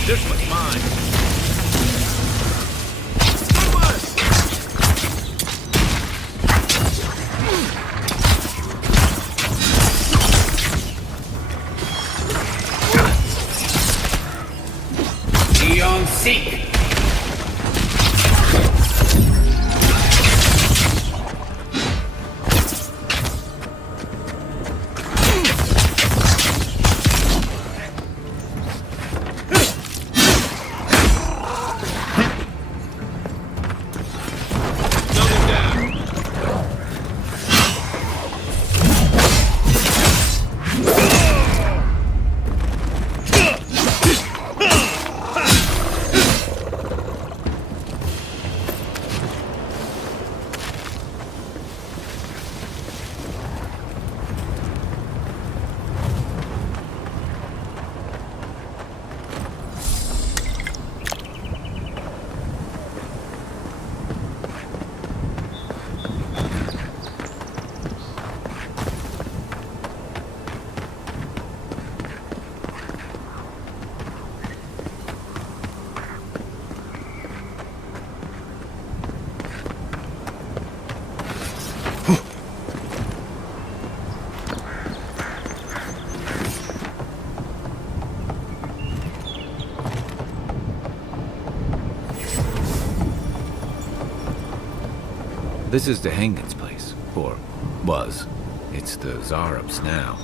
This one's mine. Beyond seek. Double down. This is the Hangin's place. Or was. It's the Zarab's now.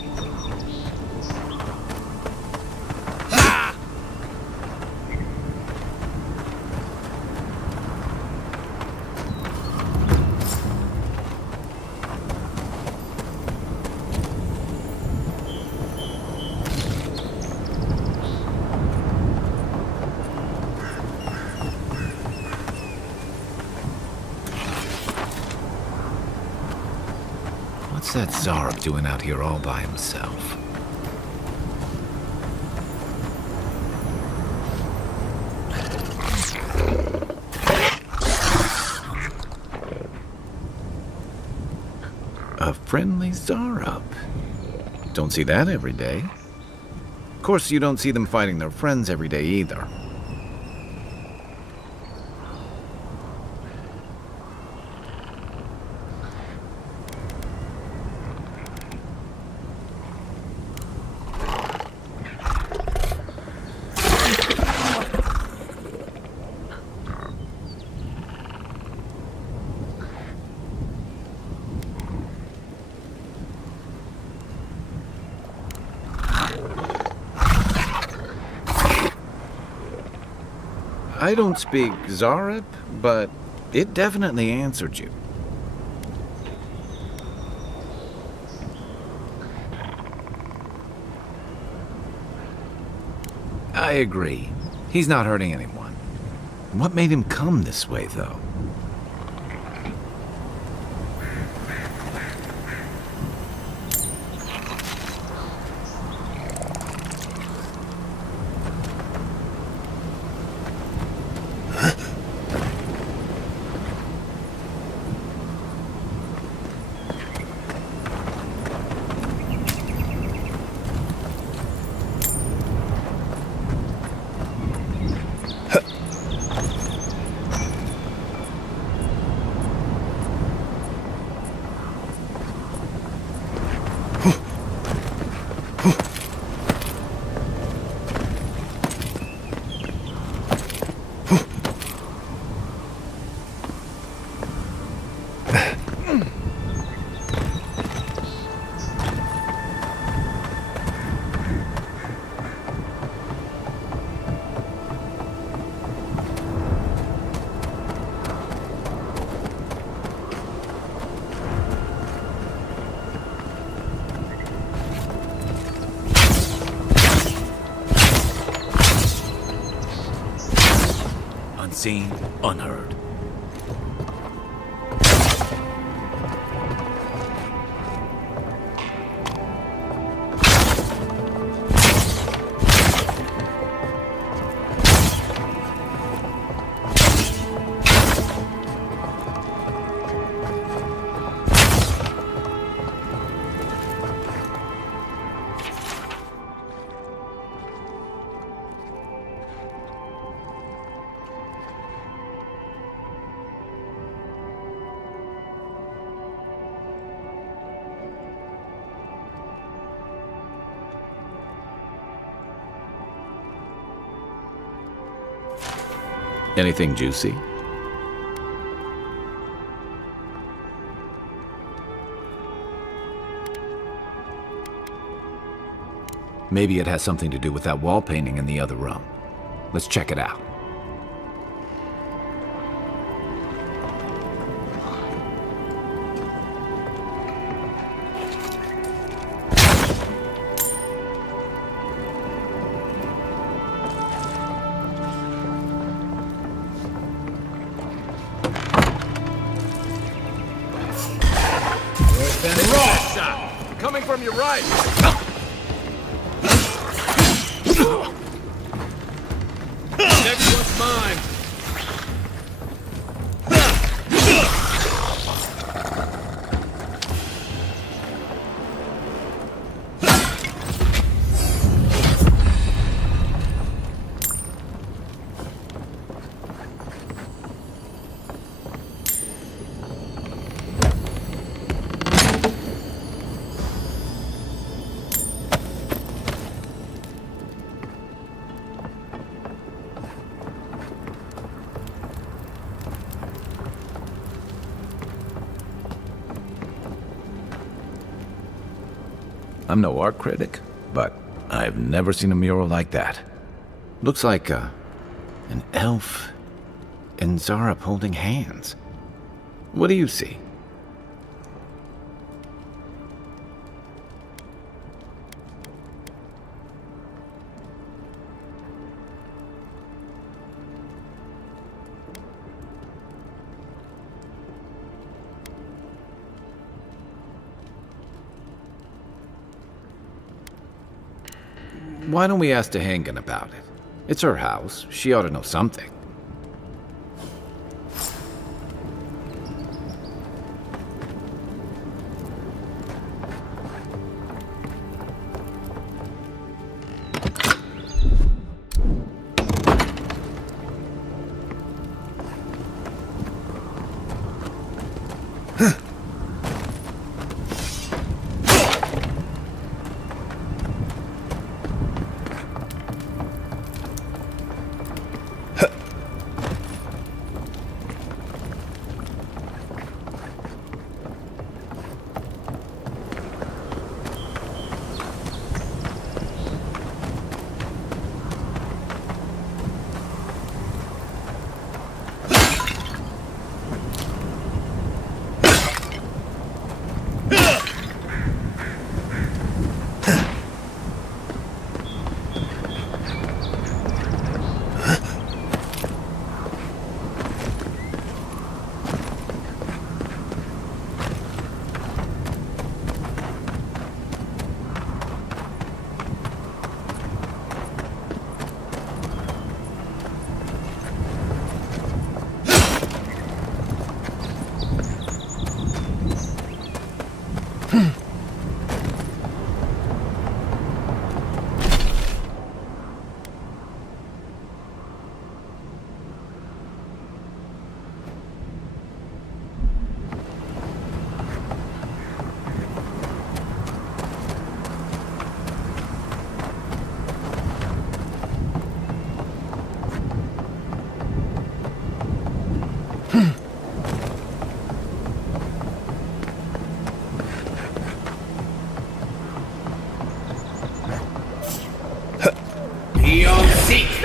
What's that Zarab doing out here all by himself? A friendly Zarab. Don't see that every day. Of course, you don't see them fighting their friends every day either. I don't speak Zarab, but it definitely answered you. I agree. He's not hurting anyone. What made him come this way, though? Unseen, unheard. Anything juicy? Maybe it has something to do with that wall painting in the other room. Let's check it out. Coming from your right! Next one's mine! I'm no art critic, but I've never seen a mural like that. Looks like an elf and Zarep holding hands. What do you see? Why don't we ask Tehangan about it? It's her house. She ought to know something.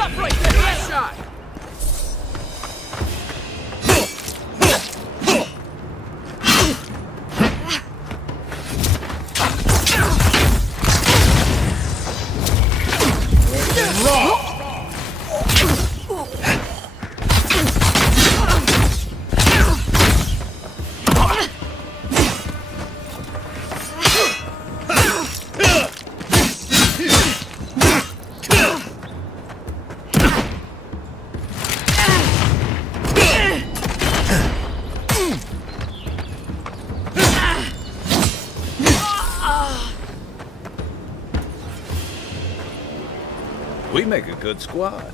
Stop right there! Last shot! We make a good squad.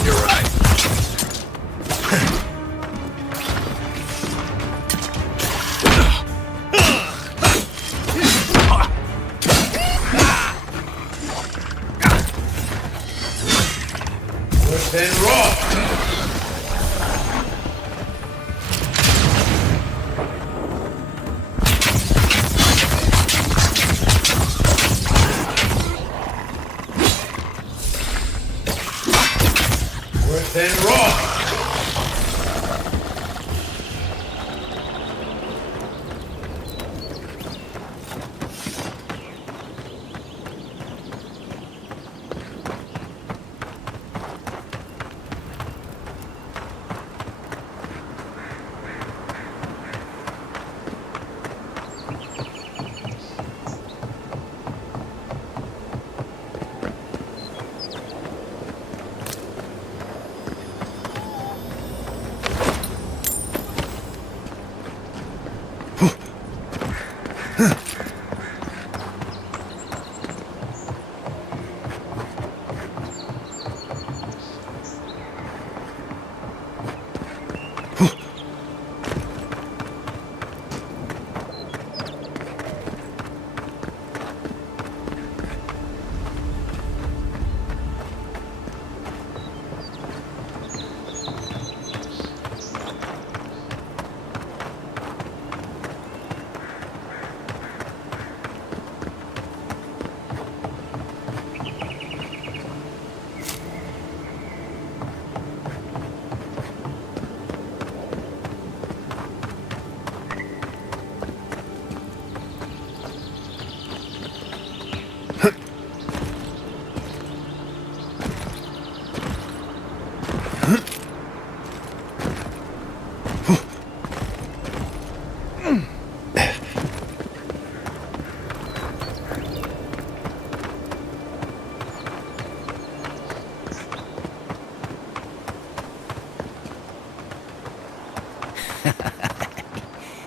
On your right!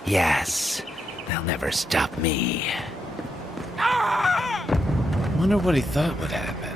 Yes, they'll never stop me. Wonder what he thought would happen.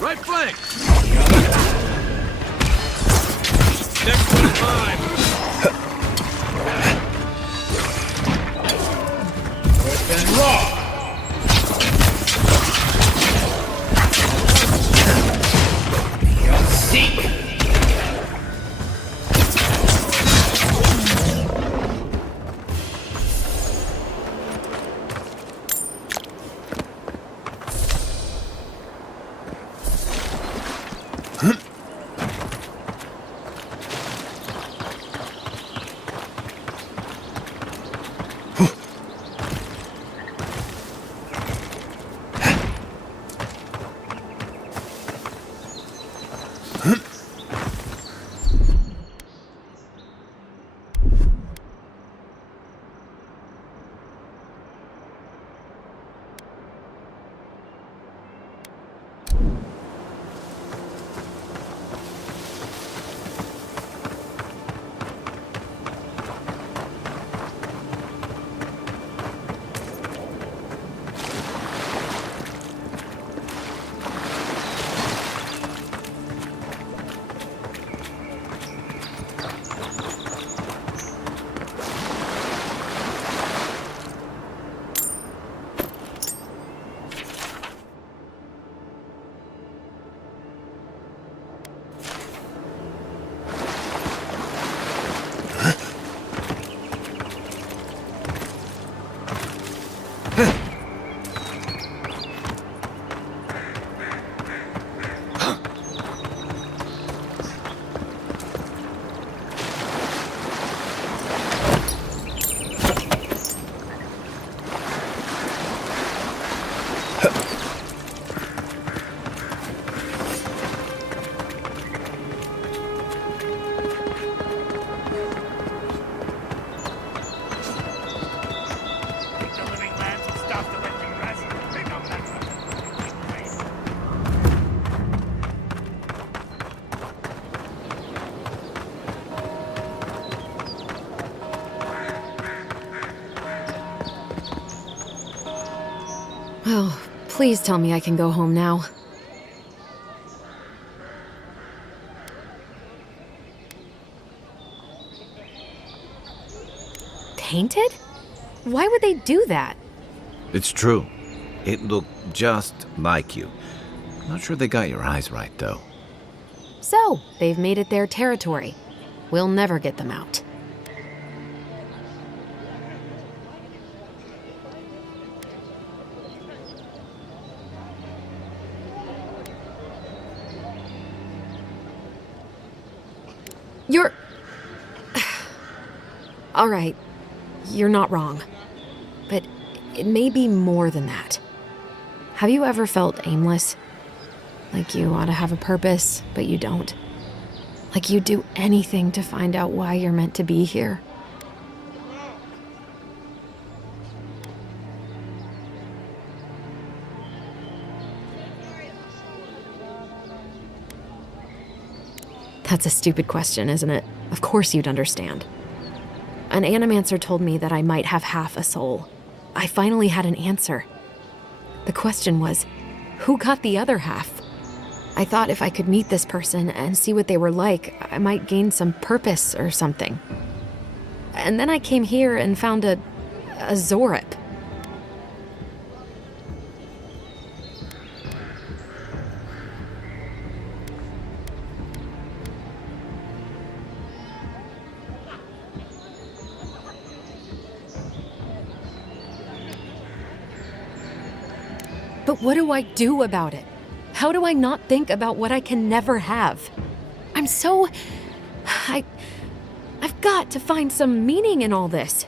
Right flank! Next one's mine! Weapon raw! Oh, please tell me I can go home now. Tainted? Why would they do that? It's true. It looked just like you. Not sure they got your eyes right, though. So, they've made it their territory. We'll never get them out. You're... All right, you're not wrong. But it may be more than that. Have you ever felt aimless? Like you ought to have a purpose, but you don't? Like you'd do anything to find out why you're meant to be here? That's a stupid question, isn't it? Of course you'd understand. An animancer told me that I might have half a soul. I finally had an answer. The question was, who got the other half? I thought if I could meet this person and see what they were like, I might gain some purpose or something. And then I came here and found a Zorip. But what do I do about it? How do I not think about what I can never have? I'm so... I've got to find some meaning in all this.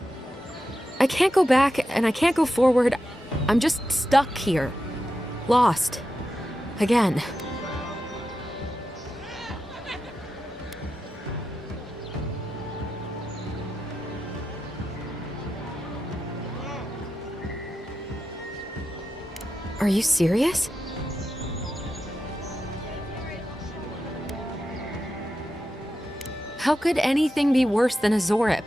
I can't go back and I can't go forward. I'm just stuck here. Lost. Again. Are you serious? How could anything be worse than a Zorip?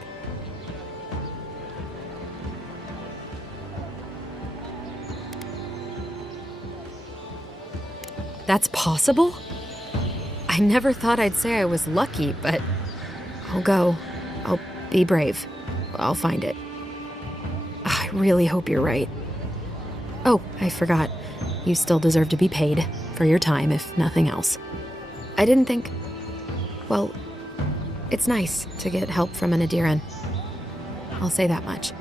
That's possible? I never thought I'd say I was lucky, but I'll go. I'll be brave. I'll find it. I really hope you're right. Oh, I forgot. You still deserve to be paid for your time, if nothing else. I didn't think... Well, it's nice to get help from an Adiran. I'll say that much.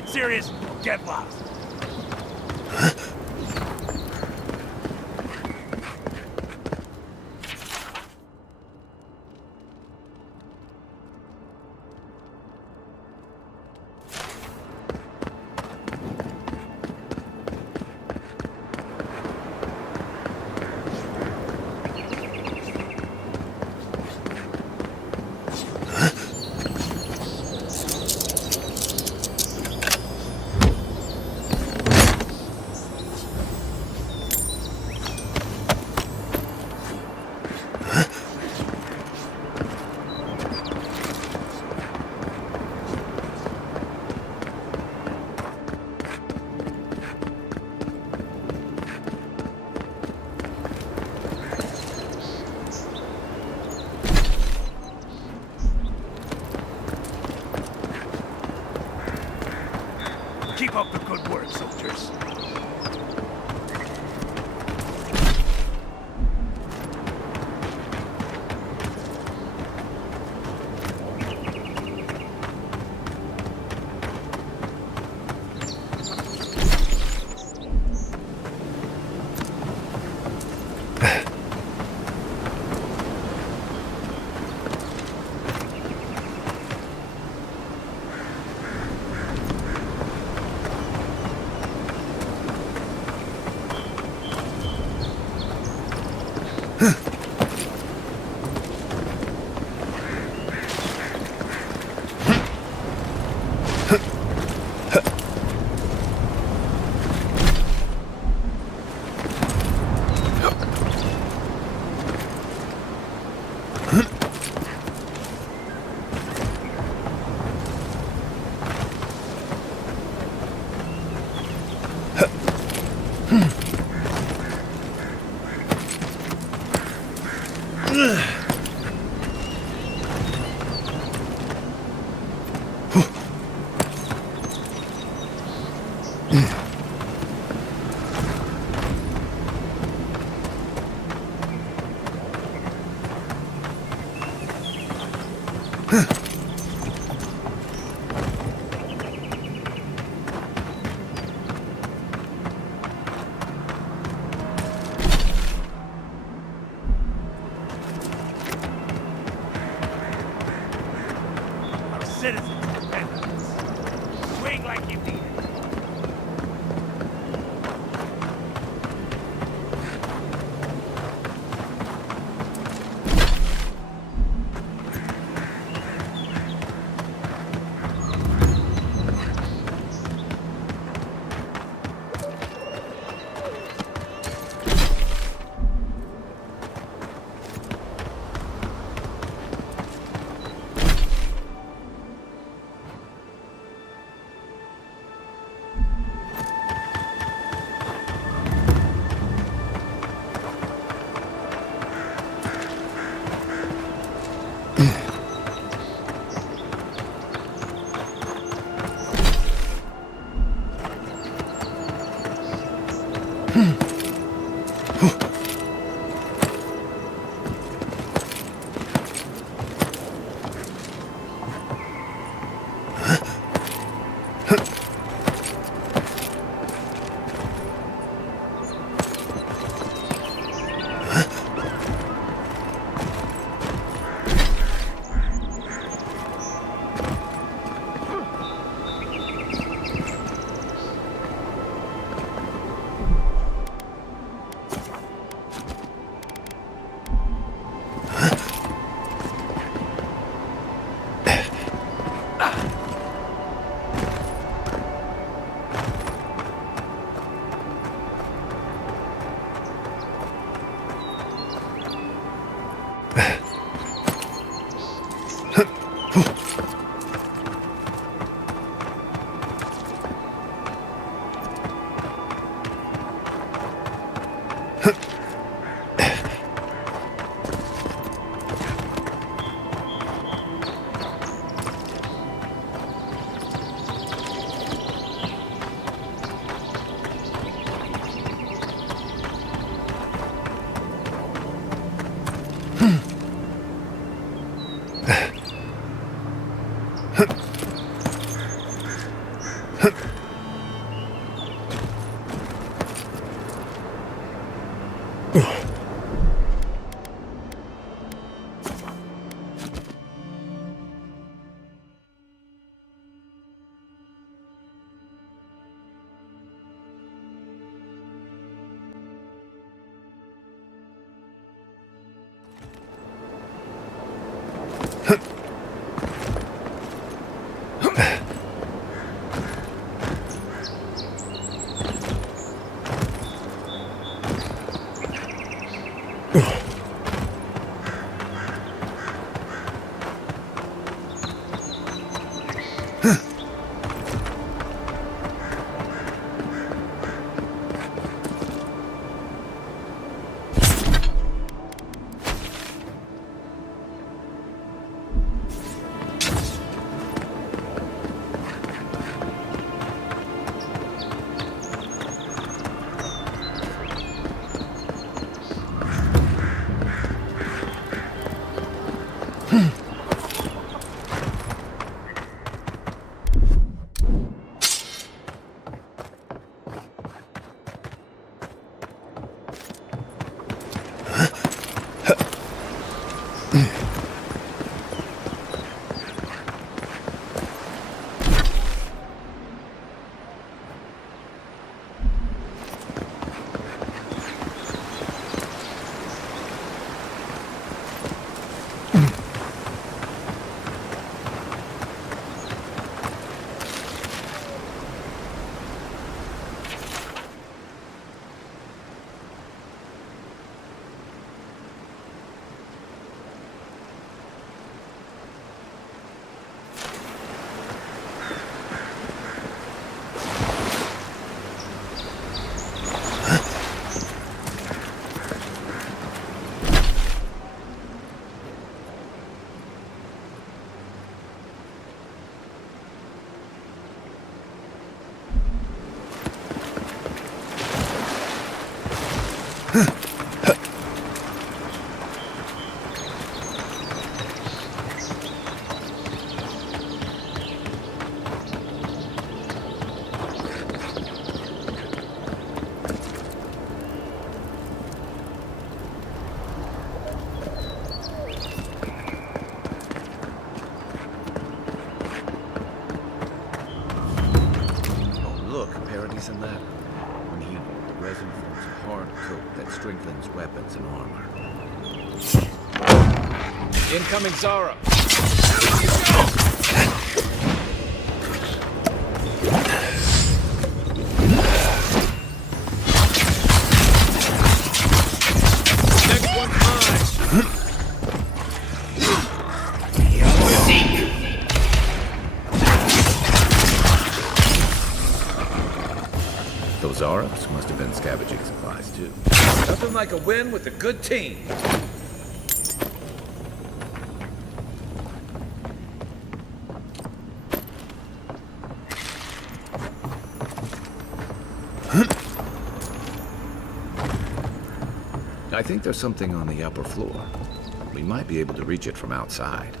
Get serious or get lost. Keep up the good work, soldiers. Our citizens depend on us. Swing like you mean it. In that, when he the resin forms a hard coat that strengthens weapons and armor. Incoming Zara! Next one's mine! Those Arabs must have been scavenging supplies, too. Nothing like a win with a good team. I think there's something on the upper floor. We might be able to reach it from outside.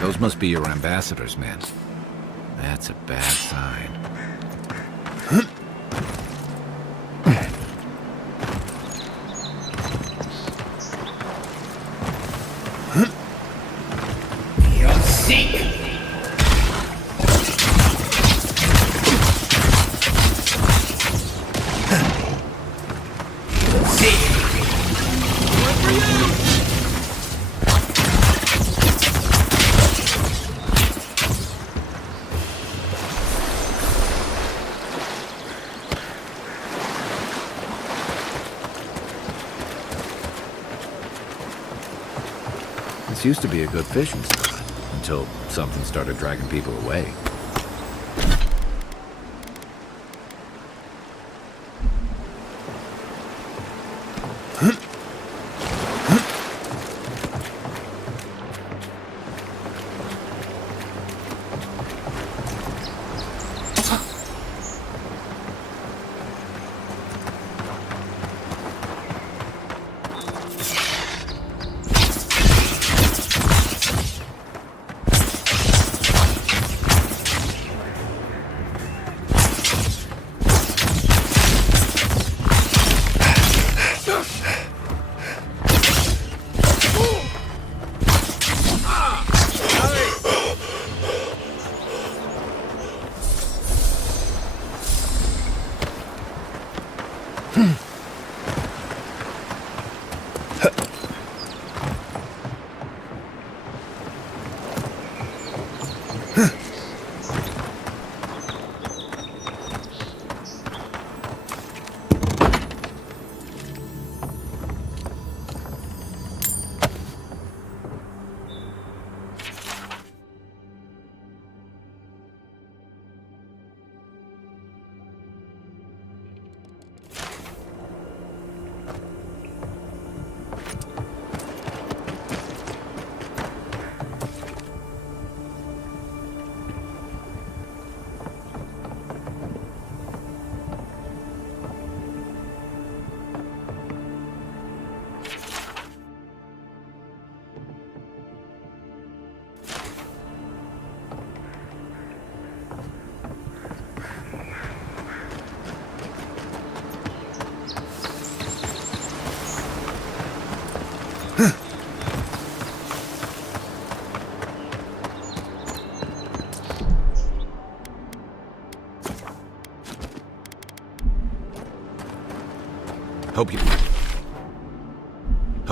Those must be your ambassador's men. That's a bad sign. You're sick! This used to be a good fishing spot, until something started dragging people away.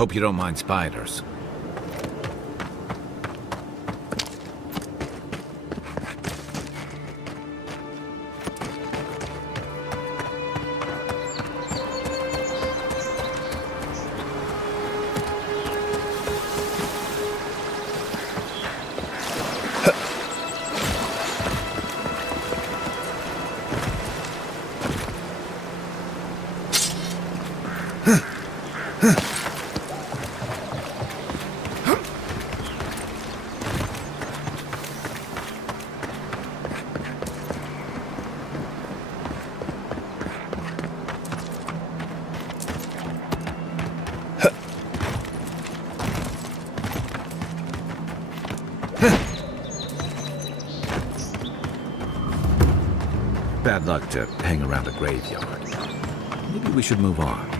Hope you don't mind spiders. Bad luck to hang around a graveyard. Maybe we should move on.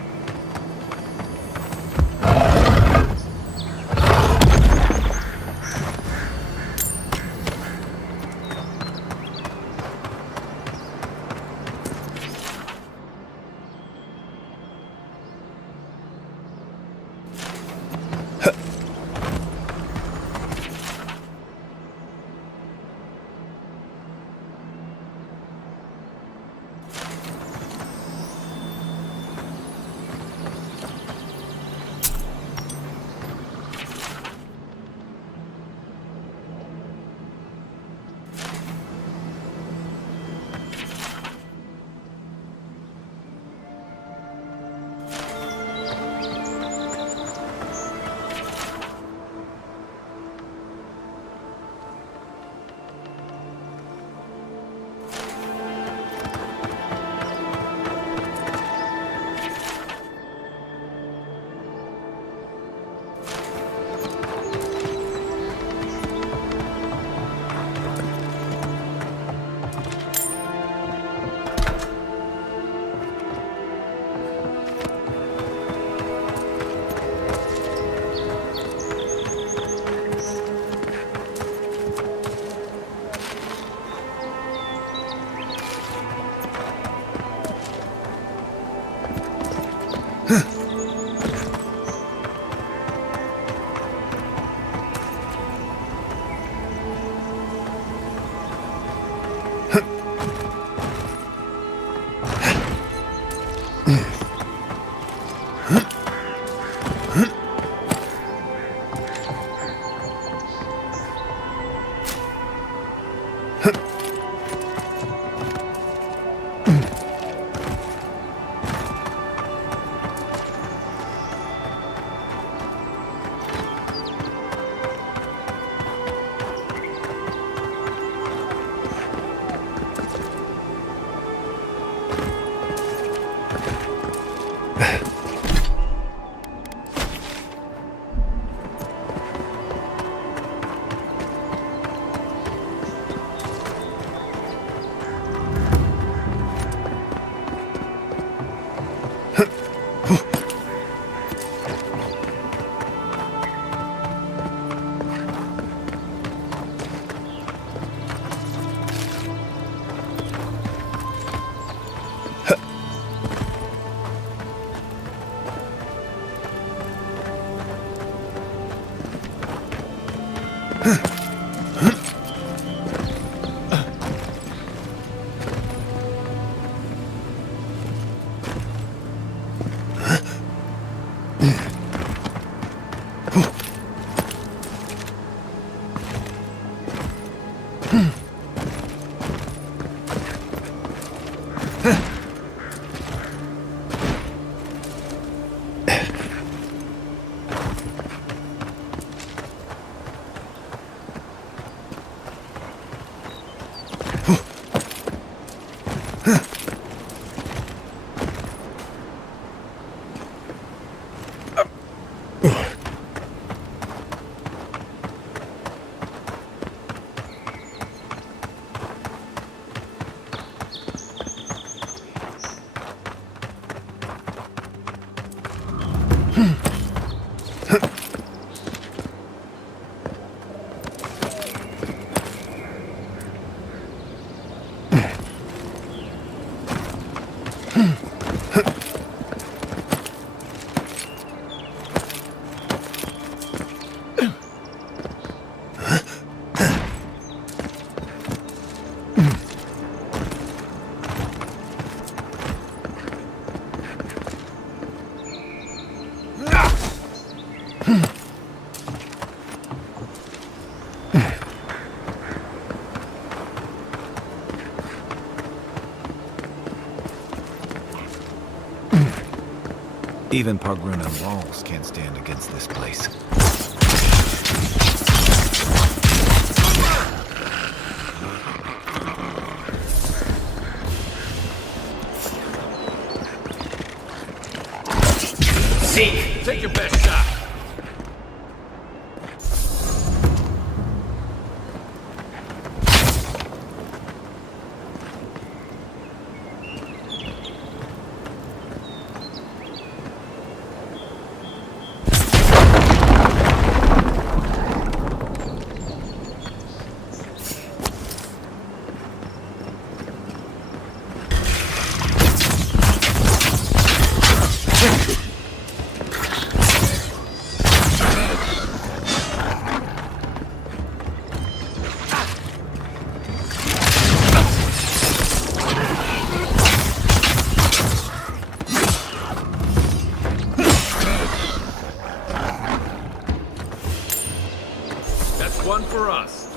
Even Pargrunan walls can't stand against this place. Seek! Take your best shot! One for us.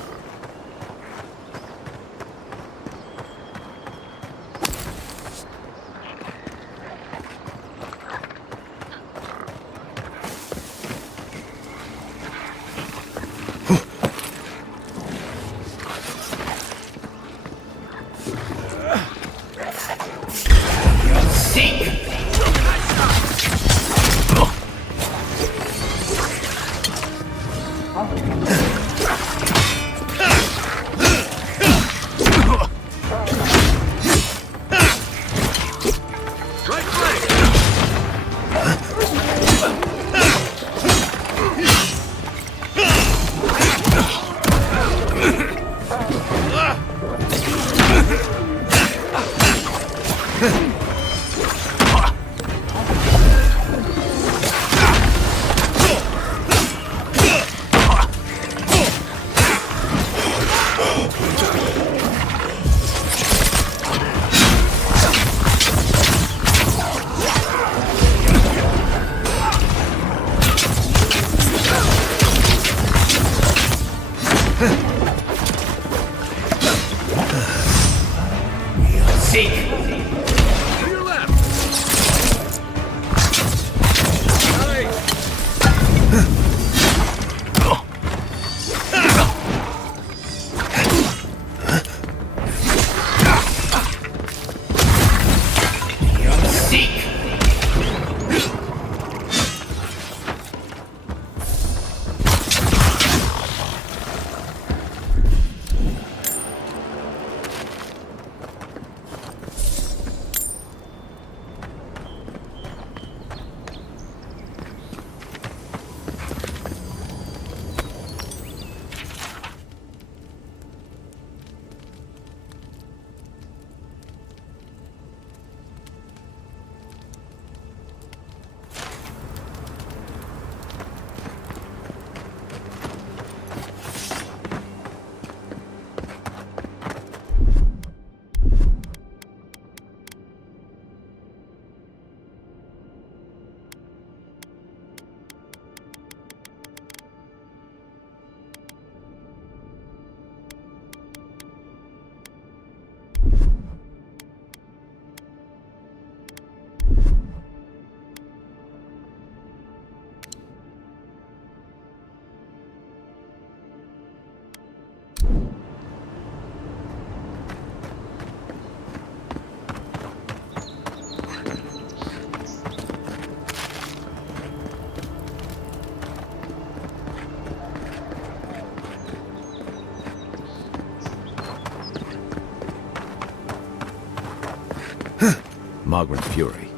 Mogren's fury.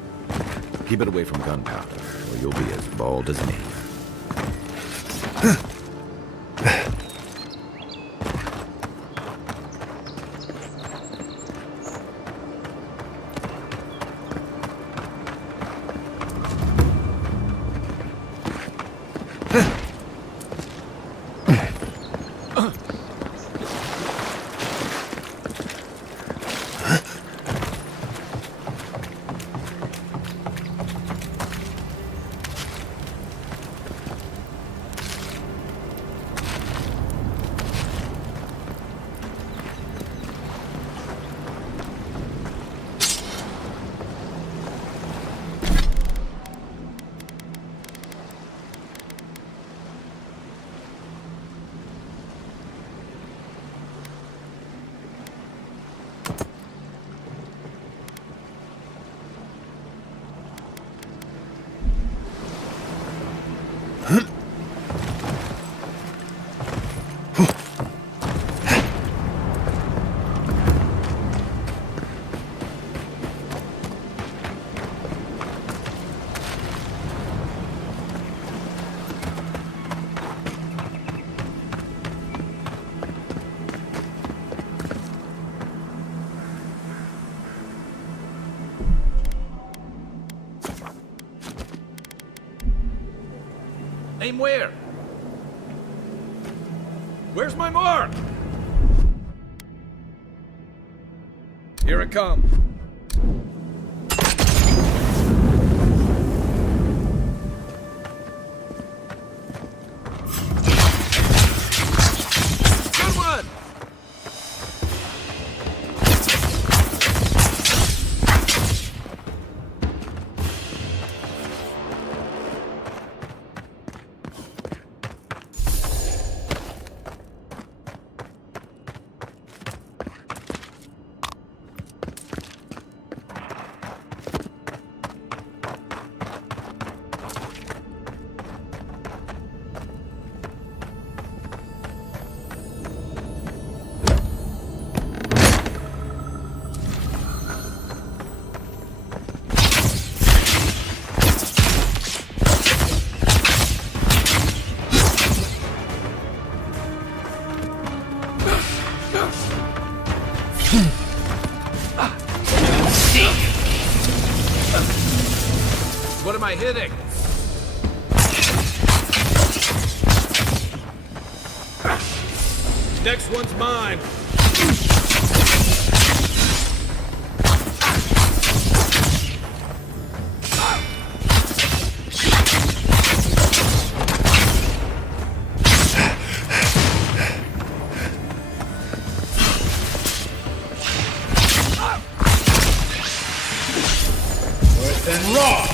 Keep it away from gunpowder, or you'll be as bald as me. Aim where? Where's my mark? Here it comes. Good one! What am I hitting? Next one's mine. Worse than raw.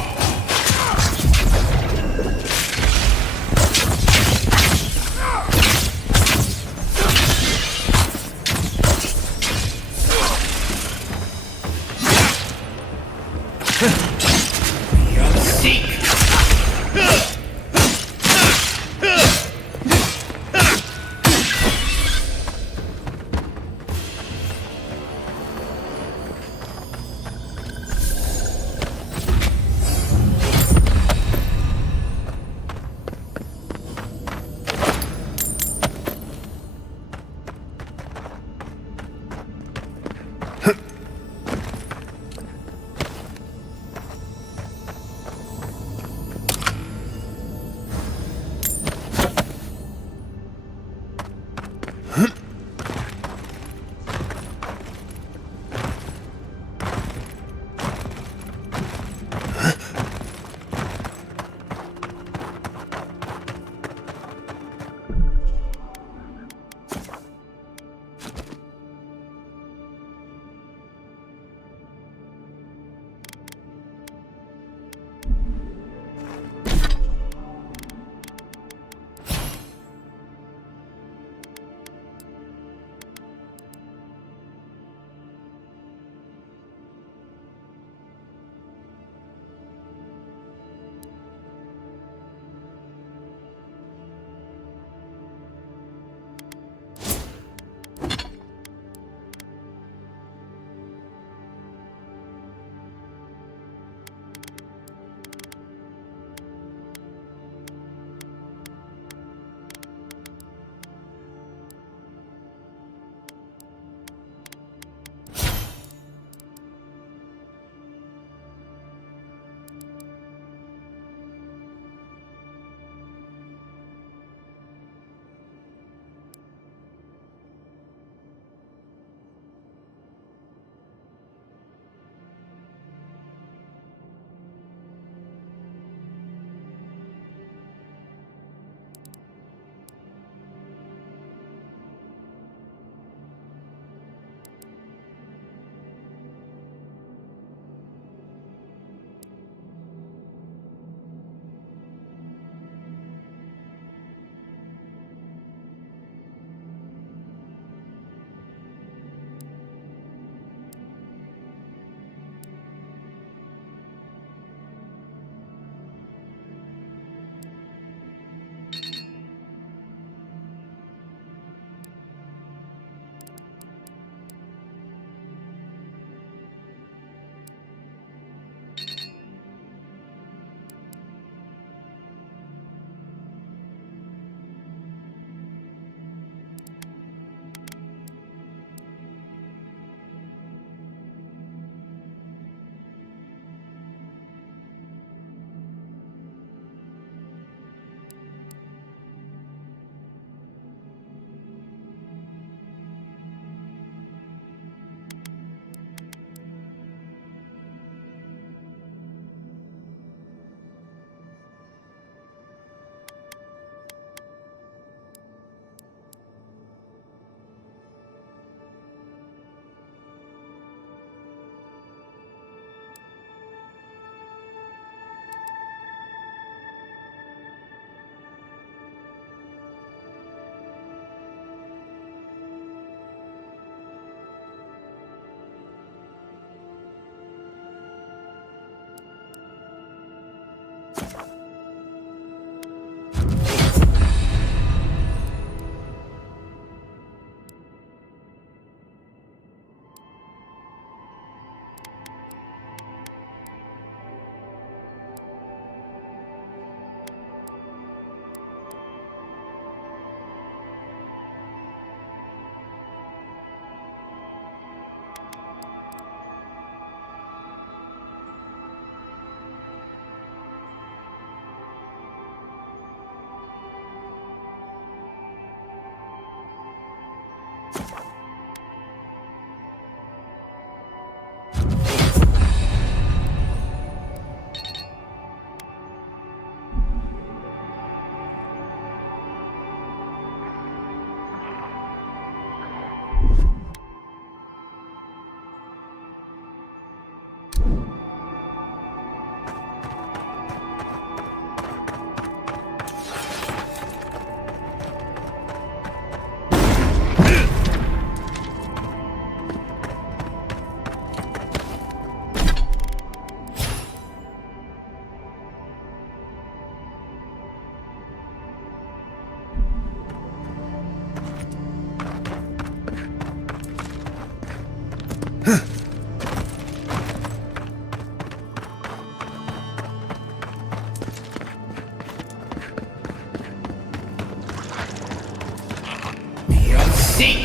seek!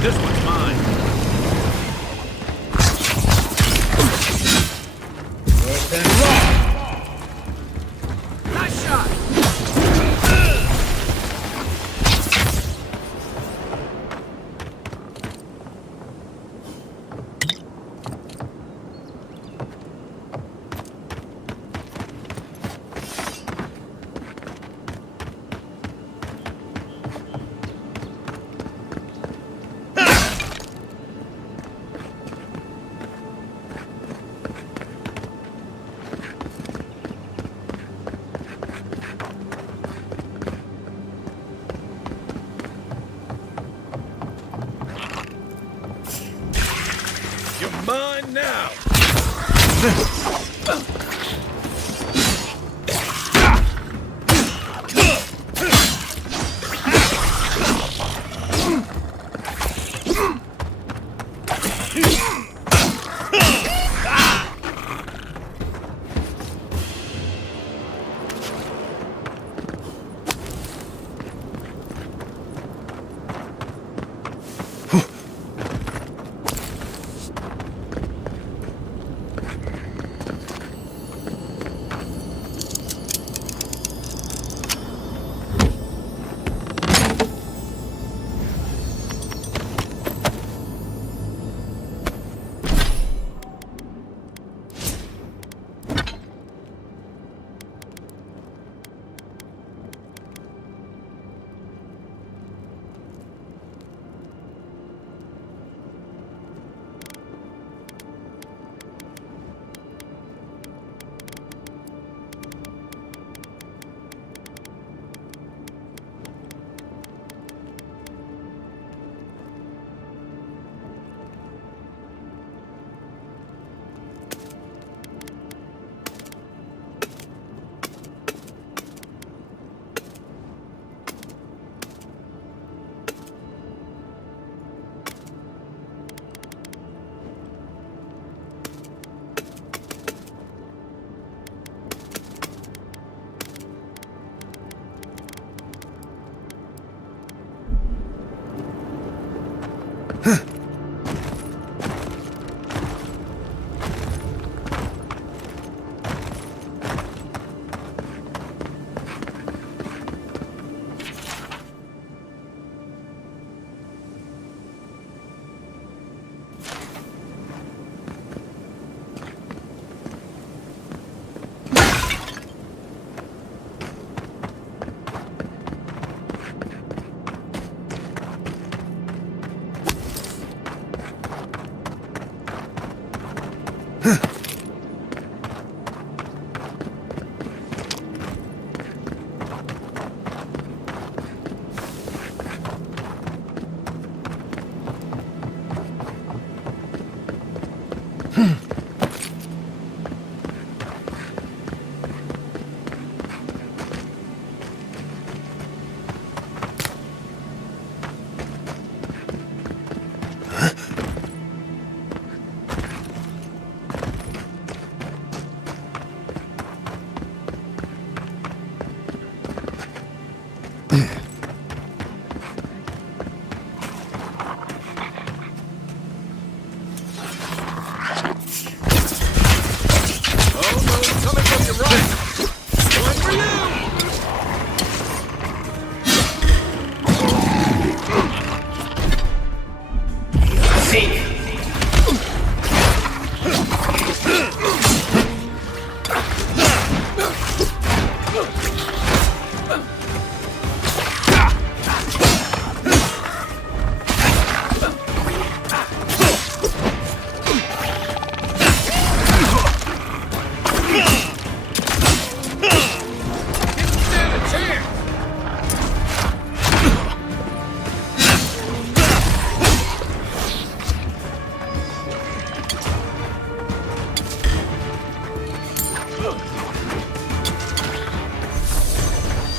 This one's mine. Worse than raw! Nice shot! You're mine now!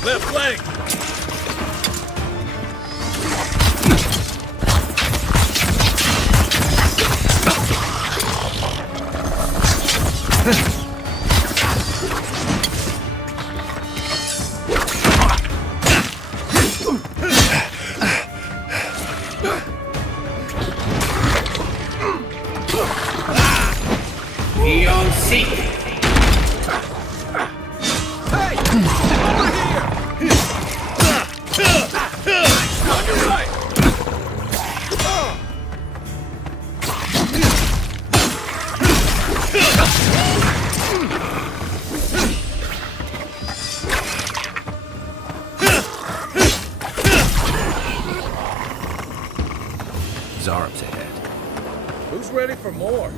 Left flank! Zarb's ahead. Who's ready for more?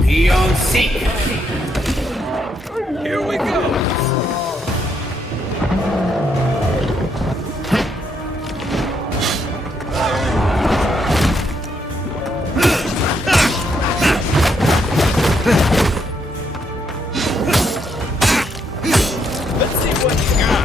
Beyond seek. Here we go! Let's see what you got.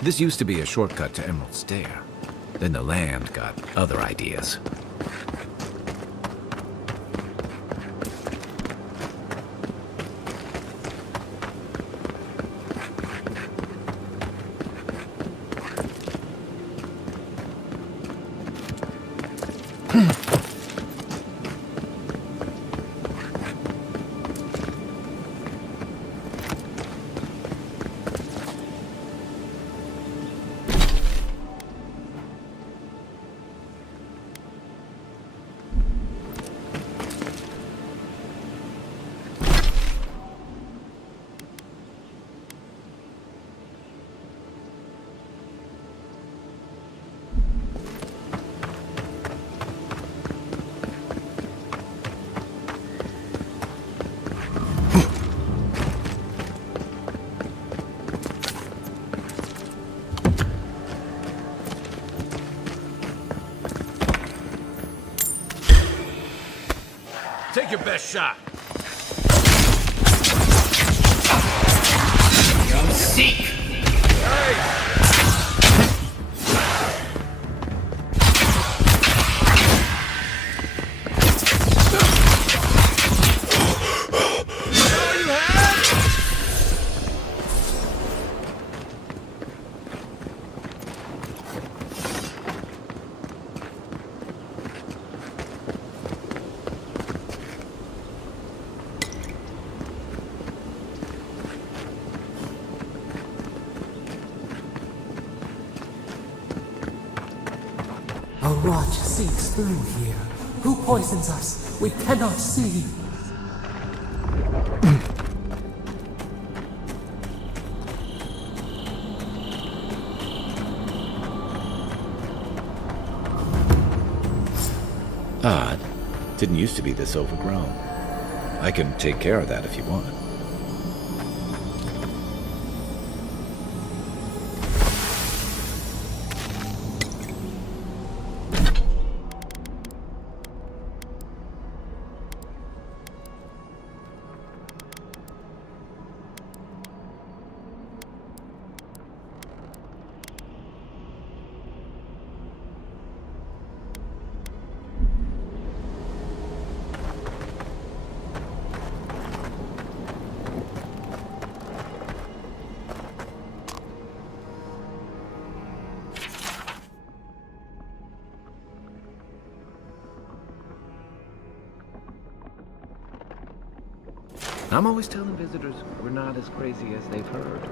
This used to be a shortcut to Emerald Stair. Then the land got other ideas. Take your best shot. You'll seek. A rot seeps through here. Who poisons us? We cannot see. Odd. Didn't used to be this overgrown. I can take care of that if you want. I'm always telling visitors we're not as crazy as they've heard.